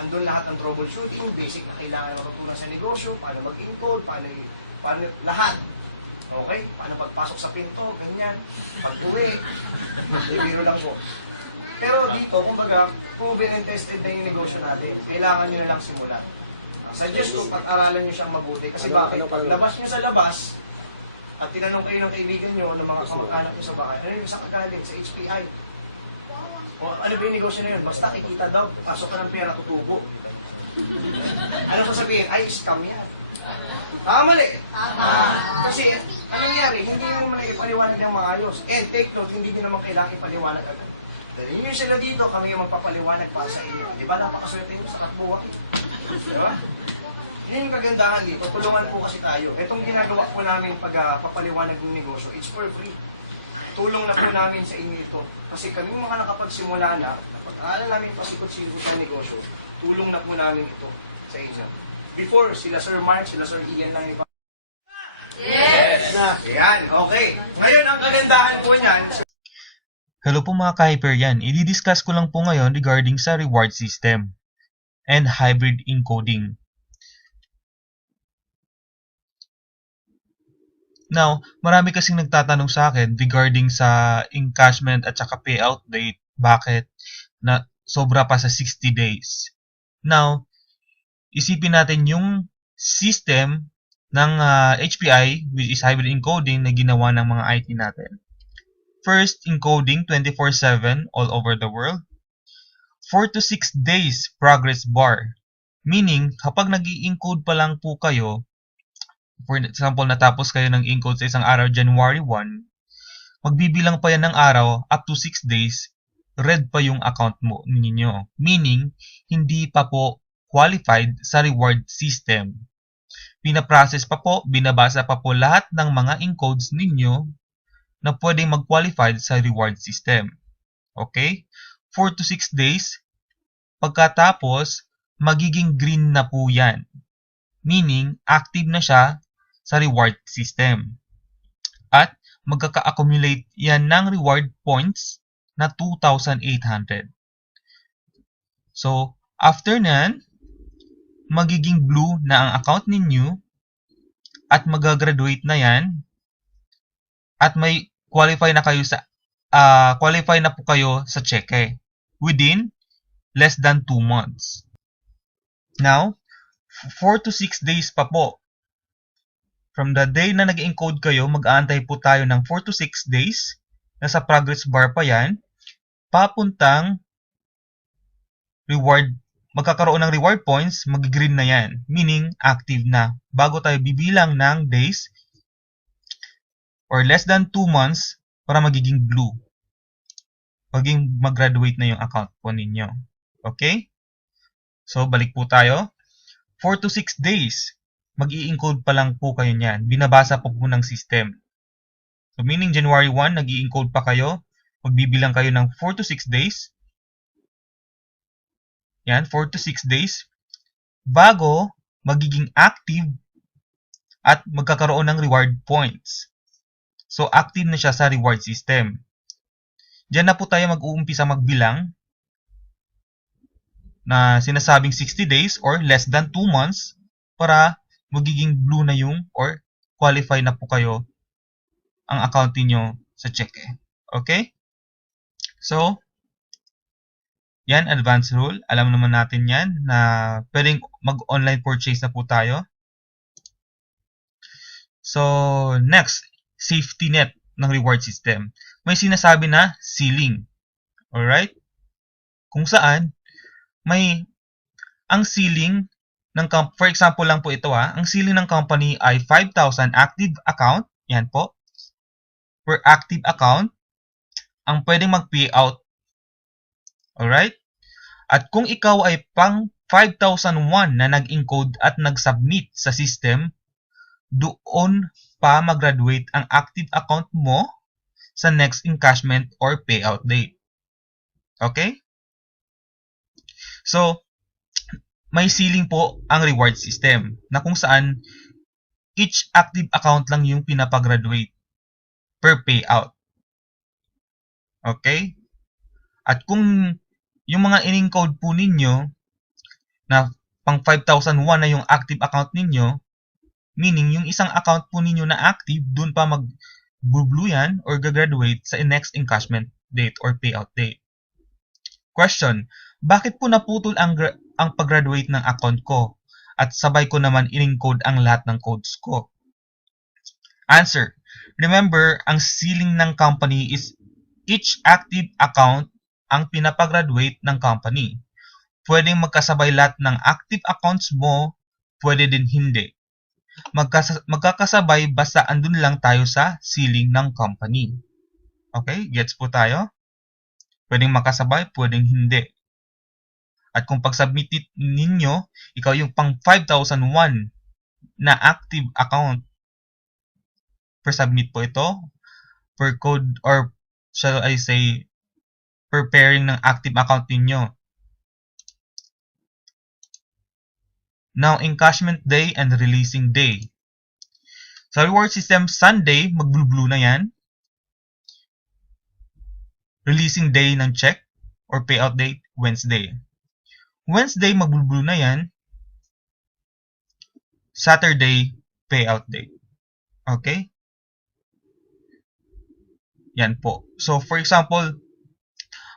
Andun lahat ng troubleshooting, basic na kailangan matutunan sa negosyo, paano mag-encode, paano lahat. Okay? Paano pagpasok sa pinto, ganyan. Pag-uwi. Biro lang po. Pero dito, kumbaga, proven and tested na yung negosyo natin. Kailangan nyo na lang simulan. Suggest ko, pag-aralan nyo siyang mabuti. Kasi bakit? Paglabas nyo sa labas, at tinanong kayo ng kaibigan nyo, ng mga kamag-anak nyo sa bahay, ano yung sa kagaling? Sa HPI. O ano ba yung negosyo na yun? Basta kikita daw, pasok ka ng pera, tutubo. Ano sasabihin? Ay, scam yan. Mali. Kasi, anong nangyari? Hindi nyo naman ipaliwanag ng maayos. And take note, hindi nyo naman kailangan ipaliwanag agad. Dahil nyo sila dito, kami yung magpapaliwanag para sa inyo. Di ba napakaswerte nyo sa katbuwang? Di ba? Yun yung kagandahan dito. Tulungan po kasi tayo. Itong ginagawa po namin pagpapaliwanag ng negosyo, it's for free. Tulong na po namin sa inyo ito. Kasi kami mga nakapagsimula na, napag-aaral namin pasikot-sikot sa negosyo, tulong na po namin ito sa inyo. Before, sila Sir Mark, sila Sir Ian lang iba. Yes! Yan, okay. Ngayon, ang kagandahan po niyan, Hello po mga ka-Hyperian, i-discuss ko lang po ngayon regarding sa reward system and hybrid encoding. Now, marami kasing nagtatanong sa akin regarding sa encashment at saka payout date, bakit na sobra pa sa 60 days. Now, isipin natin yung system ng HPI, which is hybrid encoding na ginawa ng mga IT natin. First, encoding 24/7 all over the world. 4 to 6 days progress bar. Meaning, kapag nag-i-encode pa lang po kayo, for example, natapos kayo ng encode sa isang araw, January 1, magbibilang pa yan ng araw up to 6 days, red pa yung account mo ninyo. Meaning, hindi pa po qualified sa reward system. Pinaprocess pa po, binabasa pa po lahat ng mga encodes ninyo na pwedeng mag-qualify sa reward system. Okay? 4 to 6 days, pagkatapos, magiging green na po yan. Meaning, active na siya sa reward system. At magkaka-accumulate yan ng reward points na 2,800. So, after nan, magiging blue na ang account ninyo at magagraduate na yan at may qualify na kayo sa qualify na po kayo sa cheque within less than 2 months. Now, 4 to 6 days pa po. From the day na nag-encode kayo, mag-aantay po tayo ng 4 to 6 days. Nasa progress bar pa yan. Papuntang reward, magkakaroon ng reward points, mag-green na yan. Meaning, active na. Bago tayo bibilang ng days or less than 2 months para magiging blue. Mag-graduate na yung account po ninyo. Okay? So, balik po tayo. 4 to 6 days, mag-i-encode pa lang po kayo niyan. Binabasa po po ng system. So meaning January 1, nag-i-encode pa kayo. Magbibilang kayo ng 4 to 6 days. Yan, 4 to 6 days. Bago magiging active at magkakaroon ng reward points. So active na siya sa reward system. Diyan na po tayo mag-uumpisa magbilang na sinasabing 60 days or less than 2 months para magiging blue na yung or qualify na po kayo ang account niyo sa cheque. Okay? So, yan, advanced rule. Alam naman natin yan na pwedeng mag-online purchase na po tayo. So, next, safety net ng reward system. May sinasabi na ceiling. Alright? Kung saan, ang ceiling ng, for example lang po ito ang ceiling ng company ay 5,000 active account. Yan po. Per active account, ang pwedeng mag-payout. Alright? At kung ikaw ay pang 5,001 na nag-encode at nag-submit sa system, doon pa mag-graduate ang active account mo sa next encashment or payout date. Okay? So, may ceiling po ang reward system na kung saan each active account lang yung pinapag-graduate per payout. Okay? At kung yung mga in-encode po ninyo na pang 5,001 na yung active account ninyo, meaning yung isang account po ninyo na active, dun pa mag-blue yan or gagraduate sa next encashment date or payout date. Question, bakit po naputol ang pag-graduate ng account ko at sabay ko naman in-encode ang lahat ng codes ko? Answer, remember, ang ceiling ng company is each active account ang pinapag-graduate ng company. Pwedeng magkasabay lahat ng active accounts mo, pwede din hindi. Magkakasabay basta andun lang tayo sa ceiling ng company. Okay? Gets po tayo? Pwedeng makasabay, pwedeng hindi. At kung pag-submit ninyo, ikaw yung pang 5,001 na active account, per submit po ito, per code, or shall I say, per pairing ng active account ninyo. Now, encashment day and releasing day. Sa reward system, Sunday, mag-blue na yan. Releasing day ng check or payout date, Wednesday. Wednesday, mag-blue na yan. Saturday, payout date. Okay? Yan po. So, for example,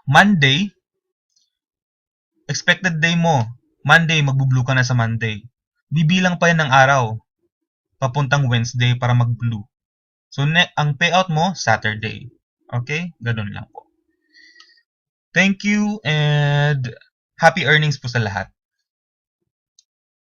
Monday, expected day mo, Monday, mag-blue ka na sa Monday. Bibilang pa yan ng araw, papuntang Wednesday para mag-blue. So, ang payout mo, Saturday. Okay? Ganun lang po. Thank you and happy earnings po sa lahat.